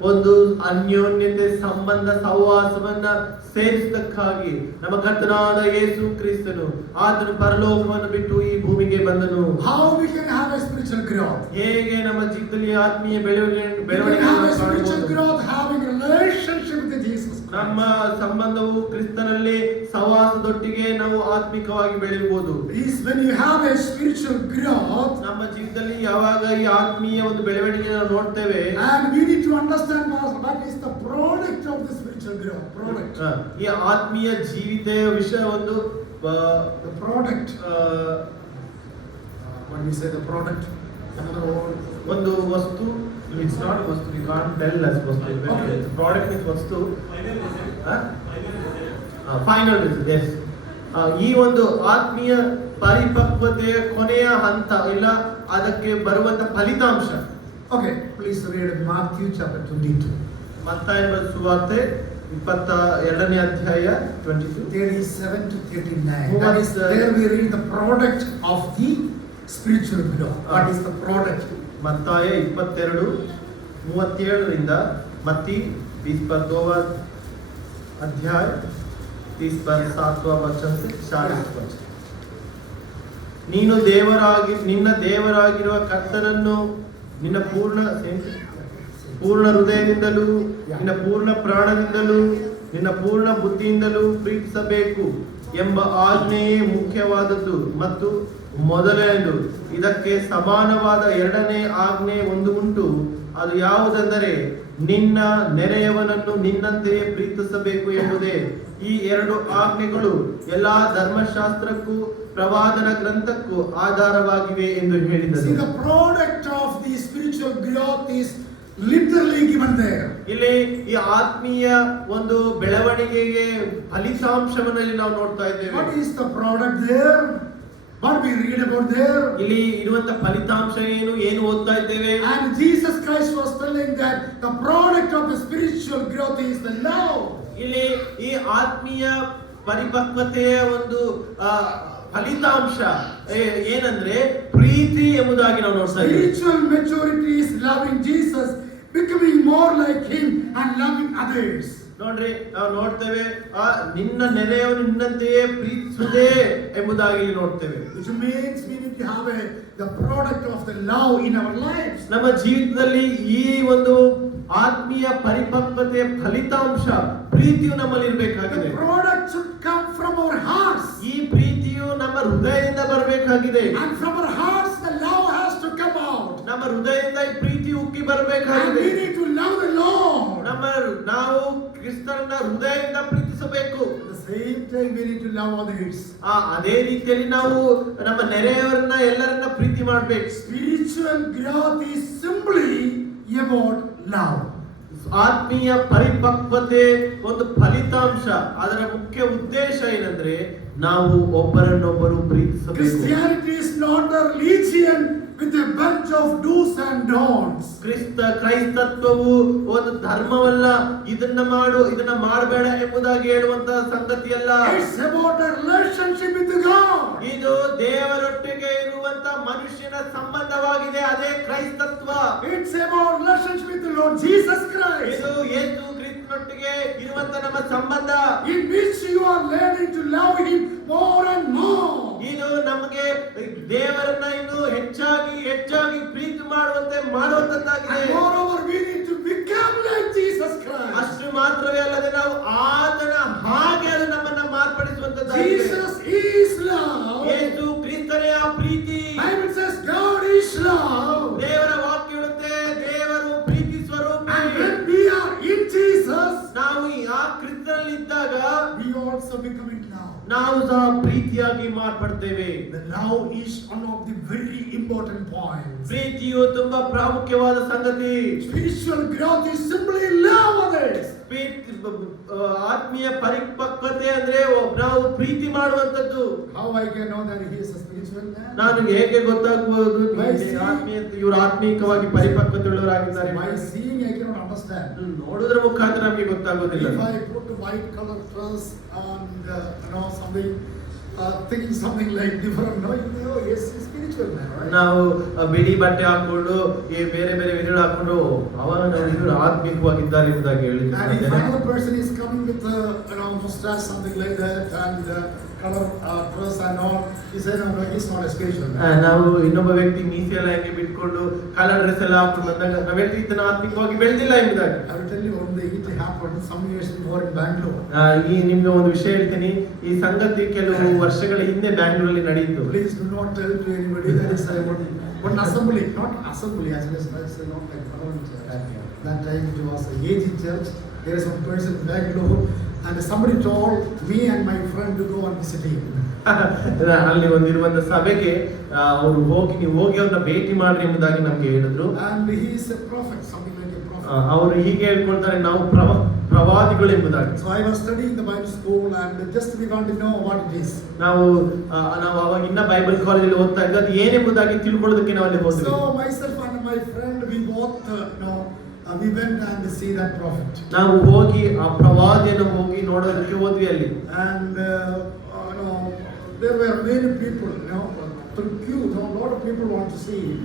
ಒಂದು ಅನ್ಯೋನ್ಯತೆ ಸಂಬಂಧ ಸಹವಾಸವನ್ನ ಸೇರಿಸದಕ್ಕಾಗಿ ನಮ್ಮ ಕರ್ತನಾದ ಯೇಸು ಕ್ರಿಸ್ತನು ಆತನು ಪರಲೋಕವನ್ನು ಬಿಟ್ಟು ಈ ಭೂಮಿಗೆ ಬಂದನು. How we can have a spiritual growth? ಹೇಗೆ ನಮ್ಮ ಜೀವಿತದಲ್ಲಿ ಆತ್ಮೀಯ We can have a ಬೆಳವಣಿಗೆ spiritual growth having a relationship with Jesus Christ. ನಮ್ಮ ಸಂಬಂಧವು ಕ್ರಿಸ್ತನಲ್ಲಿ ಸಹವಾಸದೊಟ್ಟಿಗೆ ನಾವು ಆತ್ಮಿಕವಾಗಿ ಬೆಳೆಯಬಹುದು. Is when you have a spiritual growth, ನಮ್ಮ ಜೀವಿತದಲ್ಲಿ ಯಾವಾಗ ಈ ಆತ್ಮೀಯ ಒಂದು ಬೆಳವಣಿಗೆ ನಾವು ನೋಡ್ತೇವೆ, and we need to understand what is the product of the spiritual growth. Product. ಈ ಆತ್ಮೀಯ ಜೀವಿತ ವಿಷಯ ಒಂದು The product. What do we say? The product. Another word. ಒಂದು ವಸ್ತು. ಇಟ್ಸ್ ನಾಟ್ ವಸ್ತು, ವಿ ಕಾಂಟ್ ಟೆಲ್ ಅಸ್ ವಸ್ತು. ಪ್ರಾಡಕ್ಟ್ ಇಸ್ ವಸ್ತು. Final result. ಎಸ್, ಈ ಒಂದು ಆತ್ಮೀಯ ಪರಿಪಕ್ವತೆಯ ಕೊನೆಯ ಹಂತ ಇಲ್ಲ, ಅದಕ್ಕೆ ಬರುವಂತ ಫಲಿತಾಂಶ. Okay, please read Matthew chapter 22. ಮತ್ತಾಯನ ಸುವಾರ್ತೆ 22ನೇ ಅಧ್ಯಾಯ 22 37 to 39. That is, there we read the product of the spiritual growth. What is the product? मत्ताय 22:37 मत्ती 20 अध्याय 30 वचन से 40 वचन. ನೀನು ನಿನ್ನ ದೇವರಾಗಿರುವ ಕರ್ತನನ್ನು ನಿನ್ನ ಪೂರ್ಣ ಹೃದಯದಿಂದಲೂ, ನಿನ್ನ ಪೂರ್ಣ ಪ್ರಾಣದಿಂದಲೂ, ನಿನ್ನ ಪೂರ್ಣ ಬುದ್ಧಿಯಿಂದಲೂ ಪ್ರೀತಿಸಬೇಕು ಎಂಬ ಆಜ್ಞೆಯೇ ಮುಖ್ಯವಾದದ್ದು. ಮತ್ತು ಮೊದಲನೆಯದು ಇದಕ್ಕೆ ಸಮಾನವಾದ ಎರಡನೇ ಆಜ್ಞೆ ಒಂದು ಉಂಟು. ಅದು ಯಾವುದೆಂದರೆ ನಿನ್ನ ನೆರೆಯವನನ್ನು ನಿನ್ನಂತೆಯೇ ಪ್ರೀತಿಸಬೇಕು ಎಂಬುದೇ. ಈ ಎರಡು ಆಜ್ಞೆಗಳು ಎಲ್ಲಾ ಧರ್ಮಶಾಸ್ತ್ರಕ್ಕೂ ಪ್ರವಾದನ ಗ್ರಂಥಕ್ಕೂ ಆಧಾರವಾಗಿವೆ ಎಂದು ಹೇಳಿದರು. See, the product of the spiritual growth is literally given there. ಇಲ್ಲಿ ಈ ಆತ್ಮೀಯ ಒಂದು ಬೆಳವಣಿಗೆಗೆ ಫಲಿತಾಂಶವನ್ನು ನಾವು ನೋಡ್ತಾ ಇದ್ದೇವೆ. What is the product there? What we read about there? ಇಲ್ಲಿ ಇರುವಂತ ಫಲಿತಾಂಶ ಏನು ಓದ್ತಾ ಇದ್ದೇವೆ. And Jesus Christ was telling that the product of the spiritual growth is the love. ಇಲ್ಲಿ ಈ ಆತ್ಮೀಯ ಪರಿಪಕ್ವತೆಯ ಒಂದು ಫಲಿತಾಂಶ ಏನಂದ್ರೆ ಪ್ರೀತಿ ಎಂಬುದಾಗಿ ನಾವು ನೋಡ್ತಾ ಇದ್ದೇವೆ. Spiritual maturity is loving Jesus, becoming more like him and loving others. ನೋಡ್ರಿ, ನಾವು ನೋಡ್ತೇವೆ ನಿನ್ನ ನೆರೆಯವರು ನಿನ್ನಂತೆಯೇ ಪ್ರೀತಿಸುವುದೇ ಎಂಬುದಾಗಿ ನೋಡ್ತೇವೆ. Which means we need to have the product of the love in our lives. ನಮ್ಮ ಜೀವಿತದಲ್ಲಿ ಈ ಒಂದು ಆತ್ಮೀಯ ಪರಿಪಕ್ವತೆಯ ಫಲಿತಾಂಶ ಪ್ರೀತಿಯು ನಮ್ಮಲ್ಲಿ ಇರಬೇಕಾಗಿದೆ. The product should come from our hearts. ಈ ಪ್ರೀತಿಯು ನಮ್ಮ ಹೃದಯದಿಂದ ಬರಬೇಕಾಗಿದೆ. And from our hearts the love has to come out. ನಮ್ಮ ಹೃದಯದಿಂದ ಈ ಪ್ರೀತಿ ಉಕ್ಕಿ And ಬರಬೇಕಾಗಿದೆ. we need to love the Lord. ನಾವು ಕ್ರಿಸ್ತನನ್ನ ಹೃದಯದಿಂದ ಪ್ರೀತಿಸಬೇಕು. At the same time we need to love others. ಅದೇ ರೀತಿಯಲ್ಲಿ ನಾವು ನಮ್ಮ ನೆರೆಯವರನ್ನ ಎಲ್ಲರನ್ನ ಪ್ರೀತಿ ಮಾಡಬೇಕು. Spiritual growth is simply about love. ಆತ್ಮೀಯ ಪರಿಪಕ್ವತೆ ಒಂದು ಫಲಿತಾಂಶ, ಅದರ ಮುಖ್ಯ ಉದ್ದೇಶ ಏನಂದ್ರೆ ನಾವು ಒಬ್ಬರನ್ನೊಬ್ಬರು ಪ್ರೀತಿಸಬೇಕು. Christianity is not a religion with a bunch of do's and don'ts. ಕ್ರೈಸ್ತತ್ವವು ಒಂದು ಧರ್ಮವಲ್ಲ. ಇದನ್ನ ಮಾಡು, ಇದನ್ನ ಮಾಡಬೇಡ ಎಂಬುದಾಗಿ ಹೇಳುವಂತಹ ಸಂಗತಿ ಅಲ್ಲ. It's about a relationship with God. ಇದು ದೇವರೊಟ್ಟಿಗೆ ಇರುವಂತ ಮನುಷ್ಯನ ಸಂಬಂಧವಾಗಿದೆ. ಅದೇ ಕ್ರೈಸ್ತತ್ವ. It's about relationship with the Lord Jesus Christ. ಇದು ಯೇಸು ಕ್ರಿಸ್ತನೊಟ್ಟಿಗೆ ಇರುವಂತ ನಮ್ಮ ಸಂಬಂಧ. In which you are learning to love him more and more. ಇದು ನಮಗೆ ದೇವರನ್ನ ಇನ್ನು ಹೆಚ್ಚಾಗಿ ಪ್ರೀತಿ ಮಾಡುವಂತೆ ಮಾಡುವಂತದ್ದಾಗಿದೆ. And moreover we need to become like Jesus Christ. ಅಷ್ಟು ಮಾತ್ರವೇ ಅಲ್ಲದೆ ನಾವು ಆತನ ಹಾಗೆ ಅದು ನಮ್ಮನ್ನ ಮಾರ್ಪಡಿಸುವಂತದ್ದಾಗಿದೆ. Jesus is love. ಯೇಸು ಕ್ರಿಸ್ತನೇ ಆ ಪ್ರೀತಿ. Bible says God is love. ದೇವರ ವಾಕ್ಯ ಹೇಳುತ್ತೆ ದೇವರು ಪ್ರೀತಿ ಸ್ವರೂಪ. And when we are in Jesus, ನಾವು ಆ ಕ್ರಿಸ್ತನಲ್ಲಿ ಇದ್ದಾಗ we also become in love. ನಾವು ಸಹ ಪ್ರೀತಿಯಾಗಿ ಮಾರ್ಪಡ್ತೇವೆ. The love is one of the very important points. ಪ್ರೀತಿಯು ತುಂಬಾ ಪ್ರಾಮುಖ್ಯವಾದ ಸಂಗತಿ. Spiritual growth is simply love others. ಆತ್ಮೀಯ ಪರಿಪಕ್ವತೆ ಅಂದ್ರೆ ನಾವು ಪ್ರೀತಿ ಮಾಡುವಂತದ್ದು. How I can know that he is a spiritual man? ನಾನು ಹೇಗೆ ಗೊತ್ತಾಗಬಹುದು ಇವರು ಆತ್ಮೀಕವಾಗಿ ಪರಿಪಕ್ವತೆ ಉಳ್ಳವರಾಗಿದ್ದಾರೆ? By seeing I cannot understand. ನೋಡುವುದರ ಮುಖಾಂತರ ನಮಗೆ ಗೊತ್ತಾಗೋದಿಲ್ಲ. If I put white color dress and something thinking something like different, no, you know, yes, he's spiritual man, right? ನಾವು ಬಿಳಿ ಬಟ್ಟೆ ಹಾಕೊಂಡು ಬೇರೆ ವಿಧಗಳು ಹಾಕೊಂಡು ಇವರು ಆತ್ಮಿಕವಾಗಿದ್ದಾರೆ ಎಂಬುದಾಗಿ And if ಹೇಳಿದ್ದಾರೆ. another person is coming with mustache, something like that, and color dress and all, he said, no, he's not a spiritual man. ನಾವು ಇನ್ನೊಬ್ಬ ವ್ಯಕ್ತಿ ಮೀಸೆ ಎಲ್ಲ ಹೆಂಗೆ ಬಿಟ್ಕೊಂಡು ಕಲರ್ ಡ್ರೆಸ್ ಎಲ್ಲ ಹಾಕೊಂಡು ಬಂದಾಗ ನಾವು ಹೇಳ್ತೀವಿ ಇದನ್ನ ಆತ್ಮಿಕವಾಗಿ ಬೆಳೆದಿಲ್ಲ ಎಂಬುದಾಗಿ. I will tell you one day it happened some years before in Bangalore. ಈ ನಿಮ್ಗೆ ಒಂದು ವಿಷಯ ಹೇಳ್ತೀನಿ. ಈ ಸಂಗತಿ ಕೆಲವು ವರ್ಷಗಳ ಹಿಂದೆ ಬ್ಯಾಂಗ್ಳೂರಲ್ಲಿ ನಡೆಯಿತು. Please do not tell to anybody. That is one assembly, not assembly as well as not like parliament church. That time it was a AG church. There is one person in Bangalore, and somebody told me and my friend to go and visit him. ಅಲ್ಲಿ ಒಂದಿರುವಂತ ಸಭೆಗೆ ಅವರು ನೀವು ಹೋಗಿ ಅವ್ರನ್ನ ಭೇಟಿ ಮಾಡ್ರಿ ಎಂಬುದಾಗಿ ನಮ್ಗೆ ಹೇಳಿದ್ರು. And he is a prophet, something like a prophet. ಅವರು ಹೀಗೆ ಹೇಳ್ಕೊಳ್ತಾರೆ, ನಾವು ಪ್ರವಾದಿಗಳು ಎಂಬುದಾಗಿ. So I was studying the Bible school, and just we want to know what it is. ನಾವು ಅವಾಗ ಇನ್ನ ಬೈಬಲ್ ಕಾಲೇಜಲ್ಲಿ ಓದ್ತಾ ಇದ್ವಿ. ಅದು ಏನೆಂಬುದಾಗಿ ತಿಳ್ಕೊಳ್ಳೋದಕ್ಕೆ ನಾವು ಅಲ್ಲಿ ಹೋದ್ವಿ. So myself and my friend, we both we went and see that prophet. ನಾವು ಹೋಗಿ ಆ ಪ್ರವಾದಿಯನ್ನು ಹೋಗಿ ನೋಡೋದಕ್ಕೆ ಹೋದ್ವಿ ಅಲ್ಲಿ. And there were many people, through queue, a lot of people want to see him.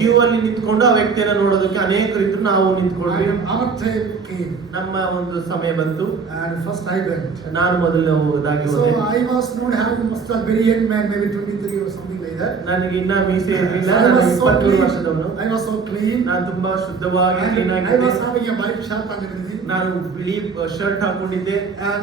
Queue ಅಲ್ಲಿ ನಿಂತ್ಕೊಂಡು ಆ ವ್ಯಕ್ತಿಯನ್ನ ನೋಡೋದಕ್ಕೆ ಅನೇಕರು ಇದ್ರು. ನಾವು ನಿಂತ್ಕೊಂಡ್ವಿ. Our time came. ನಮ್ಮ ಒಂದು ಸಮಯ ಬಂತು. And first I went. ನಾನು ಮೊದಲನೇದಾಗಿ ಹೋದೆ. So I was not having mustache, very young man, maybe 23 or something like that. ನನಗೆ ಇನ್ನ ಮೀಸೆ ಇರಲಿಲ್ಲ. I ನಾನು was so 23 clean. ವರ್ಷದವನು. I was so clean. ನಾನು ತುಂಬಾ ಶುದ್ಧವಾಗಿ ಕ್ಲೀನ್ And I ಆಗಿದ್ದೆ. was having a white shirt and everything. ನಾನು ಬಿಳಿ shirt ಹಾಕೊಂಡಿದ್ದೆ. And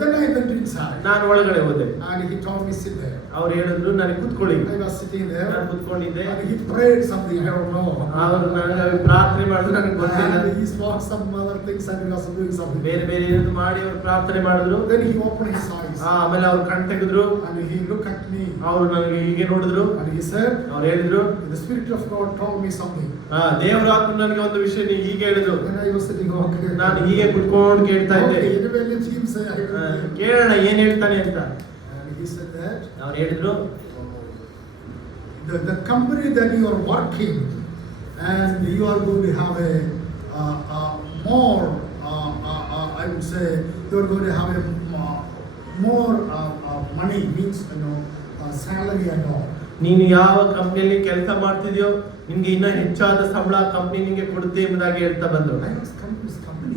then I went inside. ನಾನು ಒಳಗಡೆ ಹೋದೆ. And he told me sit there. ಅವ್ರು ಹೇಳಿದ್ರು ನನಗೆ ಕೂತ್ಕೊಳ್ಳಿ. I was sitting there. ನಾನು ಕೂತ್ಕೊಂಡಿದ್ದೆ. And he prayed something, I don't know. ಅವರು ನನಗೆ ಪ್ರಾರ್ಥನೆ ಮಾಡಿದ್ರು, ನನಗೆ ಗೊತ್ತಿಲ್ಲ. And he spoke some other things and he was doing something. ಬೇರೆ ಬೇರೆ ಏನೋ ಮಾಡಿ ಅವರು ಪ್ರಾರ್ಥನೆ ಮಾಡಿದ್ರು. Then he opened his eyes. ಆಮೇಲೆ ಅವ್ರು ಕಣ್ ತೆಗೆದ್ರು. And he looked at me. ಅವರು ನನಗೆ ಹೀಗೆ ನೋಡಿದ್ರು. And he said, ಅವ್ರು ಹೇಳಿದ್ರು, the Spirit of God told me something. ದೇವರ ಆತ್ಮ ನನಗೆ ಒಂದು ವಿಷಯ ಹೀಗೆ ಹೇಳಿದ್ರು. Then I was sitting, okay. ನಾನು ಹೀಗೆ ಕುತ್ಕೊಂಡು ಕೇಳ್ತಾ ಇದ್ದೆ. Okay, anyway, let him say, I will hear. ಕೇಳೋಣ ಏನ್ ಹೇಳ್ತಾನೆ ಅಂತ. And he said that ಅವ್ರು ಹೇಳಿದ್ರು, the company that you are working and you are going to have more, I would say, you are going to have more money, means, salary and all. ನೀನು ಯಾವ ಕಂಪ್ನಿಯಲ್ಲಿ ಕೆಲಸ ಮಾಡ್ತಿದ್ಯೋ ನಿನ್ಗೆ ಇನ್ನ ಹೆಚ್ಚಾದ ಸಂಬಳ ಕಂಪ್ನಿ ನಿಂಗೆ ಕೊಡುತ್ತೆ ಎಂಬುದಾಗಿ ಹೇಳ್ತಾ ಬಂದ್ರು. I was company's company.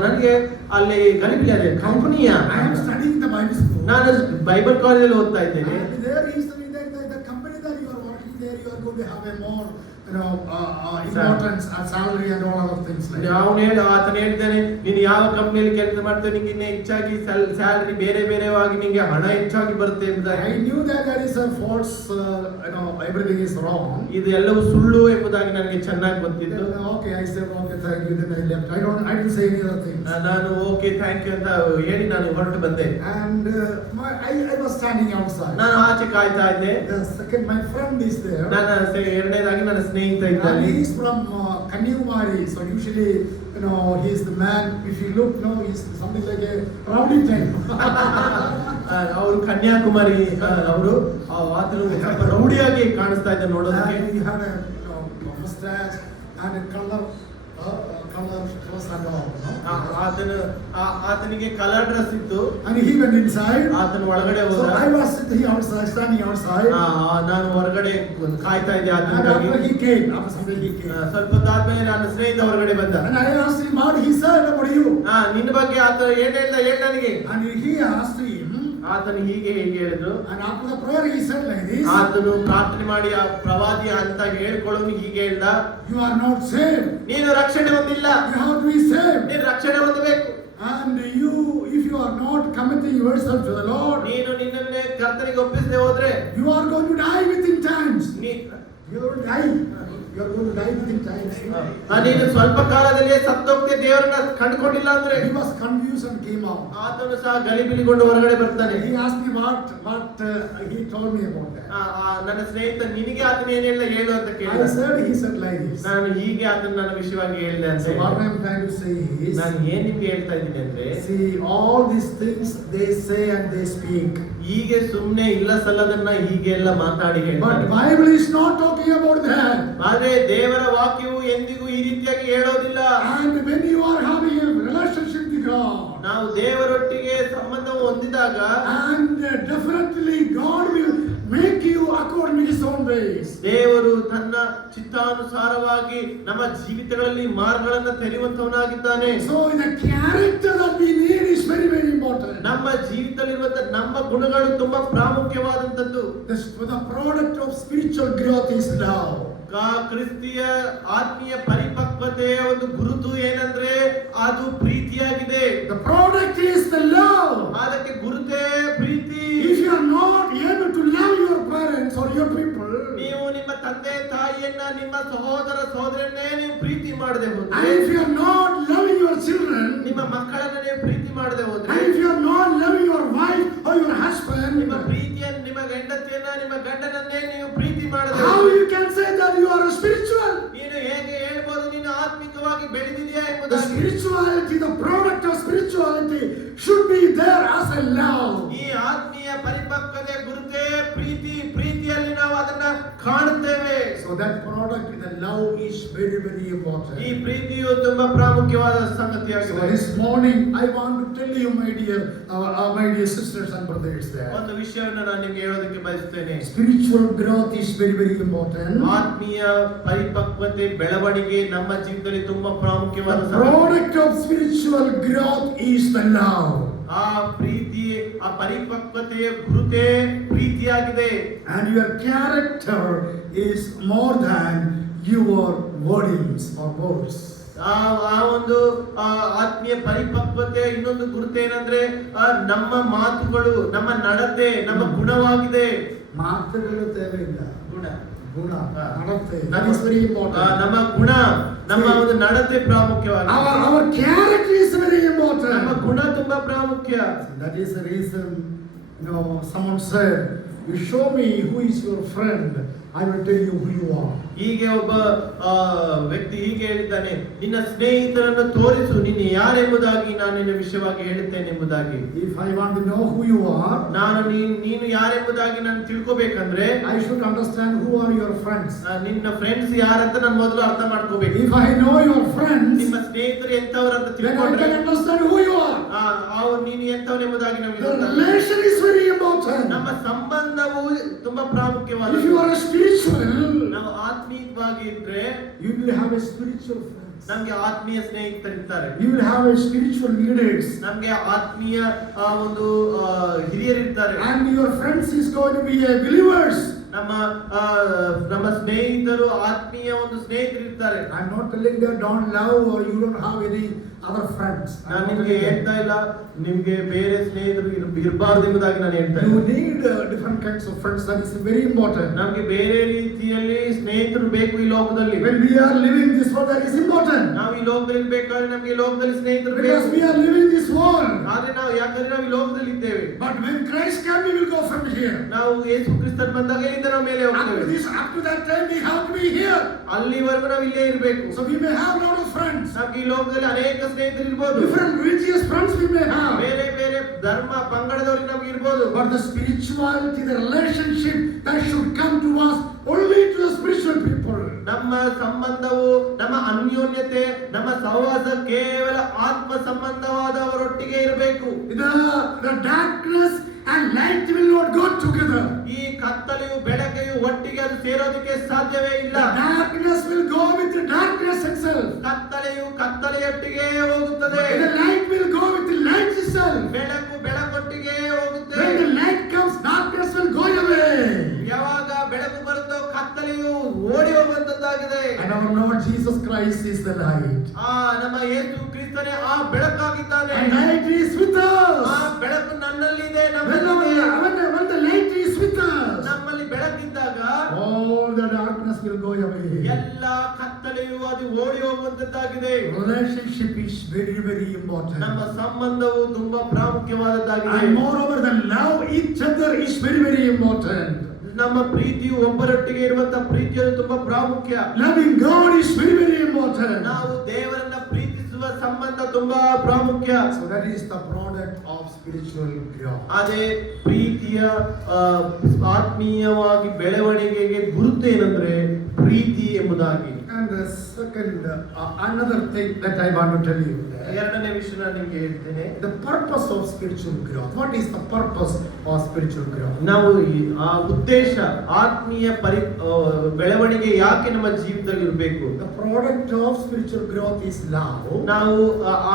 ನನಗೆ ಅಲ್ಲಿ ಗಲಿಬಿಲಿ ಅದೇ ಕಂಪನಿಯ. I am studying the Bible school. ನಾನು ಬೈಬಲ್ ಕಾಲೇಜಲ್ಲಿ ಓದ್ತಾ ಇದ್ದೇನೆ. And there is the company that you are working there, you are going to have a more, importance and salary and all other things like that. ಆತನ ಹೇಳ್ತಾನೆ, ನೀನು ಯಾವ ಕಂಪ್ನಿಯಲ್ಲಿ ಕೆಲಸ ಮಾಡ್ತೇವೆ ನಿಂಗೆ ಇನ್ನ ಹೆಚ್ಚಾಗಿ ಸ್ಯಾಲರಿ ಬೇರೆ ಬೇರೆವಾಗಿ ನಿಂಗೆ ಹಣ ಹೆಚ್ಚಾಗಿ ಬರುತ್ತೆ ಎಂಬುದಾಗಿ. I knew that there is a false, everything is wrong. ಇದು ಎಲ್ಲವೂ ಸುಳ್ಳು ಎಂಬುದಾಗಿ ನನಗೆ ಚೆನ್ನಾಗಿ ಗೊತ್ತಿತ್ತು. Then, okay, I said okay, thank you. Then I left. I didn't say any other things. ನಾನು ಓಕೆ ಥ್ಯಾಂಕ್ ಯು ಅಂತ ಹೇಳಿ ನಾನು ಹೊರಟು ಬಂದೆ. And I was standing outside. ನಾನು ಆಚೆ ಕಾಯ್ತಾ ಇದ್ದೆ. The second, my friend is there. ನನ್ನ ಎರಡನೇದಾಗಿ ನನ್ನ ಸ್ನೇಹಿತ And ಇದ್ದಾನೆ. he is from Kanyakumari. So usually, he is the man. If you look, he's something like a rowdy type. ಅವರು ಕನ್ಯಾಕುಮಾರಿ ಅವರು ಆತನು ಸ್ವಲ್ಪ ರೌಡಿಯಾಗಿ ಕಾಣಿಸ್ತಾ ಇದ್ದ ನೋಡೋದಕ್ಕೆ. And he had a mustache and a color dress and all. ಆತನಿಗೆ colour dress ಇತ್ತು. And he went inside. ಆತನ ಒಳಗಡೆ So ಹೋದ. I was sitting outside, standing outside. ನಾನು ಹೊರಗಡೆ ಕಾಯ್ತಾ ಇದ್ದೆ And ಆತನಿಗಾಗಿ. after he came, after some time he came. ಸ್ವಲ್ಪ ಹೊತ್ತಾದ್ಮೇಲೆ ನನ್ನ ಸ್ನೇಹಿತ ಹೊರಗಡೆ ಬಂದ. And I asked him, what he said about you. ನಿನ್ನ ಬಗ್ಗೆ ಆತ ಏನ್ ಹೇಳ್ದ ಹೇಳ ನನಗೆ. And he asked him. ಆತನು ಹೀಗೆ ಹೇಳಿದ್ರು. And after the prayer he said like this. ಆತನು ಪ್ರಾರ್ಥನೆ ಮಾಡಿ ಆ ಪ್ರವಾದಿ ಅಂತ ಹೇಳ್ಕೊಳ್ಳೋನು ಹೀಗೆ ಹೇಳ್ದ, You are not saved. ನೀನು ರಕ್ಷಣೆ ಹೊಂದಿಲ್ಲ. You have to be saved. ನೀನು ರಕ್ಷಣೆ ಹೊಂದಬೇಕು. And if you are not committing yourself to the Lord, ನೀನು ನಿನ್ನನ್ನೇ ಕರ್ತನಿಗೆ ಒಪ್ಪಿಸದೆ ಹೋದ್ರೆ you are going to die within times. ನೀ- You are going to die. You are going to die within times. ನೀನು ಸ್ವಲ್ಪ ಕಾಲದಲ್ಲಿ ಸತ್ತೋಗ್ತೆ ದೇವರನ್ನ ಕಂಡುಕೊಂಡಿಲ್ಲ ಅಂದ್ರೆ. He was confused and came out. ಆತನು ಸಹ ಗಲಿಬಿಲಿಗೊಂಡು ಹೊರಗಡೆ ಬರ್ತಾನೆ. He asked me what he told me about that. ನನ್ನ ಸ್ನೇಹಿತ ನಿನಗೆ ಆತನ ಏನ್ ಹೇಳ್ದ ಹೇಳು ಅಂತ I ಕೇಳಿದ. said, he said like this. ನಾನು ಹೀಗೆ ಆತನ ನನ್ನ ವಿಷಯವಾಗಿ ಹೇಳಿದೆ ಅಂತ So what I ಹೇಳಿದೆ. am trying to say is, ನಾನು ಏನ್ ನಿಮ್ಗೆ ಹೇಳ್ತಾ ಇದ್ದೀನಿ ಅಂದ್ರೆ, see, all these things they say and they speak. ಹೀಗೆ ಸುಮ್ನೆ ಇಲ್ಲ ಸಲ್ಲದನ್ನ ಹೀಗೆ ಎಲ್ಲ ಮಾತಾಡಿ But ಹೇಳ್ತಾರೆ. Bible is not talking about that. ಆದ್ರೆ ದೇವರ ವಾಕ್ಯವು ಎಂದಿಗೂ ಈ ರೀತಿಯಾಗಿ ಹೇಳೋದಿಲ್ಲ. And when you are having a relationship with God, ನಾವು ದೇವರೊಟ್ಟಿಗೆ ಸಂಬಂಧವು ಹೊಂದಿದಾಗ and definitely God will make you according to His own ways. ದೇವರು ತನ್ನ ಚಿತ್ತಾನುಸಾರವಾಗಿ ನಮ್ಮ ಜೀವಿತಗಳಲ್ಲಿ ಮಾರ್ಗಗಳನ್ನು ತೆರೆಯುವಂತವನಾಗಿದ್ದಾನೆ. So the character that we need is very, very important. ನಮ್ಮ ಜೀವಿತದಲ್ಲಿರುವಂತ ನಮ್ಮ ಗುಣಗಳು ತುಂಬಾ ಪ್ರಾಮುಖ್ಯವಾದಂತದ್ದು. The product of spiritual growth is love. ಕ್ರಿಸ್ತಿಯ ಆತ್ಮೀಯ ಪರಿಪಕ್ವತೆಯ ಒಂದು ಗುರುತು ಏನಂದ್ರೆ ಅದು ಪ್ರೀತಿಯಾಗಿದೆ. The product is the love. ಅದಕ್ಕೆ ಗುರುತೇ ಪ್ರೀತಿ. If you are not able to love your parents or your people, ನೀವು ನಿಮ್ಮ ತಂದೆ ತಾಯಿಯನ್ನ ನಿಮ್ಮ ಸಹೋದರ ಸಹೋದರನ್ನೇ ನೀವು ಪ್ರೀತಿ ಮಾಡದೆ and ಹೋದ್ರೆ, if you are not loving your children, ನಿಮ್ಮ ಮಕ್ಕಳನ್ನ ನೀವು ಪ್ರೀತಿ ಮಾಡದೆ ಹೋದ್ರೆ, and if you are not loving your wife or your husband, ನಿಮ್ಮ ಪ್ರೀತಿಯನ್ನು ನಿಮ್ಮ ಹೆಂಡತಿಯನ್ನ ನಿಮ್ಮ ಗಂಡನನ್ನೇ ನೀವು ಪ್ರೀತಿ ಮಾಡದೆ how ಹೋದ್ರೆ, you can say that you are spiritual? ನೀನು ಹೇಗೆ ಹೇಳ್ಬೋದು ನೀನು ಆತ್ಮಿಕವಾಗಿ ಬೆಳೆದಿದೆಯಾ The ಎಂಬುದಾಗಿ. spirituality, the product of spirituality should be there as a love. ಈ ಆತ್ಮೀಯ ಪರಿಪಕ್ವತೆ ಗುರುತೇ ಪ್ರೀತಿ. ಪ್ರೀತಿಯಲ್ಲಿ ನಾವು ಅದನ್ನ ಕಾಣುತ್ತೇವೆ. So that product, the love is very, very ಈ important. ಪ್ರೀತಿಯು ತುಂಬಾ ಪ್ರಾಮುಖ್ಯವಾದ So ಸಂಗತಿಯಾಗಿದೆ. this morning I want to tell you, my dear sisters and brothers, that ಒಂದು ವಿಷಯವನ್ನು ನಾನು ನಿಮಗೆ ಹೇಳೋದಕ್ಕೆ ಬಯಸ್ತೇನೆ. spiritual growth is very, very important. ಆತ್ಮೀಯ ಪರಿಪಕ್ವತೆ ಬೆಳವಣಿಗೆ ನಮ್ಮ ಜೀವಿತದಲ್ಲಿ ತುಂಬಾ ಪ್ರಾಮುಖ್ಯವಾದ The ಸಂಗತಿ. product of spiritual growth is the love. ಆ ಪ್ರೀತಿ ಆ ಪರಿಪಕ್ವತೆಯ ಗುರುತೇ ಪ್ರೀತಿಯಾಗಿದೆ. And your character is more than your wordings or words. ಆ ಒಂದು ಆತ್ಮೀಯ ಪರಿಪಕ್ವತೆ ಇನ್ನೊಂದು ಗುರುತೇನಂದ್ರೆ ನಮ್ಮ ಮಾತುಗಳು, ನಮ್ಮ ನಡತೆ, ನಮ್ಮ ಗುಣವಾಗಿದೆ. ಮಾತುಗಳು ತೇವೆಯಿಲ್ಲ, ಗುಣ ಗುಣ ನಡತೆ, that is very important. ನಮ್ಮ ಗುಣ, ನಮ್ಮ ಒಂದು ನಡತೆ ಪ್ರಾಮುಖ್ಯವಾಗಿದೆ. Our character is very important. ನಮ್ಮ ಗುಣ ತುಂಬಾ ಪ್ರಾಮುಖ್ಯ. That is the reason, someone said, you show me who is your friend, I will tell you who you are. ಹೀಗೆ ಒಬ್ಬ ವ್ಯಕ್ತಿ ಹೀಗೆ ಹೇಳಿದ್ದಾನೆ, ನಿನ್ನ ಸ್ನೇಹಿತರನ್ನು ತೋರಿಸು, ನೀನು ಯಾರೆಂಬುದಾಗಿ ನಾನು ನಿನ್ನ ವಿಷಯವಾಗಿ ಹೇಳುತ್ತೇನೆ ಎಂಬುದಾಗಿ. If I want to know who you are, ನೀನು ಯಾರೆಂಬುದಾಗಿ ನಾನು ತಿಳ್ಕೋಬೇಕಂದ್ರೆ I should understand who are your friends. ನಿನ್ನ ಫ್ರೆಂಡ್ಸ್ ಯಾರಂತ ನಾನು ಮೊದಲು ಅರ್ಥ ಮಾಡ್ಕೋಬೇಕು. If I know your friends, ನಿಮ್ಮ ಸ್ನೇಹಿತರು ಎಂತವರಂತ then I ತಿಳ್ಕೊಂಡ್ರೆ can understand who you are. ನೀನು ಎಂತವನೆಂಬುದಾಗಿ ನಮಗೆ The relation is very important. ನಮ್ಮ ಸಂಬಂಧವು ತುಂಬಾ ಪ್ರಾಮುಖ್ಯವಾದ. If you are a spiritual, ನಾವು ಆತ್ಮೀಯವಾಗಿ ಇದ್ರೆ you will have a spiritual friends. ನಮ್ಗೆ ಆತ್ಮೀಯ ಸ್ನೇಹಿತರಿರ್ತಾರೆ. You will have a spiritual leaders. ನಮ್ಗೆ ಆತ್ಮೀಯ ಒಂದು ಹಿರಿಯರಿರ್ತಾರೆ. And your friends is going to be a believers. ನಮ್ಮ ಸ್ನೇಹಿತರು ಆತ್ಮೀಯ ಒಂದು ಸ್ನೇಹಿತರಿರ್ತಾರೆ. I am not telling that don't love or you don't have any other friends. ನಾನು ನಿಮಗೆ ಹೇಳ್ತಾ ಇಲ್ಲ ನಿಮಗೆ ಬೇರೆ ಸ್ನೇಹಿತರು ಇರಬಾರದು ಎಂಬುದಾಗಿ ನಾನು ಹೇಳ್ತಾ ಇಲ್ಲ. You need different kinds of friends. That is very important. ನಮಗೆ ಬೇರೆ ರೀತಿಯಲ್ಲಿ ಸ್ನೇಹಿತರು ಬೇಕು ಈ ಲೋಕದಲ್ಲಿ. When we are living this world, that is important. ನಾವು ಈ ಲೋಕದಲ್ಲಿ ಇರಬೇಕಾದ್ರೆ ನಮಗೆ ಈ ಲೋಕದಲ್ಲಿ ಸ್ನೇಹಿತರು Because ಬೇಕು. we are living this world. ಆದ್ರೆ ಯಾಕಂದ್ರೆ ನಾವು ಈ ಲೋಕದಲ್ಲಿ ಇದ್ದೇವೆ. But when Christ comes, we will go from here. ನಾವು ಯೇಸು ಕ್ರಿಸ್ತನ ಬಂದಾಗ ಇಲ್ಲಿಂದ ನಾವು ಮೇಲೆ ಹೋಗ್ತೇವೆ. Up to that time, we have to be here. ಅಲ್ಲಿವರೆಗೂ ನಾವು ಇಲ್ಲೇ ಇರಬೇಕು. So we may have a lot of friends. ನಮಗೆ ಈ ಲೋಕದಲ್ಲಿ ಅನೇಕ ಸ್ನೇಹಿತರು ಇರಬಹುದು. Different religious friends we may have. ಬೇರೆ ಬೇರೆ ಧರ್ಮ ಪಂಗಡದವರು ನಮಗೆ ಇರಬಹುದು. But the spirituality, the relationship that should come to us only to the spiritual people. ನಮ್ಮ ಸಂಬಂಧವು, ನಮ್ಮ ಅನ್ಯೋನ್ಯತೆ, ನಮ್ಮ ಸಹವಾಸ ಕೇವಲ ಆತ್ಮ ಸಂಬಂಧವಾದವರೊಟ್ಟಿಗೆ ಇರಬೇಕು. The darkness and light will not go together. ಈ ಕತ್ತಲೆಯು ಬೆಳಕೆಯು ಒಟ್ಟಿಗೆ ಅದು ಸೇರೋದಕ್ಕೆ ಸಾಧ್ಯವೇ ಇಲ್ಲ. The darkness will go with the darkness itself. ಕತ್ತಲೆಯು ಕತ್ತಲೆಯೊಟ್ಟಿಗೆ ಹೋಗುತ್ತದೆ. The light will go with the light itself. ಬೆಳಕು ಬೆಳಕೊಟ್ಟಿಗೆ ಹೋಗುತ್ತೆ. When the light comes, darkness will go away. ಯಾವಾಗ ಬೆಳಕು ಬರುತ್ತೋ ಕತ್ತಲೆಯು ಓಡಿ ಹೋಗುವಂತದ್ದಾಗಿದೆ. And our Lord Jesus Christ is the light. ನಮ್ಮ ಯೇಸು ಕ್ರಿಸ್ತನೇ ಆ ಬೆಳಕಾಗಿದ್ದಾನೆ. And light is with us. ಆ ಬೆಳಕು ನನ್ನಲ್ಲಿದೆ. When the light is with us, ನಮ್ಮಲ್ಲಿ ಬೆಳಕಿದ್ದಾಗ all the darkness will go away. ಎಲ್ಲ ಕತ್ತಲೆಯು ಅದು ಓಡಿ ಹೋಗುವಂತದ್ದಾಗಿದೆ. Relationship is very, very important. ನಮ್ಮ ಸಂಬಂಧವು ತುಂಬಾ ಪ್ರಾಮುಖ್ಯವಾದದ್ದಾಗಿದೆ. And moreover, the love each other is very, very important. ನಮ್ಮ ಪ್ರೀತಿಯು ಒಬ್ಬರೊಟ್ಟಿಗೆ ಇರುವಂತ ಪ್ರೀತಿಯು ತುಂಬಾ ಪ್ರಾಮುಖ್ಯ. Loving God is very, very important. ನಾವು ದೇವರನ್ನ ಪ್ರೀತಿಸುವ ಸಂಬಂಧ ತುಂಬಾ ಪ್ರಾಮುಖ್ಯ. So that is the product of spiritual growth. ಅದೇ ಪ್ರೀತಿಯ ಆತ್ಮೀಯವಾಗಿ ಬೆಳವಣಿಗೆಗೆ ಗುರುತು ಏನಂದ್ರೆ ಪ್ರೀತಿ ಎಂಬುದಾಗಿ. And the second, another thing that I want to tell you. ಎರಡನೇ ವಿಷಯ ನಾನು ನಿಮಗೆ ಹೇಳ್ತೇನೆ. The purpose of spiritual growth. What is the purpose of spiritual growth? ನಾವು ಆ ಉದ್ದೇಶ ಆತ್ಮೀಯ ಬೆಳವಣಿಗೆ ಯಾಕೆ ನಮ್ಮ ಜೀವಿತದಲ್ಲಿ ಇರಬೇಕು? The product of spiritual growth is love. ನಾವು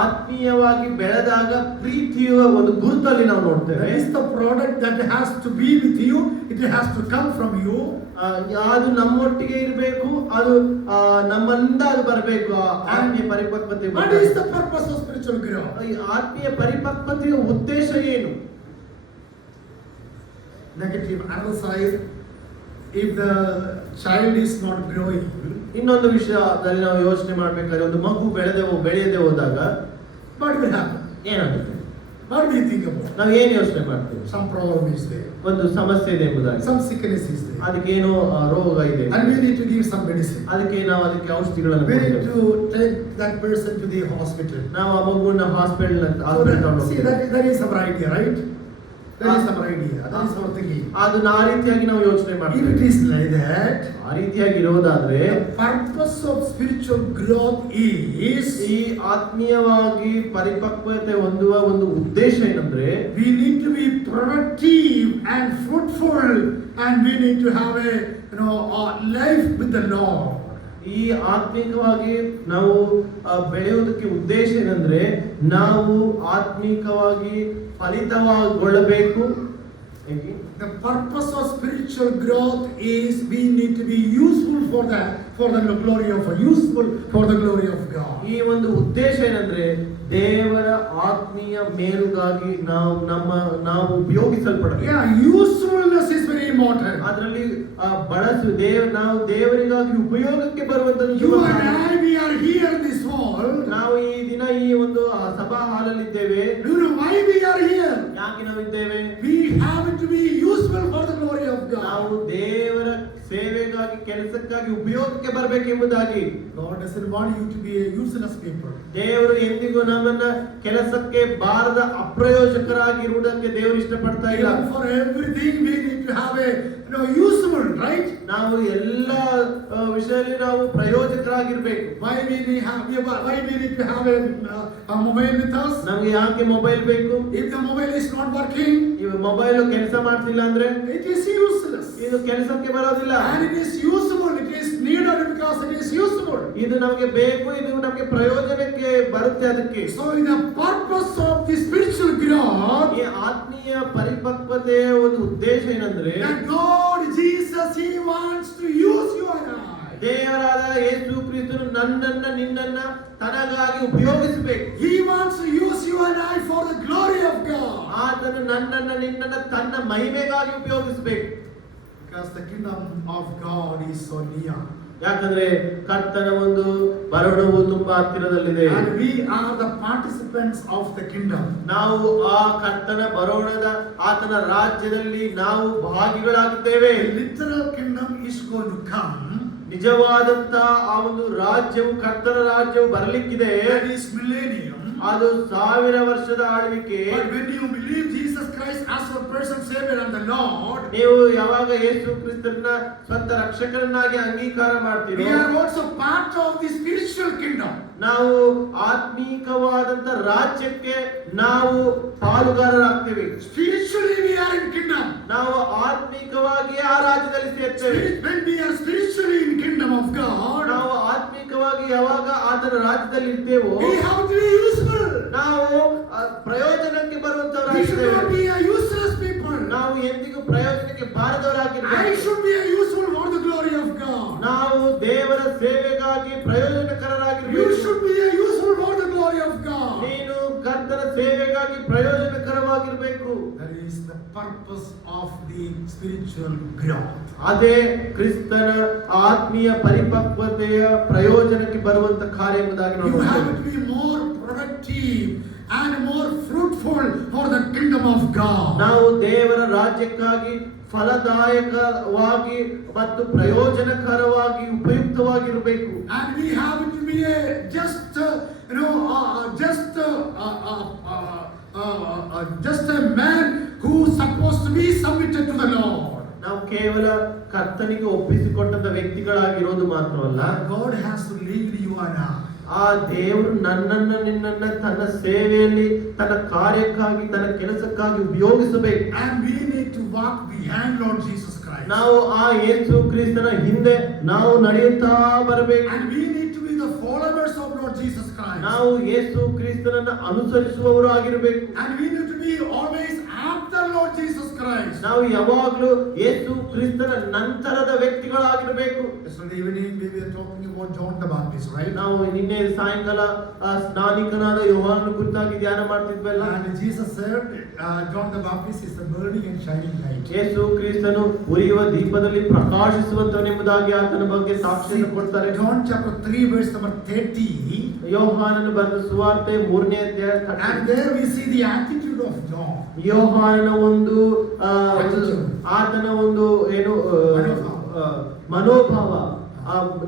ಆತ್ಮೀಯವಾಗಿ ಬೆಳೆದಾಗ ಪ್ರೀತಿಯ ಒಂದು ಗುರುತಲ್ಲಿ ನಾವು ನೋಡ್ತೇವೆ. That is the product that has to be with you. It has to come from you. ಅದು ನಮ್ಮೊಟ್ಟಿಗೆ ಇರಬೇಕು, ಅದು ನಮ್ಮಿಂದ ಅದು ಬರಬೇಕು. ಆತ್ಮೀಯ ಪರಿಪಕ್ವತೆ. What is the purpose of spiritual growth? ಆತ್ಮೀಯ ಪರಿಪಕ್ವತೆಯ ಉದ್ದೇಶ ಏನು? Negative, another side, if the child is not growing, ಇನ್ನೊಂದು ವಿಷಯದಲ್ಲಿ ನಾವು ಯೋಚನೆ ಮಾಡ್ಬೇಕಾದ್ರೆ ಒಂದು ಮಗು ಬೆಳೆಯದೆ ಹೋದಾಗ what will happen? ಏನಾಗುತ್ತೆ? What do you think about? ನಾವು ಏನು ಯೋಚನೆ ಮಾಡ್ತೇವೆ? Some problem is there. ಒಂದು ಸಮಸ್ಯೆ ಇದೆ ಎಂಬುದಾಗಿ. Some sickness is there. ಅದಕ್ಕೆ ಏನೋ ರೋಗ ಇದೆ. And we need to give some medicine. ಅದಕ್ಕೆ ನಾವು ಅದಕ್ಕೆ ಔಷಧಿಗಳನ್ನು We need ಕೊಡ್ತೇವೆ. to take that person to the hospital. ನಾವು ಆ ಮಗುವನ್ನ hospital See, that is our idea, right? That is our idea. That is our thinking. ಅದು ಆ ರೀತಿಯಾಗಿ ನಾವು ಯೋಚನೆ If ಮಾಡ್ತೇವೆ. it is like that, ಆ ರೀತಿಯಾಗಿ ಇರೋದಾದ್ರೆ the purpose of spiritual growth is ಈ ಆತ್ಮೀಯವಾಗಿ ಪರಿಪಕ್ವತೆ ಹೊಂದುವ ಒಂದು ಉದ್ದೇಶ ಏನಂದ್ರೆ we need to be productive and fruitful, and we need to have a life with the Lord. ಈ ಆತ್ಮಿಕವಾಗಿ ನಾವು ಬೆಳೆಯುವುದಕ್ಕೆ ಉದ್ದೇಶ ಏನಂದ್ರೆ ನಾವು ಆತ್ಮಿಕವಾಗಿ ಫಲಿತಗೊಳ್ಳಬೇಕು. The purpose of spiritual growth is we need to be useful for the glory of God. ಈ ಒಂದು ಉದ್ದೇಶ ಏನಂದ್ರೆ ದೇವರ ಆತ್ಮೀಯ ಮೇಲುಗಾಗಿ ನಾವು ಉಪಯೋಗಿಸಲ್ಪಡಬೇಕು. Usefulness is very important. ಅದರಲ್ಲಿ ನಾವು ದೇವರಿಗಾಗಿ ಉಪಯೋಗಕ್ಕೆ ಬರುವಂತದ್ದು. You and I, we are here in this hall. ನಾವು ಈ ದಿನ ಈ ಒಂದು ಸಭಾ ಹಾಲಲ್ಲಿ ಇದ್ದೇವೆ. Do you know why we are here? ಯಾಕೆ ನಾವು ಇದ್ದೇವೆ? We have to be useful for the glory of God. ನಾವು ದೇವರ ಸೇವೆಗಾಗಿ ಕೆಲಸಕ್ಕಾಗಿ ಉಪಯೋಗಕ್ಕೆ ಬರಬೇಕೆಂಬುದಾಗಿ. God doesn't want you to be a useless people. ದೇವರು ಎಂದಿಗೂ ನಮ್ಮನ್ನ ಕೆಲಸಕ್ಕೆ ಬಾರದ ಅಪ್ರಯೋಜಕರಾಗಿರುವುದಕ್ಕೆ ದೇವರು ಇಷ್ಟಪಡ್ತಾ ಇಲ್ಲ. For everything we need to have a useful, right? ನಾವು ಎಲ್ಲ ವಿಷಯದಲ್ಲಿ ನಾವು ಪ್ರಯೋಜಕರಾಗಿರ್ಬೇಕು. Why we need to have a mobile with us? ನಮಗೆ ಯಾಕೆ ಮೊಬೈಲ್ ಬೇಕು? If the mobile is not working, ಈ ಮೊಬೈಲ್ ಕೆಲಸ ಮಾಡ್ತಿಲ್ಲ ಅಂದ್ರೆ it is useless. ಇದು ಕೆಲಸಕ್ಕೆ ಬರೋದಿಲ್ಲ. And it is useful, it is needed because it is useful. ಇದು ನಮಗೆ ಬೇಕು, ಇದು ನಮಗೆ ಪ್ರಯೋಜನಕ್ಕೆ ಬರುತ್ತೆ ಅದಕ್ಕೆ. So the purpose of the spiritual growth, ಈ ಆತ್ಮೀಯ ಪರಿಪಕ್ವತೆಯ ಒಂದು ಉದ್ದೇಶ ಏನಂದ್ರೆ that God Jesus, He wants to use you and I. ದೇವರಾದ ಯೇಸು ಕ್ರಿಸ್ತನು ನನ್ನನ್ನ ನಿನ್ನನ್ನ ತನಗಾಗಿ ಉಪಯೋಗಿಸಬೇಕು. He wants to use you and I for the glory of God. ಆತನು ನನ್ನನ್ನ ನಿನ್ನನ್ನ ತನ್ನ ಮಹಿಮೆಗಾಗಿ ಉಪಯೋಗಿಸಬೇಕು. Because the kingdom of God is so near. ಯಾಕಂದ್ರೆ ಕರ್ತನ ಒಂದು ಬರೋಣವು ತುಂಬಾ ಹತ್ತಿರದಲ್ಲಿದೆ. And we are the participants of the kingdom. ನಾವು ಆ ಕರ್ತನ ಬರೋಣದ ಆತನ ರಾಜ್ಯದಲ್ಲಿ ನಾವು ಭಾಗಿಗಳಾಗಿದ್ದೇವೆ. The literal kingdom is going to come. ನಿಜವಾದಂತ ಆ ಒಂದು ರಾಜ್ಯವು ಕರ್ತನ ರಾಜ್ಯವು ಬರಲಿಕ್ಕಿದೆ. That is millennium. ಅದು 1000 ವರ್ಷದ ಆಳ್ವಿಕೆ. But when you believe Jesus Christ as your personal Savior and the Lord, ನೀವು ಯಾವಾಗ ಯೇಸು ಕ್ರಿಸ್ತನ ಸ್ವಂತ ರಕ್ಷಕರನ್ನಾಗಿ ಅಂಗೀಕಾರ ಮಾಡ್ತೀರೋ, we are also part of the spiritual kingdom. ನಾವು ಆತ್ಮೀಕವಾದಂತ ರಾಜ್ಯಕ್ಕೆ ನಾವು ಪಾಲುಗಾರರಾಗ್ತೀವಿ. Spiritually we are in kingdom. ನಾವು ಆತ್ಮೀಕವಾಗಿ ಆ ರಾಜ್ಯದಲ್ಲಿ ಸೇರ್ತೇವೆ. When we are spiritually in kingdom of God, ನಾವು ಆತ್ಮೀಕವಾಗಿ ಯಾವಾಗ ಆತನ ರಾಜ್ಯದಲ್ಲಿ ಇರ್ತೇವೋ, we have to be useful. ನಾವು ಪ್ರಯೋಜನಕ್ಕೆ We should ಬರುವಂತವರಾಗಿದ್ದೇವೆ. not be a useless people. ನಾವು ಎಂದಿಗೂ ಪ್ರಯೋಜನಕ್ಕೆ ಬಾರದವರಾಗಿರ್ಬೇಕು. I should be a useful for the glory of God. ನಾವು ದೇವರ ಸೇವೆಗಾಗಿ You ಪ್ರಯೋಜನಕರರಾಗಿರ್ಬೇಕು. should be a useful for the glory of God. ನೀನು ಕರ್ತನ ಸೇವೆಗಾಗಿ ಪ್ರಯೋಜನಕರವಾಗಿರ್ಬೇಕು. That is the purpose of the spiritual growth. ಅದೇ ಕ್ರಿಸ್ತನ ಆತ್ಮೀಯ ಪರಿಪಕ್ವತೆಯ ಪ್ರಯೋಜನಕ್ಕೆ ಬರುವಂತ ಕಾರ್ಯ ಎಂಬುದಾಗಿ You have ನೋಡುತ್ತೇವೆ. to be more productive and more fruitful for the kingdom of God. ನಾವು ದೇವರ ರಾಜ್ಯಕ್ಕಾಗಿ ಫಲದಾಯಕವಾಗಿ ಮತ್ತು ಪ್ರಯೋಜನಕರವಾಗಿ ಉಪಯುಕ್ತವಾಗಿರಬೇಕು. And we have to be just a man who is supposed to be submitted to the Lord. ನಾವು ಕೇವಲ ಕರ್ತನಿಗೆ ಒಪ್ಪಿಸಿಕೊಟ್ಟಂತ ವ್ಯಕ್ತಿಗಳಾಗಿರೋದು ಮಾತ್ರವಲ್ಲ, God has to lead you and I. ಆ ದೇವರು ನನ್ನನ್ನ ನಿನ್ನನ್ನ ತನ್ನ ಸೇವೆಯಲ್ಲಿ ತನ್ನ ಕಾರ್ಯಕ್ಕಾಗಿ ತನ್ನ ಕೆಲಸಕ್ಕಾಗಿ ಉಪಯೋಗಿಸಬೇಕು. And we need to walk behind Lord Jesus Christ. ನಾವು ಆ ಯೇಸು ಕ್ರಿಸ್ತನ ಹಿಂದೆ ನಾವು ನಡೆಯುತ್ತಾ ಬರಬೇಕು. And we need to be the followers of Lord Jesus Christ. ನಾವು ಯೇಸು ಕ್ರಿಸ್ತನನ್ನ ಅನುಸರಿಸುವವರು ಆಗಿರಬೇಕು. And we need to be always after Lord Jesus Christ. ನಾವು ಯಾವಾಗಲೂ ಯೇಸು ಕ್ರಿಸ್ತನ ನಂತರದ ವ್ಯಕ್ತಿಗಳಾಗಿರಬೇಕು. Yesterday evening we were talking about John the Baptist, right? ನಾವು ನಿನ್ನೆ ಸಾಯಂಕಾಲ ಸ್ನಾನಿಕನಾದ ಯೋಹಾನನ ಕುರಿತಾಗಿ ಧ್ಯಾನ ಮಾಡ್ತಿದ್ವಲ್ಲ. And Jesus said John the Baptist is the burning and shining light. ಯೇಸು ಕ್ರಿಸ್ತನು ಉರಿಯುವ ದೀಪದಲ್ಲಿ ಪ್ರಕಾಶಿಸುವಂತವನೆಂಬುದಾಗಿ ಆತನ ಬಗ್ಗೆ ಸಾಕ್ಷ್ಯವನ್ನು ಕೊಡ್ತಾರೆ. John chapter 3 verse number 30. ಯೋಹಾನನು ಬರೆದ ಸುವಾರ್ತೆ 3ನೇ ಅಧ್ಯಾಯ. And there we see the attitude of John. ಯೋಹಾನನ ಒಂದು ಆತನ ಒಂದು ಏನು ಮನೋಭಾವ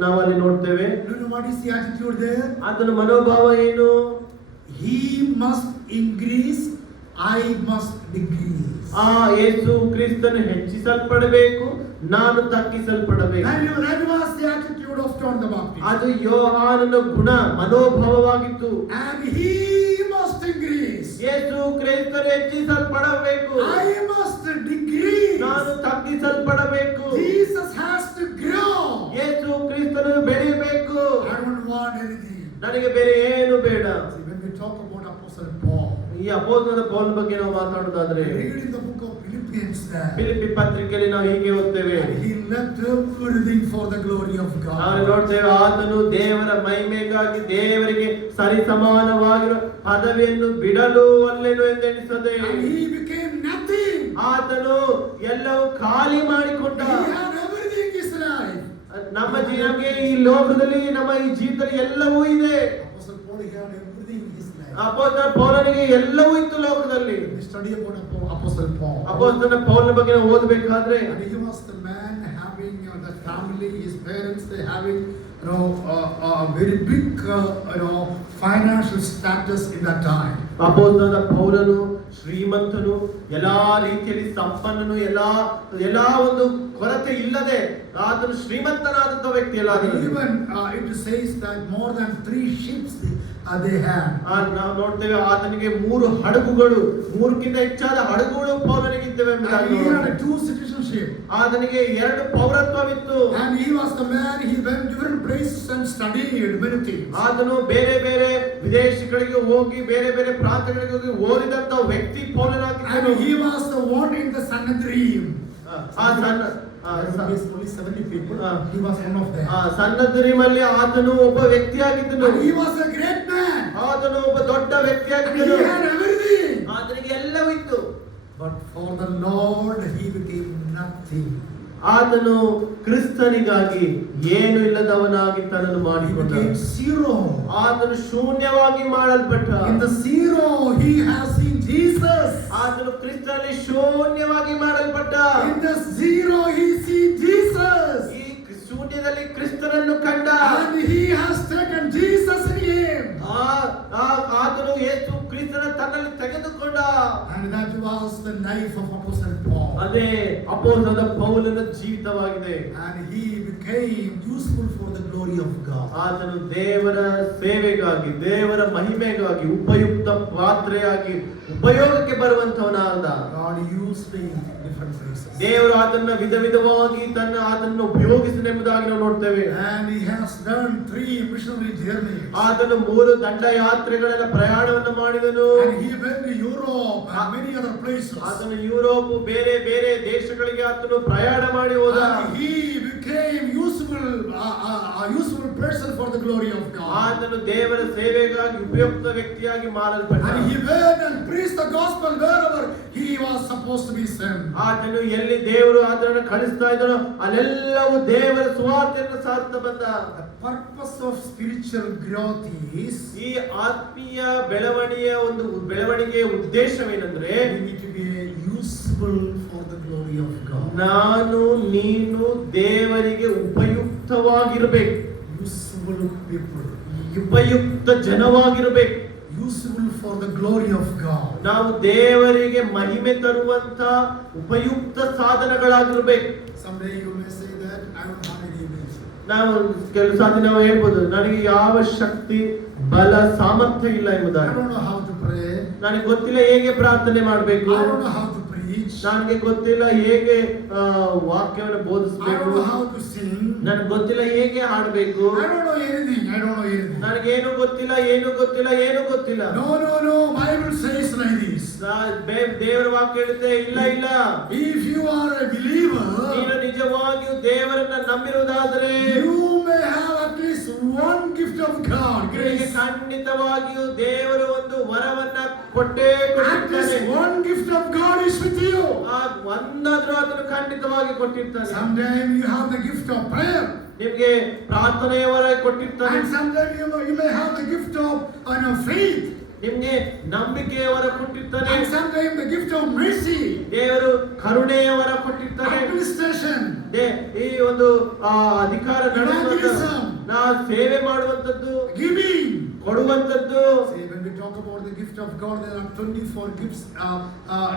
ನಾವಲ್ಲಿ ನೋಡ್ತೇವೆ. Do you know what is the attitude there? ಆತನ ಮನೋಭಾವ ಏನು? He must increase, I must decrease. ಯೇಸು ಕ್ರಿಸ್ತನು ಹೆಚ್ಚಿಸಲ್ಪಡಬೇಕು, ನಾನು ತಗ್ಗಿಸಲ್ಪಡಬೇಕು. That was the attitude of John the Baptist. ಅದು ಯೋಹಾನನ ಗುಣ ಮನೋಭಾವವಾಗಿತ್ತು. And he must increase, ಯೇಸು ಕ್ರಿಸ್ತನು ಹೆಚ್ಚಿಸಲ್ಪಡಬೇಕು, I must decrease. ನಾನು ತಗ್ಗಿಸಲ್ಪಡಬೇಕು. Jesus has to grow, ಯೇಸು ಕ್ರಿಸ್ತನು ಬೆಳೆಯಬೇಕು, want anything. ನನಗೆ ಬೇರೆ ಏನು ಬೇಡ. See, when we talk about Apostle Paul, ಈ ಅಪೊಸ್ತಲನಾದ ಪೌಲನ ಬಗ್ಗೆ ನಾವು ಮಾತಾಡೋದಾದ್ರೆ we read in the book of Philippians that Philippi ಪತ್ರಿಕೆಯಲ್ಲಿ ನಾವು ಹೀಗೆ ಓದ್ತೇವೆ, he left everything for the glory of ನಾವು God. ನೋಡ್ತೇವೆ ಆತನು ದೇವರ ಮಹಿಮೆಗಾಗಿ ದೇವರಿಗೆ ಸರಿ ಸಮಾನವಾಗಿರುವ ಪದವಿಯನ್ನು ಬಿಡಲು ಒಲ್ಲೆನು ಎಂದೆಣಿಸದೆ And he became nothing. ಆತನು ಎಲ್ಲವೂ ಖಾಲಿ ಮಾಡಿಕೊಂಡ. He had everything in his life. ನಮ್ಮ ನಮಗೆ ಈ ಲೋಕದಲ್ಲಿ ನಮ್ಮ ಈ ಜೀವಿತದಲ್ಲಿ ಎಲ್ಲವೂ ಇದೆ. Apostle Paul, he had everything in his life. ಅಪೊಸ್ತಲ ಪೌಲನಿಗೆ ಎಲ್ಲವೂ ಇತ್ತು ಲೋಕದಲ್ಲಿ. We study about Apostle Paul. ಅಪೊಸ್ತಲ ಪೌಲನ ಬಗ್ಗೆ ನಾವು ಓದಬೇಕಾದ್ರೆ And he was the man having the family, his parents, they having a very big financial status in that time. ಅಪೊಸ್ತಲ ಪೌಲನು ಶ್ರೀಮಂತನು, ಎಲ್ಲಾ ರೀತಿಯಲ್ಲಿ ಸಂಪನ್ನನು, ಎಲ್ಲಾ ಒಂದು ಕೊರತೆ ಇಲ್ಲದೆ ಆತನು ಶ್ರೀಮಂತನಾದಂತ ವ್ಯಕ್ತಿ ಅಲ್ಲ. Even it says that more than 3 ships they had. ನಾವು ನೋಡ್ತೇವೆ ಆತನಿಗೆ 3 ಹಡಗುಗಳು, 3ಕ್ಕಿಂತ ಹೆಚ್ಚಾದ ಹಡಗುಗಳು ಪೌಲನಿಗೆ ಇದ್ದವೆ. And he had 2 citizenship. ಆತನಿಗೆ 2 ಪೌರತ್ವವಿತ್ತು. And he was the man, he went different places and studied many things. ಆತನು ಬೇರೆ ಬೇರೆ ವಿದೇಶಗಳಿಗೆ ಹೋಗಿ ಬೇರೆ ಬೇರೆ ಪ್ರಾಂತಗಳಿಗೆ ಹೋಗಿ ಓದಿದಂತ ವ್ಯಕ್ತಿ ಪೌಲನಾಗಿದ್ದನು. And he was the one in the Sanhedrin. Only 70 people. He was one of them. ಸನ್ನದ್ರಿಮಲ್ಲಿ ಆತನು ಒಬ್ಬ ವ್ಯಕ್ತಿಯಾಗಿದ್ದನು. And he was a great man. ಆತನು ಒಬ್ಬ ದೊಡ್ಡ And ವ್ಯಕ್ತಿಯಾಗಿದ್ದನು. he had everything. ಆತನಿಗೆ ಎಲ್ಲವೂ ಇತ್ತು. But for the Lord he became nothing. ಆತನು ಕ್ರಿಸ್ತನಿಗಾಗಿ ಏನು ಇಲ್ಲದವನಾಗಿ ತನ್ನನ್ನು He ಮಾಡಿಕೊಂಡ. became zero. ಆತನು ಶೂನ್ಯವಾಗಿ ಮಾಡಲ್ಪಟ್ಟ. In the zero he has seen Jesus. ಆತನು ಕ್ರಿಸ್ತನಲ್ಲಿ ಶೂನ್ಯವಾಗಿ ಮಾಡಲ್ಪಟ್ಟ. In the zero he seen Jesus. ಈ ಶೂನ್ಯದಲ್ಲಿ ಕ್ರಿಸ್ತನನ್ನು ಕಂಡ. And he has taken Jesus in him. ಆತನು ಯೇಸು ಕ್ರಿಸ್ತನ ತನ್ನಲ್ಲಿ ತೆಗೆದುಕೊಂಡ. And that was the life of Apostle Paul. ಅದೇ ಅಪೊಸ್ತಲ ಪೌಲನ ಜೀವಿತವಾಗಿದೆ. And he became useful for the glory of God. ಆತನು ದೇವರ ಸೇವೆಗಾಗಿ, ದೇವರ ಮಹಿಮೆಗಾಗಿ ಉಪಯುಕ್ತ ಪಾತ್ರೆಯಾಗಿ ಉಪಯೋಗಕ್ಕೆ ಬರುವಂತವನಾದ. God used him in different places. ದೇವರು ಆತನ ವಿಧ ವಿಧವಾಗಿ ಆತನನ್ನು ಉಪಯೋಗಿಸಿದೆಂಬುದಾಗಿ ನಾವು ನೋಡ್ತೇವೆ. And he has done 3 missionary journeys. ಆತನು 3 ದಂಡ ಯಾತ್ರೆಗಳೆಲ್ಲ ಪ್ರಯಾಣವನ್ನು ಮಾಡಿದನು. And he went to Europe and many other places. ಆತನು ಯುರೋಪ್ ಬೇರೆ ಬೇರೆ ದೇಶಗಳಿಗೆ ಆತನು ಪ್ರಯಾಣ ಮಾಡಿ ಹೋದ. And he became useful person for the glory of God. ಆತನು ದೇವರ ಸೇವೆಗಾಗಿ ಉಪಯುಕ್ತ ವ್ಯಕ್ತಿಯಾಗಿ ಮಾರಲ್ಪಟ್ಟ. And he went and preached the gospel wherever he was supposed to be sent. ಆತನು ಎಲ್ಲಿ ದೇವರು ಆತನನ್ನು ಕಳಿಸ್ತಾ ಇದ್ದನೋ ಅಲ್ಲೆಲ್ಲವೂ ದೇವರ ಸುವಾರ್ತೆಯನ್ನು ಸಾರುತ್ತಾ ಬಂದ. The purpose of spiritual growth is ಈ ಆತ್ಮೀಯ ಬೆಳವಣಿಗೆಯ ಉದ್ದೇಶವೇನೆಂದ್ರೆ we need to be useful for the glory of God. ನಾನು ನೀನು ದೇವರಿಗೆ ಉಪಯುಕ್ತವಾಗಿರಬೇಕು. Useful people. ಉಪಯುಕ್ತ ಜನವಾಗಿರಬೇಕು. Useful for the glory of God. ನಾವು ದೇವರಿಗೆ ಮಹಿಮೆ ತರುವಂತ ಉಪಯುಕ್ತ ಸಾಧನಗಳಾಗಿರ್ಬೇಕು. Someday you may say that I don't have any ability. ನಾವು ಕೆಲವು ಸಾರಿ ನಾವು ಹೇಳ್ಬೋದು, ನನಗೆ ಯಾವ ಶಕ್ತಿ ಬಲ ಸಾಮರ್ಥ್ಯ ಇಲ್ಲ I ಎಂಬುದಾಗಿ. don't know how to pray. ನನಗೆ ಗೊತ್ತಿಲ್ಲ ಹೇಗೆ ಪ್ರಾರ್ಥನೆ ಮಾಡಬೇಕು. I don't know how to preach. ನನಗೆ ಗೊತ್ತಿಲ್ಲ ಹೇಗೆ ವಾಕ್ಯವನ್ನು I ಬೋಧಿಸಬೇಕು. don't know how to sing. ನನಗೆ ಗೊತ್ತಿಲ್ಲ ಹೇಗೆ ಹಾಡಬೇಕು. I don't know anything. I don't know anything. ನನಗೇನು ಗೊತ್ತಿಲ್ಲ, ಏನು ಗೊತ್ತಿಲ್ಲ. No. Bible says like this. ದೇವರ ವಾಕ್ಯ ಹೇಳುತ್ತೆ, ಇಲ್ಲ. If you are a believer, ನೀನು ನಿಜವಾಗಿಯೂ ದೇವರನ್ನ ನಂಬಿರುವುದಾದರೆ you may have at least one gift of God. ನಿನಗೆ ಖಂಡಿತವಾಗಿಯೂ ದೇವರು ಒಂದು ವರವನ್ನ ಕೊಟ್ಟೇ At least ಕೊಟ್ಟಿರ್ತಾನೆ. one gift of God is with you. ಒಂದಾದ್ರೂ ಅದನ್ನು ಖಂಡಿತವಾಗಿ ಕೊಟ್ಟಿರ್ತಾನೆ. Sometime you have the gift of prayer. ನಿಮ್ಗೆ ಪ್ರಾರ್ಥನೆಯ ವರ ಕೊಟ್ಟಿರ್ತಾನೆ. And sometimes you may have the gift of faith. ನಿಮ್ಗೆ ನಂಬಿಕೆಯ ವರ ಕೊಟ್ಟಿರ್ತಾನೆ. And sometimes the gift of mercy. ದೇವರು ಕರುಣೆಯ ವರ ಕೊಟ್ಟಿರ್ತಾನೆ. Administration. ಈ ಒಂದು ಅಧಿಕಾರ ನಡೆಸುವಂತ, ನಾ ಸೇವೆ ಮಾಡುವಂತದ್ದು, Giving. ಕೊಡುವಂತದ್ದು. See, when we talk about the gift of God, there are 24 gifts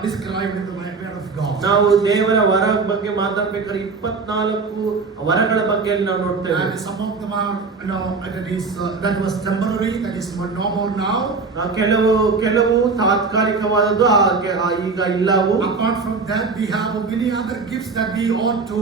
described in the word of God. ನಾವು ದೇವರ ವರ ಬಗ್ಗೆ ಮಾತಾಡಬೇಕಾದ್ರೆ 24 ವರಗಳ ಬಗ್ಗೆ ನಾವು ನೋಡ್ತೇವೆ. And some of them are, that was temporary, that is no more now. ಕೆಲವು ತಾತ್ಕಾಲಿಕವಾದದ್ದು ಈಗ ಇಲ್ಲವು. Apart from that, we have many other gifts that we ought to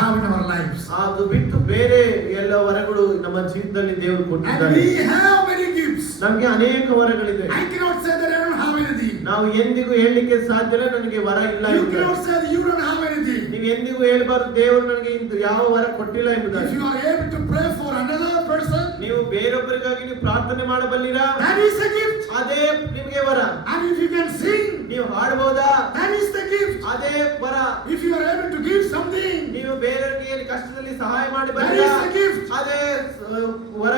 have in our lives. ಅದು ಬಿಟ್ಟು ಬೇರೆ ಎಲ್ಲ ವರಗಳು ನಮ್ಮ ಜೀವಿತದಲ್ಲಿ ದೇವರು ಕೊಟ್ಟಿದ್ದಾರೆ. And we have many gifts. ನಮಗೆ ಅನೇಕ ವರಗಳಿದೆ. I cannot say that I don't have anything. ನಾವು ಎಂದಿಗೂ ಹೇಳಲಿಕ್ಕೆ ಸಾಧ್ಯ ಇಲ್ಲ ನನಗೆ ವರ ಇಲ್ಲ. You cannot say that you don't have anything. ನೀವು ಎಂದಿಗೂ ಹೇಳಬಾರದು ದೇವರು ನನಗೆ ಯಾವ ವರ ಕೊಟ್ಟಿಲ್ಲ ಎಂಬುದಾಗಿ. If you are able to pray for another person, ನೀವು ಬೇರೊಬ್ಬರಿಗಾಗಿ ನೀವು ಪ್ರಾರ್ಥನೆ ಮಾಡಬಲ್ಲಿರಾ, that is a gift. ಅದೇ ನಿಮಗೆ ವರ. And if you can sing, ನೀವು ಹಾಡಬಹುದಾ, that is the gift. ಅದೇ ವರ. If you are able to give something, ನೀವು ಬೇರೆಯವರಿಗೆ ಕಷ್ಟದಲ್ಲಿ ಸಹಾಯ that ಮಾಡಬಲ್ಲಿರಾ, is the gift. ಅದೇ ವರ.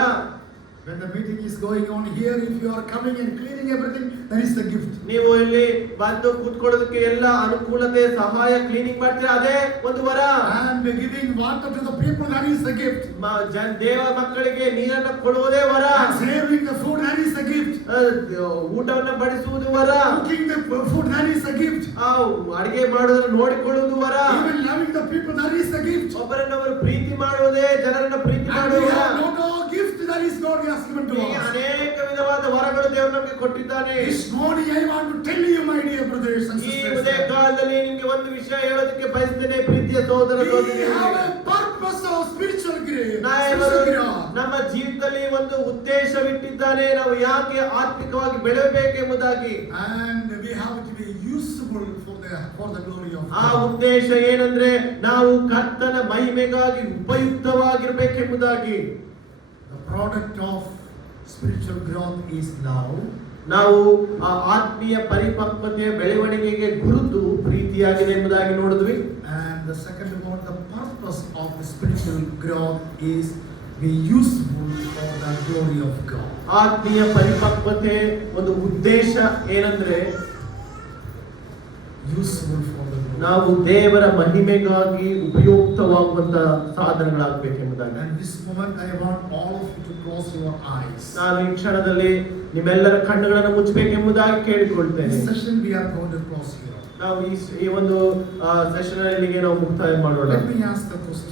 When the meeting is going on here, if you are coming and cleaning everything, that is the gift. ನೀವು ಇಲ್ಲಿ ಬಂದು ಕೂತ್ಕೊಳ್ಳೋದಕ್ಕೆ ಎಲ್ಲ ಅನುಕೂಲತೆ ಸಹಾಯ ಕ್ಲೀನಿಂಗ್ ಮಾಡ್ತೀರಾ, ಅದೇ ಒಂದು ವರ. And giving water to the people, that is the gift. ದೇವ ಮಕ್ಕಳಿಗೆ ನೀರನ್ನು ಕೊಡುವುದೇ ವರ. And serving the food, that is the gift. ಊಟವನ್ನು ಬಡಿಸುವುದು ವರ. Cooking the food, that is the gift. ಅಡಿಗೆ ಮಾಡೋದನ್ನು ನೋಡಿಕೊಳ್ಳುವುದು ವರ. Even loving the people, that is the gift. ಒಬ್ಬರನ್ನೊಬ್ಬರು ಪ್ರೀತಿ ಮಾಡುವುದೇ ಜನರನ್ನ ಪ್ರೀತಿ And we ಮಾಡುವುದು. have no gift, that is God has given to us. ಅನೇಕ ವಿಧವಾದ ವರಗಳು ದೇವರು ನಮಗೆ ಕೊಟ್ಟಿದ್ದಾನೆ. This morning I want to tell you, my dear brothers and ಈ sisters, ಉದಯ ಕಾಲದಲ್ಲಿ ನಿಮಗೆ ಒಂದು ವಿಷಯ ಹೇಳೋದಕ್ಕೆ ಬಯಸ್ತೇನೆ ಪ್ರೀತಿಯ ಸಹೋದರ we ಸಹೋದರಿಯರೇ. have a purpose of spiritual growth. ನಮ್ಮ ಜೀವಿತದಲ್ಲಿ ಒಂದು ಉದ್ದೇಶವಿಟ್ಟಿದ್ದಾನೆ, ನಾವು ಯಾಕೆ ಆತ್ಮಿಕವಾಗಿ ಬೆಳೆಯಬೇಕೆಂಬುದಾಗಿ. And we have to be useful for the glory of ಆ God. ಉದ್ದೇಶ ಏನಂದ್ರೆ ನಾವು ಕರ್ತನ ಮಹಿಮೆಗಾಗಿ ಉಪಯುಕ್ತವಾಗಿರಬೇಕೆಂಬುದಾಗಿ. The product of spiritual growth is love. ನಾವು ಆ ಆತ್ಮೀಯ ಪರಿಪಕ್ವತೆಯ ಬೆಳವಣಿಗೆಗೆ ಗುರುತು ಪ್ರೀತಿಯಾಗಿದೆ ಎಂಬುದಾಗಿ ನೋಡಿದ್ವಿ. And the second one, the purpose of the spiritual growth is be useful for the glory of God. ಆತ್ಮೀಯ ಪರಿಪಕ್ವತೆ ಒಂದು ಉದ್ದೇಶ ಏನಂದ್ರೆ Useful for the glory. ನಾವು ದೇವರ ಮಹಿಮೆಗಾಗಿ ಉಪಯುಕ್ತವಾಗುವಂತ ಸಾಧನಗಳಾಗಬೇಕೆಂಬುದಾಗಿ. And this moment I want all of you to close your eyes. ನಾನು ಈ ಕ್ಷಣದಲ್ಲಿ ನಿಮ್ಮೆಲ್ಲರ ಕಣ್ಣುಗಳನ್ನು ಮುಚ್ಚಬೇಕೆಂಬುದಾಗಿ ಕೇಳಿಕೊಳ್ತೇನೆ. This session we are going to close here. ನಾವು ಈ ಒಂದು ಸೆಷನ್ ಅಲ್ಲಿಗೆ ನಾವು ಮುಕ್ತಾಯ ಮಾಡೋಣ. Let me ask the question.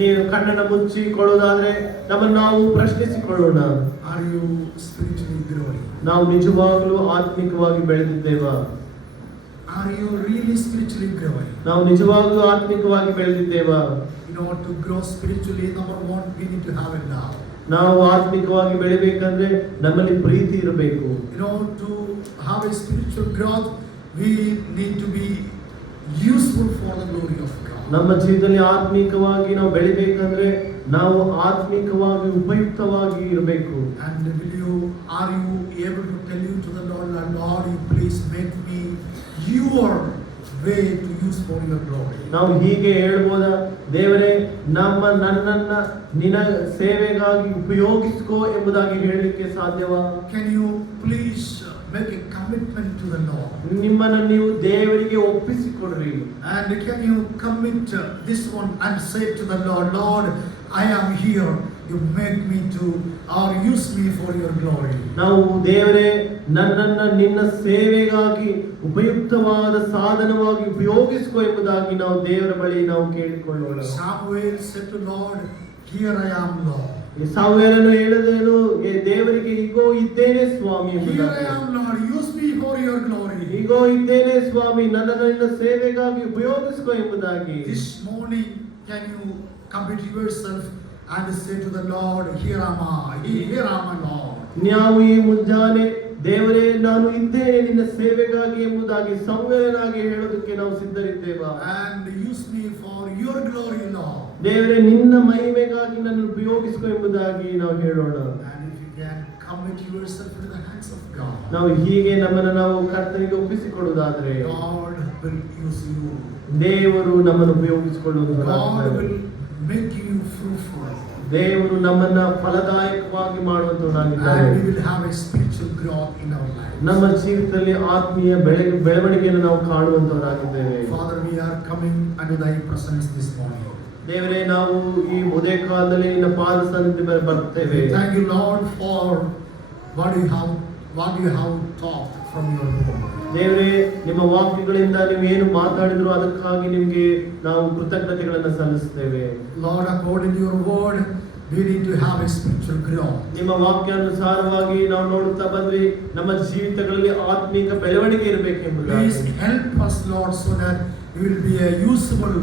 ನೀವು ಕಣ್ಣನ್ನು ಮುಚ್ಚಿಕೊಳ್ಳುವುದಾದ್ರೆ ನಮ್ಮನ್ನು ನಾವು ಪ್ರಶ್ನಿಸಿಕೊಳ್ಳೋಣ. Are you spiritually growing? ನಾವು ನಿಜವಾಗಲೂ ಆತ್ಮಿಕವಾಗಿ ಬೆಳೆದಿದ್ದೇವಾ? Are you really spiritually growing? ನಾವು ನಿಜವಾಗಲೂ ಆತ್ಮಿಕವಾಗಿ ಬೆಳೆದಿದ್ದೇವಾ? In order to grow spiritually, number one, we need to have a love. ನಾವು ಆತ್ಮಿಕವಾಗಿ ಬೆಳೆಯಬೇಕಂದ್ರೆ ನಮ್ಮಲ್ಲಿ ಪ್ರೀತಿ ಇರಬೇಕು. In order to have a spiritual growth, we need to be useful for the glory of God. ನಮ್ಮ ಜೀವಿತದಲ್ಲಿ ಆತ್ಮಿಕವಾಗಿ ನಾವು ಬೆಳಿಬೇಕಂದ್ರೆ ನಾವು ಆತ್ಮಿಕವಾಗಿ ಉಪಯುಕ್ತವಾಗಿ ಇರಬೇಕು. And are you able to tell you to the Lord, Lord, you please make me your way to use for your glory. ನಾವು ಹೀಗೆ ಹೇಳ್ಬೋದಾ, ದೇವರೇ ನನ್ನನ್ನ ನಿನ್ನ ಸೇವೆಗಾಗಿ ಉಪಯೋಗಿಸ್ಕೋ ಎಂಬುದಾಗಿ ಹೇಳಲಿಕ್ಕೆ ಸಾಧ್ಯವಾ? Can you please make a commitment to the Lord? ನಿಮ್ಮನ್ನು ನೀವು ದೇವರಿಗೆ ಒಪ್ಪಿಸಿಕೊಡ್ರಿ. And can you commit this one and say to the Lord, Lord, I am here. You make me to or use me for your glory. ನಾವು ದೇವರೇ ನನ್ನನ್ನ ನಿನ್ನ ಸೇವೆಗಾಗಿ ಉಪಯುಕ್ತವಾದ ಸಾಧನವಾಗಿ ಉಪಯೋಗಿಸಿಕೊ ಎಂಬುದಾಗಿ ನಾವು ದೇವರ ಬಳಿ ನಾವು ಕೇಳಿಕೊಳ್ಳೋಣ. Samuel said to Lord, here I am, Lord. ಸಾಮುವೇಲನು ಹೇಳಿದನು, ದೇವರಿಗೆ ಈಗೋ ಇದ್ದೇನೆ ಸ್ವಾಮಿ Here I am, Lord, use me for your glory. ಈಗೋ ಇದ್ದೇನೆ ಸ್ವಾಮಿ, ನನ್ನನ್ನು ನಿನ್ನ ಸೇವೆಗಾಗಿ ಉಪಯೋಗಿಸಿಕೊ ಎಂಬುದಾಗಿ. This morning, can you commit yourself and say to the Lord, here am I, Lord. ನಾವು ಈ ಮುಂಜಾನೆ ದೇವರೇ ನಾನು ಇದ್ದೇನೆ ನಿನ್ನ ಸೇವೆಗಾಗಿ ಎಂಬುದಾಗಿ ಸಂವೇದನಾಗಿ ಹೇಳೋದಕ್ಕೆ ನಾವು ಸಿದ್ಧರಿದ್ದೇವಾ? And use me for your glory, Lord. ದೇವರೇ ನಿನ್ನ ಮಹಿಮೆಗಾಗಿ ನನ್ನನ್ನು ಉಪಯೋಗಿಸಿಕೊ ಎಂಬುದಾಗಿ ನಾವು ಹೇಳೋಣ. And if you can commit yourself into the hands of God, ನಾವು ಹೀಗೆ ನಮ್ಮನ್ನು ನಾವು ಕರ್ತನಿಗೆ ಒಪ್ಪಿಸಿಕೊಡುವುದಾದ್ರೆ God will use you. ದೇವರು ನಮ್ಮನ್ನು God ಉಪಯೋಗಿಸಿಕೊಳ್ಳುವುದು. will make you fruitful. ದೇವರು ನಮ್ಮನ್ನ ಫಲದಾಯಕವಾಗಿ ಮಾಡುವಂತವನಾಗಿದ್ದಾನೆ. And we will have a spiritual growth in our life. ನಮ್ಮ ಜೀವಿತದಲ್ಲಿ ಆತ್ಮೀಯ ಬೆಳವಣಿಗೆಯನ್ನು ನಾವು ಕಾಣುವಂತವರಾಗಿದ್ದೇವೆ. Father, we are coming under thy presence this morning. ದೇವರೇ, ನಾವು ಈ ಉದಯ ಕಾಲದಲ್ಲಿ ನಿನ್ನ ಪಾದ ಸನ್ನಿಧಿ ಮೇಲೆ ಬರ್ತೇವೆ. Thank you, Lord, for what you have taught from your word. ದೇವರೇ, ನಿಮ್ಮ ವಾಕ್ಯಗಳಿಂದ ನೀವು ಏನು ಮಾತಾಡಿದ್ರು ಅದಕ್ಕಾಗಿ ನಿಮಗೆ ನಾವು ಕೃತಜ್ಞತೆಗಳನ್ನು ಸಲ್ಲಿಸ್ತೇವೆ. Lord, according to your word, we need to have a spiritual growth. ನಿಮ್ಮ ವಾಕ್ಯಾನುಸಾರವಾಗಿ ನಾವು ನೋಡುತ್ತಾ ಬಂದ್ವಿ, ನಮ್ಮ ಜೀವಿತಗಳಲ್ಲಿ ಆತ್ಮಿಕ ಬೆಳವಣಿಗೆ ಇರಬೇಕೆಂಬುದಾಗಿ. Please help us, Lord, so that we will be a useful,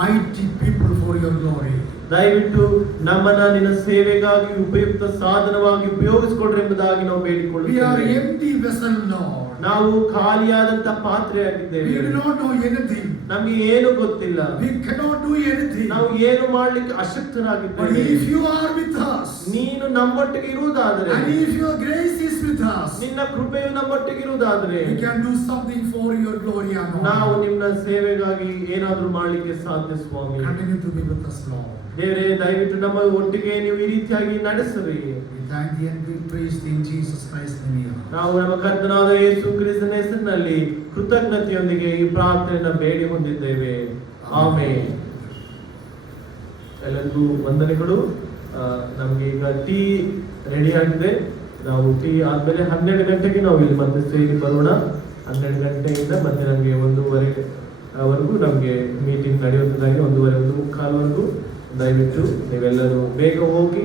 mighty people for your glory. ದಯವಿಟ್ಟು ನಮ್ಮನ್ನ ನಿನ್ನ ಸೇವೆಗಾಗಿ ಉಪಯುಕ್ತ ಸಾಧನವಾಗಿ ಉಪಯೋಗಿಸಿಕೊಡ್ರಿ ಎಂಬುದಾಗಿ ನಾವು We are ಬೇಡಿಕೊಳ್ಳುತ್ತೇವೆ. empty vessel, Lord. ನಾವು ಖಾಲಿಯಾದಂತ ಪಾತ್ರೆಯಾಗಿದ್ದೇವೆ. We do not know anything. ನಮಗೆ ಏನು ಗೊತ್ತಿಲ್ಲ. We cannot do anything. ನಾವು ಏನು ಮಾಡ್ಲಿಕ್ಕೆ But ಅಶಕ್ತರಾಗಿದ್ದೇವೆ. if you are with us, ನೀನು ನಮ್ಮೊಟ್ಟಿಗೆ ಇರುವುದಾದರೆ, and if your grace is with us, ನಿನ್ನ ಕೃಪೆಯು ನಮ್ಮೊಟ್ಟಿಗೆ ಇರುವುದಾದರೆ, we can do something for your glory and ನಾವು honor. ನಿನ್ನ ಸೇವೆಗಾಗಿ ಏನಾದ್ರೂ ಮಾಡ್ಲಿಕ್ಕೆ ಸಾಧ್ಯ ಸ್ವಾಮಿ. Continue to be with us, Lord. ದೇವರೇ, ದಯವಿಟ್ಟು ನಮ್ಮ ಒಟ್ಟಿಗೆ ನೀವು ಈ ರೀತಿಯಾಗಿ ನಡೆಸಿರಿ. We thank thee and we praise thee in Jesus Christ's name. ನಾವು ನಮ್ಮ ಕರ್ತನಾದ ಯೇಸು ಕ್ರಿಸ್ತನ ಹೆಸರಿನಲ್ಲಿ ಕೃತಜ್ಞತೆಯೊಂದಿಗೆ ಈ ಪ್ರಾರ್ಥನೆಯನ್ನು ಬೇಡಿ ಹೊಂದಿದ್ದೇವೆ. ಆಮೆನ್. ಎಲ್ಲರಿಗೂ ವಂದನೆಗಳು. ನಮಗೆ ಈಗ ಟೀ ರೆಡಿ ಆಗಿದೆ. ನಾವು ಟೀ ಆದ್ಮೇಲೆ 12 ಗಂಟೆಗೆ ನಾವು ಇಲ್ಲಿ ಮತ್ತೆ ಸ್ಟೇಜಿಗೆ ಬರೋಣ. 12 ಗಂಟೆಯಿಂದ ಮತ್ತೆ ನಮಗೆ 1:30ವರೆಗೂ ನಮಗೆ ಮೀಟಿಂಗ್ ನಡೆಯುವುದಾಗಿ 1:30 1:45ವರೆಗೂ ದಯವಿಟ್ಟು ನೀವೆಲ್ಲರೂ ಬೇಗ ಹೋಗಿ